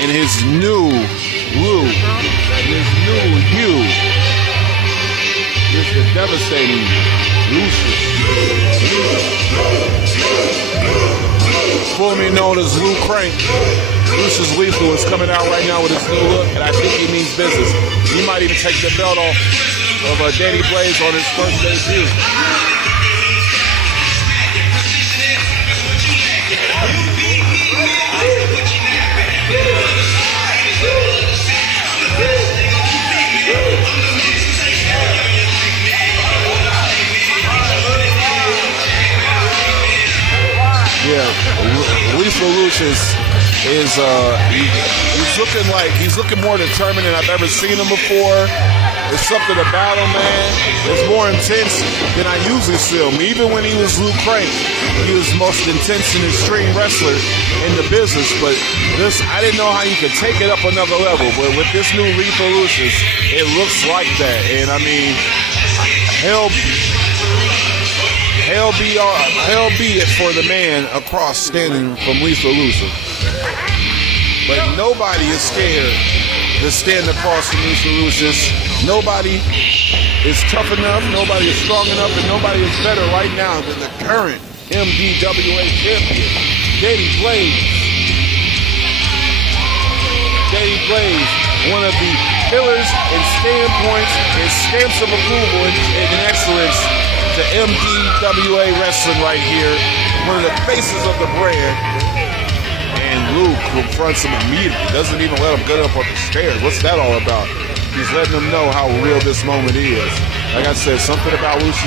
In his new look, hue, is the devastating Lucius. Full mean champion known as Lou Crank, Lucius Lethal, is coming out right now with his new look, and I think he means business. He might even take the belt off of Danny Blaze on his first debut. Yeah, Lethal Lucius is he's looking more determined than I've ever seen him before. There's something about him, man. It's more intense than I usually see him. Even when he was Lou Crank, he was the most intense and extreme wrestler in the business. But this, I didn't know how you could take it up another level. But with this new Lethal Lucius, it looks like that. And I mean, hell be it for the man across standing from Lethal Lucius. But nobody is scared to stand across from Lethal Lucius. Nobody is tough enough, nobody is strong enough, and nobody is better right now than the current MDWA champion, Danny Blaze. Danny Blaze, one of the pillars and standpoints and stamps of approval and excellence to MDWA wrestling right here. One of the faces of the brand. And Luke confronts him immediately. Doesn't even let him get up on the stairs. What's that all about? He's letting them know how real this moment is. Like I said, something about Lethal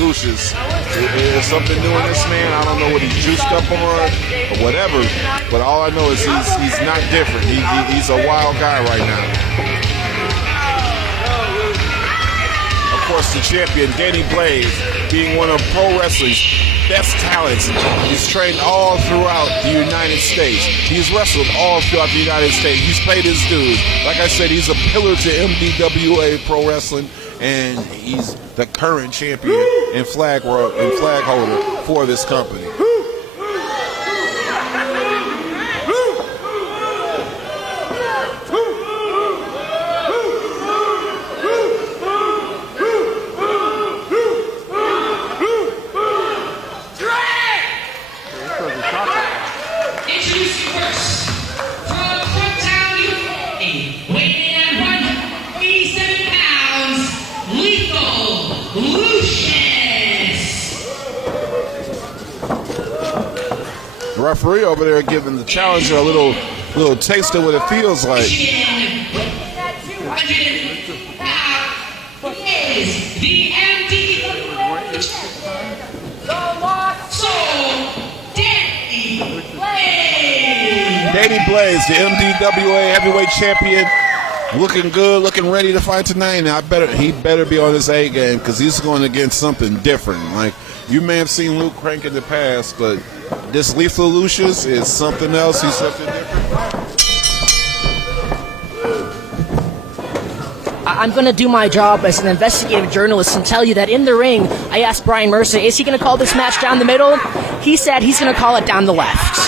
Lucius. There's something new in this man. I don't know what he's juiced up on or whatever, but all I know is he's not different. He's a wild guy right now. Of course, the champion, Danny Blaze, being one of pro wrestling's best talents. He's trained all throughout the United States. He's wrestled all throughout the United States. He's paid his dues. Like I said, he's a pillar to MDWA pro wrestling, and he's the current champion and flag holder for this company. Referee over there giving the challenger a little taste of what it feels like. Danny Blaze, the MDWA heavyweight champion, looking good, looking ready to fight tonight. Now he better be on his A game because he's going against something different. Like, you may have seen Luke Crank in the past, but this Lethal Lucius is something else. He's something different. I'm going to do my job as an investigative journalist and tell you that in the ring, I asked Brian Mercer, is he going to call this match down the middle? He said he's going to call it down the left.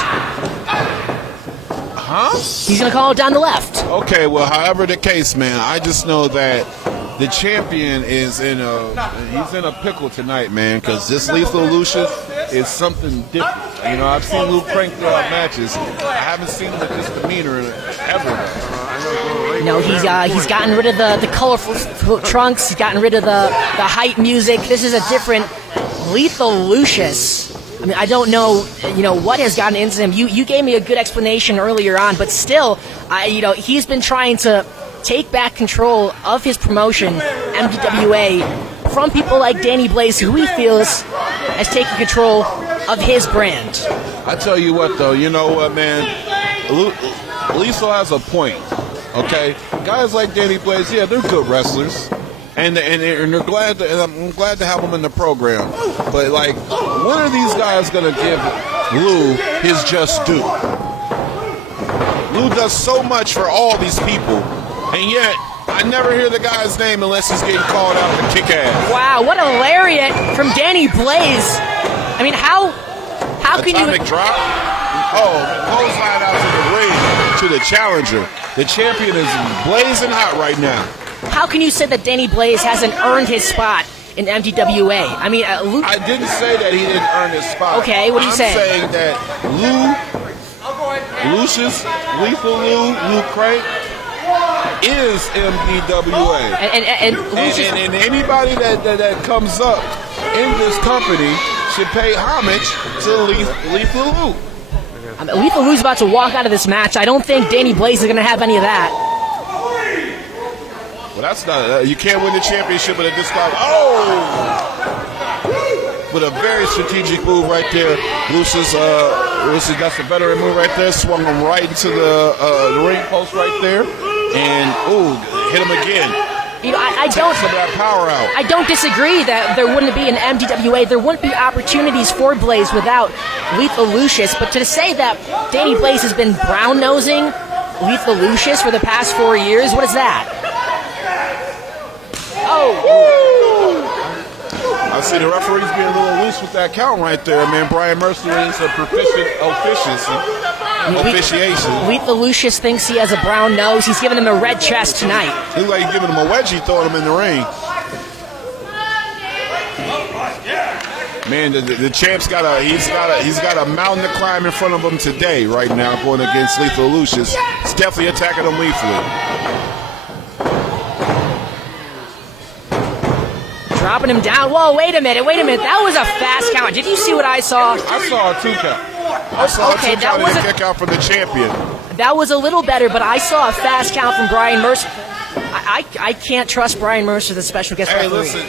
Huh? He's going to call it down the left. Okay, well, however the case, man, I just know that the champion is in a pickle tonight, man, because this Lethal Lucius is something different. You know, I've seen Luke Crank throughout matches. I haven't seen him with this demeanor ever. You know, he's gotten rid of the colorful trunks. He's gotten rid of the hype music. This is a different Lethal Lucius. I mean, I don't know, what has gotten into him. You gave me a good explanation earlier on, but still, he's been trying to take back control of his promotion, MDWA, from people like Danny Blaze, who he feels has taken control of his brand. I tell you what, though, you know what, man? Lethal has a point, okay? Guys like Danny Blaze, yeah, they're good wrestlers. And they're glad and I'm glad to have them in the program. But, like, when are these guys going to give Lou his just due? Lou does so much for all these people, and yet I never hear the guy's name unless he's getting called out to kick ass. Wow, what a lariat from Danny Blaze. I mean, how can you... Atomic drop? Oh, clothesline out to the ring to the challenger. The champion is blazing hot right now. How can you say that Danny Blaze hasn't earned his spot in MDWA. I mean, I didn't say that he didn't earn his spot. Okay, what are you saying? I'm saying that Lucius, Lethal Lou Crank is MDWA. And anybody that comes up in this company should pay homage to Lethal Lou. Lethal Lou's about to walk out of this match. I don't think Danny Blaze is going to have any of that. Well, that's not. You can't win the championship with a disqual. Oh! With a very strategic move right there. Lucius got the veteran move right there. Swung him right into the ring post right there. And, hit him again. You know, I don't. Some of that power out. I don't disagree that there wouldn't be an MDWA. There wouldn't be opportunities for Blaze without Lethal Lucius. But to say that Danny Blaze has been brown nosing Lethal Lucius for the past 4 years, what is that? I see the referees being a little loose with that count right there, man. Brian Mercer is a proficient officiation. Lethal Lucius thinks he has a brown nose. He's giving him a red chest tonight. He like he's giving him a wedgie, throwing him in the ring. Man, the champ's got a mountain to climb in front of him today, right now, going against Lethal Lucius. He's definitely attacking him lethally. Dropping him down. Whoa, wait a minute. That was a fast count. Did you see what I saw? I saw a 2 count. I saw a 2 count and a kick out from the champion. That was a little better, but I saw a fast count from Brian Mercer. I can't trust Brian Mercer, the special guest referee. Hey, listen,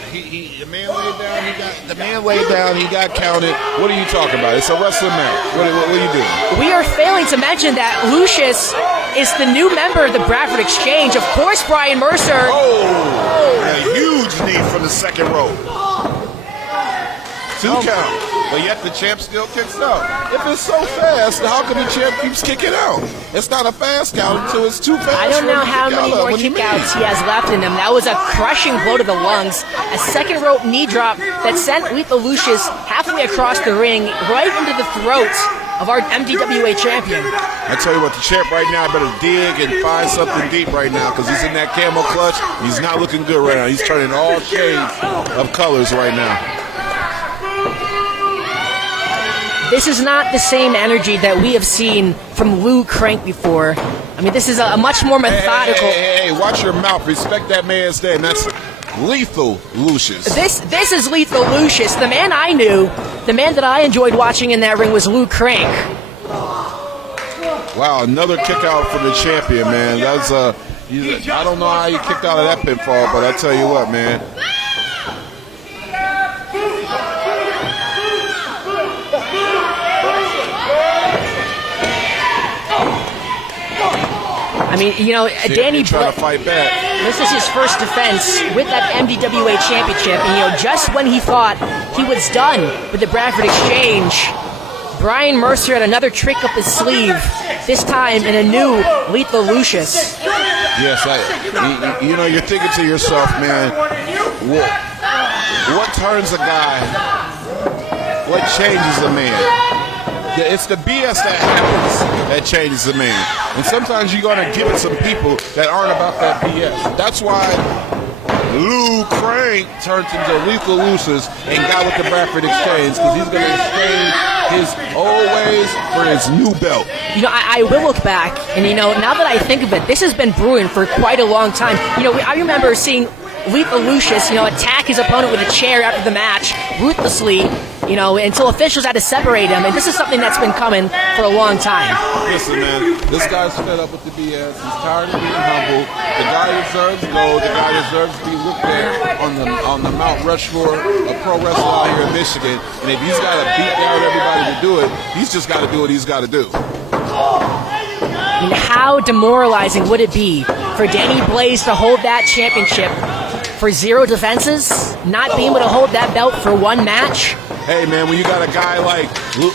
the man laid down, he got counted. What are you talking about? It's a wrestling match. What are you doing? We are failing to mention that Lucius is the new member of the Bradford Exchange. Of course, Brian Mercer. A huge knee from the second row. 2 count. But yet the champ still kicks out. If it's so fast, how come the champ keeps kicking out? It's not a fast count until it's too fast. I don't know how many more kickouts he has left in him. That was a crushing blow to the lungs. A second rope knee drop that sent Lethal Lucius halfway across the ring, right into the throat of our MDWA champion. I tell you what, the champ right now better dig and find something deep right now, because he's in that camel clutch. He's not looking good right now. He's turning all shades of colors right now. This is not the same energy that we have seen from Lou Crank before. I mean, this is a much more methodical. Hey, watch your mouth. Respect that man's name. That's Lethal Lucius. This is Lethal Lucius. The man I knew, the man that I enjoyed watching in that ring was Lou Crank. Wow, another kick out from the champion, man. That's I don't know how he kicked out of that pinfall, but I tell you what, man. I mean, you know, Danny trying to fight back. This is his first defense with that MDWA championship, and you know, just when he thought he was done with the Bradford Exchange, Brian Mercer had another trick up his sleeve. This time in a new Lethal Lucius. Yes, you know, you're thinking to yourself, man, what turns a guy? What changes a man? It's the BS that happens that changes a man. And sometimes you're going to give it some people that aren't about that BS. That's why Lou Crank turned into Lethal Lucius and got with the Bradford Exchange, because he's going to exchange his old ways for his new belt. You know, I will look back, and you know, now that I think of it, this has been brewing for quite a long time. You know, I remember seeing Lethal Lucius, you know, attack his opponent with a chair after the match, ruthlessly, you know, until officials had to separate him. And this is something that's been coming for a long time. Listen, man, this guy's fed up with the BS. He's tired of being humble. The guy deserves gold. The guy deserves to be looked at on the Mount Rushmore of pro wrestling out here in Michigan. And if he's got to beat down everybody to do it, he's just got to do what he's got to do. I mean, how demoralizing would it be for Danny Blaze to hold that championship for 0 defenses, not being able to hold that belt for 1 match? Hey, man, when you got a guy like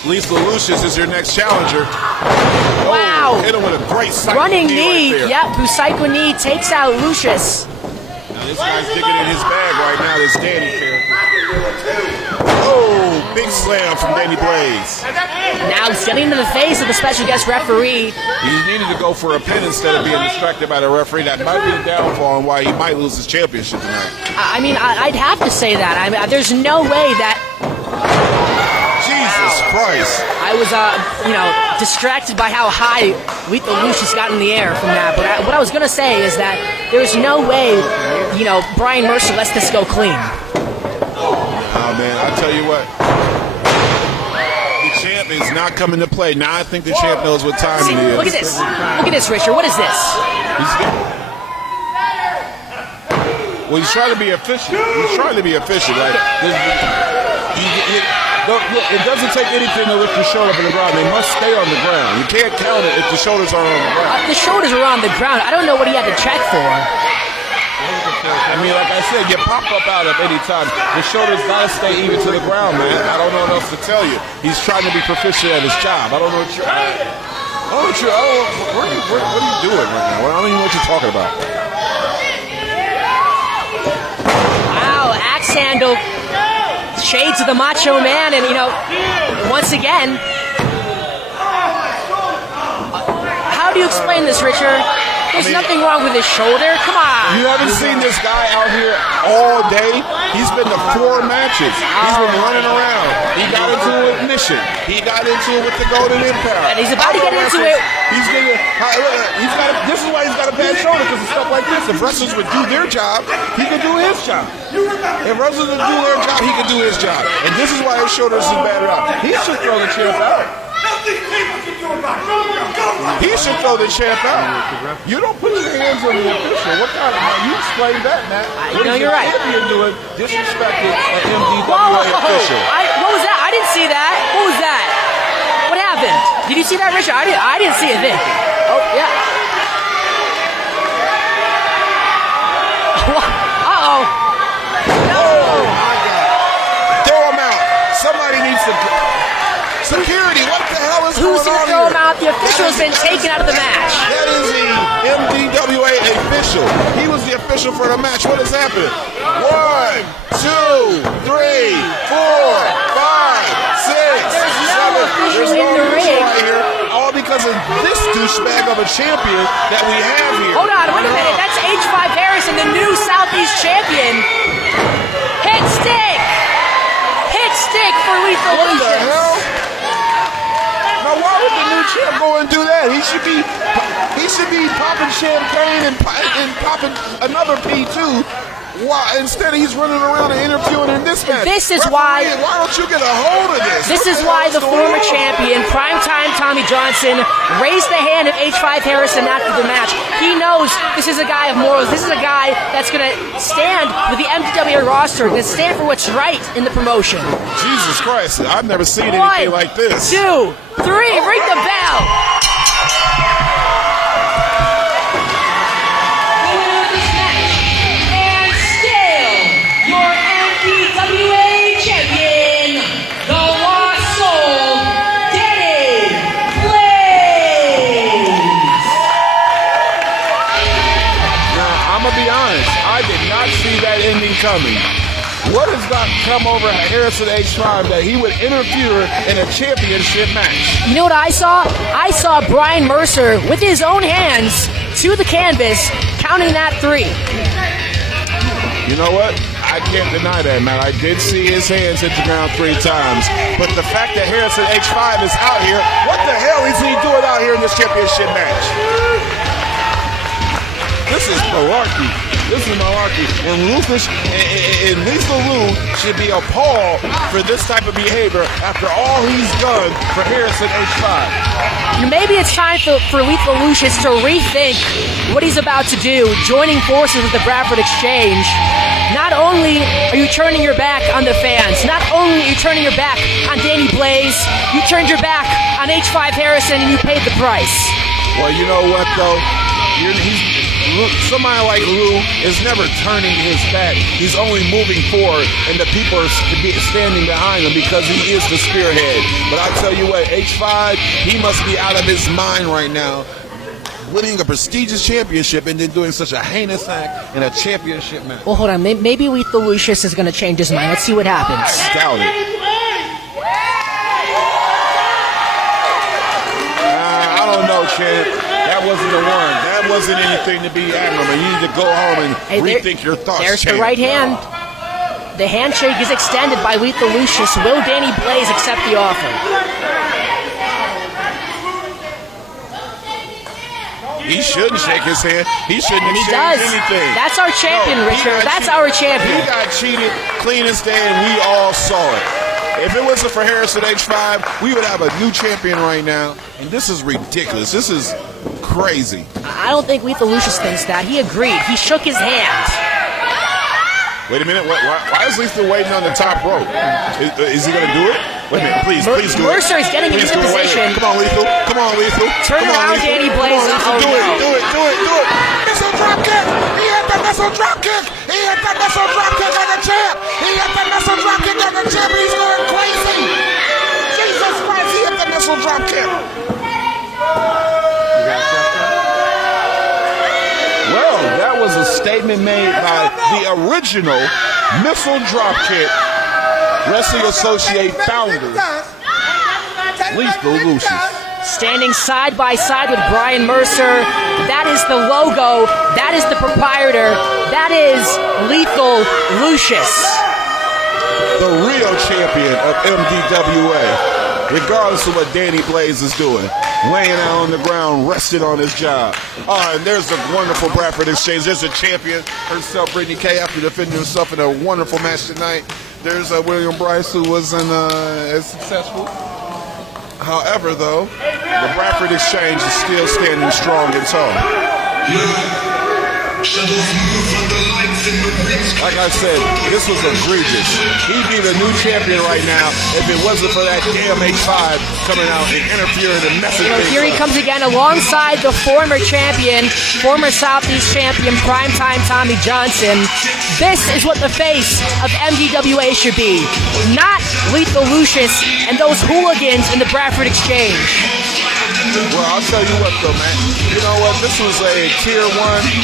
Lethal Lucius as your next challenger. Wow. Hit him with a great psycho running knee. Right, yep, Busaiku knee takes out Lucius. Now this guy's digging in his bag right now, this Danny character. Oh, Big slam from Danny Blaze. Now he's getting into the face of the special guest referee. He needed to go for a pin instead of being distracted by the referee. That might be the downfall and why he might lose his championship tonight. I mean, I'd have to say that. I mean, there's no way that Jesus Christ. I was, distracted by how high Lethal Lucius got in the air from that. But what I was going to say is that there's no way, Brian Mercer lets this go clean. Oh, man, I tell you what. The champ is not coming to play. Now I think the champ knows what time it is. Look at this. Look at this, Richard. What is this? Well, he's trying to be efficient. He's trying to be efficient. Like, it doesn't take anything to lift your shoulder up in the ground. They must stay on the ground. You can't count it if the shoulders aren't on the ground. The shoulders are on the ground. I don't know what he had to check for. I mean, like I said, you pop up out of any time. The shoulders got to stay even to the ground, man. I don't know what else to tell you. He's trying to be proficient at his job. I don't know what you're... what are you doing right now? I don't even know what you're talking about. Wow, axe handle. Shades of the Macho Man, and once again, how do you explain this, Richard? There's nothing wrong with his shoulder. Come on. You haven't seen this guy out here all day? He's been to 4 matches. He's been running around. He got into it with Mission. He got into it with the Golden Empire. And he's about to get into it. This is why he's got a bad shoulder, because of stuff like this. If wrestlers would do their job, he could do his job. If wrestlers would do their job, he could do his job. And this is why his shoulders is bad out. He should throw the champ out. He should throw the champ out. You don't put your hands on the official. What kind of... You explain that, Matt. You're right. What is doing disrespecting an MDWA official? What was that? I didn't see that. What was that? What happened? Did you see that, Richard? I didn't see a thing. Oh, yeah. Uh-oh. No. Oh, my God. Throw him out. Somebody needs to... Security, what the hell is Who's going on going to throw here? him out? The official has been taken out of the match. That is the MDWA official. He was the official for the match. What is happening? 1, 2, 3, 4, 5, 6, 7. There's no official in the ring. Right here, all because of this douchebag of a champion that we have here. Hold on, wait a minute. That's H5 Harrison, the new Southeast champion. Hit stick. Hit stick for Lethal Lucius. What the hell? Now, why would the new champ go and do that? He should be popping champagne and popping another P2. Why? Instead, he's running around and interviewing in this match. This is why don't you get a hold of this? This is why the former champion, primetime Tommy Johnson, raised the hand of H5 Harrison after the match. He knows this is a guy of morals. This is a guy that's going to stand with the MDWA roster, going to stand for what's right in the promotion. Jesus Christ, I've never seen anything like this. 1, 2, 3, ring the bell. Coming. What has got come over Harrison H5 that he would interfere in a championship match? You know what I saw? I saw Brian Mercer with his own hands to the canvas, counting that 3. You know what? I can't deny that, man. I did see his hands hit the ground 3 times. But the fact that Harrison H5 is out here, what the hell is he doing out here in this championship match? This is malarkey. This is malarkey. And Lethal Lou should be appalled for this type of behavior after all he's done for Harrison H5. Maybe it's time for Lethal Lucius to rethink what he's about to do, joining forces with the Bradford Exchange. Not only are you turning your back on the fans, not only are you turning your back on Danny Blaze, you turned your back on H5 Harrison and you paid the price. Well, you know what, though? Somebody like Lou is never turning his back. He's only moving forward, and the people are standing behind him because he is the spearhead. But I tell you what, H5, he must be out of his mind right now, winning a prestigious championship and then doing such a heinous act in a championship match. Well, hold on. Maybe Lethal Lucius is going to change his mind. Let's see what happens. I doubt it. champ. That wasn't the one. That wasn't anything to be admirable. You need to go home and rethink your thoughts, There's champ. the right hand. The handshake is extended by Lethal Lucius. Will Danny Blaze accept the offer? He shouldn't shake his hand. He shouldn't And he exchange does. anything. That's our champion, No, he Richard. got That's cheated. our champion. He got cheated clean as day, and we all saw it. If it wasn't for Harris at H5, we would have a new champion right now. And this is ridiculous. This is crazy. I don't think Lethal Lucius thinks that. He agreed. He shook his hand. Wait a minute. Why is Lethal waiting on the top rope? Is he going to do it? Wait a minute. Please do it. Mercer is getting into do it. Wait, position. Come on, Lethal. Come on, Lethal. Turn Come on, around, Lethal. Danny Come Blaze. on, Lethal. Oh, do no. it. Missile Dropkick. He hit the Missile Dropkick. He hit the Missile Dropkick on the champ. He hit the Missile Dropkick on the champ. He's going crazy. Jesus Christ, he hit the Missile Dropkick. Well, that was a statement made by the original Missile Dropkick Wrestling Association founder, Lethal Lucius. Standing side by side with Brian Mercer. That is the logo. That is the proprietor. That is Lethal Lucius. The real champion of MDWA, regardless of what Danny Blaze is doing. Laying out on the ground, resting on his job. And there's a wonderful Bradford exchange. There's a champion herself, Brittany K, after defending herself in a wonderful match tonight. There's William Bryce, who wasn't as successful. However, though, the Bradford exchange is still standing strong and tall. Like I said, this was egregious. He'd be the new champion right now if it wasn't for that damn H5 coming out and interfering and messing things Here he up. comes again alongside the former champion, former Southeast champion, primetime Tommy Johnson. This is what the face of MDWA should be. Not Lethal Lucius and those hooligans in the Bradford Exchange. Well, I'll tell you what, though, man. You know what? This was a Tier 1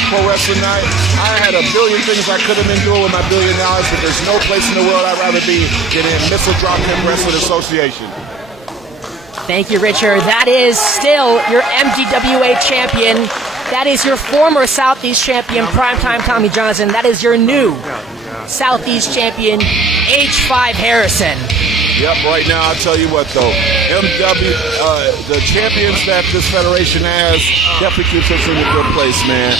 pro wrestling night. I had a billion things I could have been doing with my $1 billion, but there's no place in the world I'd rather be than in Missile Dropkick Wrestling Association. Thank you, Richard. That is still your MDWA champion. That is your former Southeast champion, primetime Tommy Johnson. That is your new Southeast champion, H5 Harrison. Yep, right now, I'll tell you what, though. The champions that this federation has definitely keeps us in a good place, man.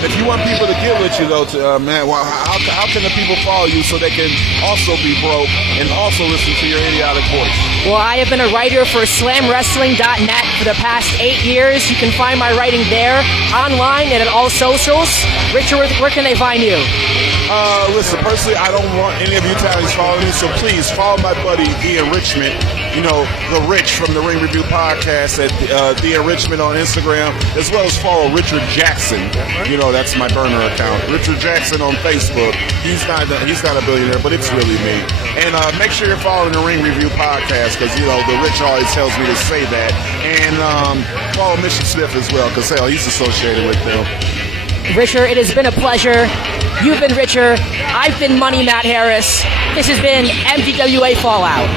If you want people to get with you, though, man, well, how can the people follow you so they can also be broke and also listen to your idiotic voice? Well, I have been a writer for slamwrestling.net for the past 8 years. You can find my writing there, online, and at all socials. Richard, where can they find you? Listen, personally, I don't want any of you Italians following me, so please follow my buddy, The Enrichment. You know, The Rich from the Ring Review Podcast at The Enrichment on Instagram, as well as follow Richard Jackson. You know, that's my burner account. Richard Jackson on Facebook. He's not a billionaire, but it's really me. And make sure you're following the Ring Review Podcast, because, you know, The Rich always tells me to say that. And follow Mission Smith as well, because, hell, he's associated with them. Richard, it has been a pleasure. You've been Richard. I've been Money Matt Harris. This has been MDWA Fallout.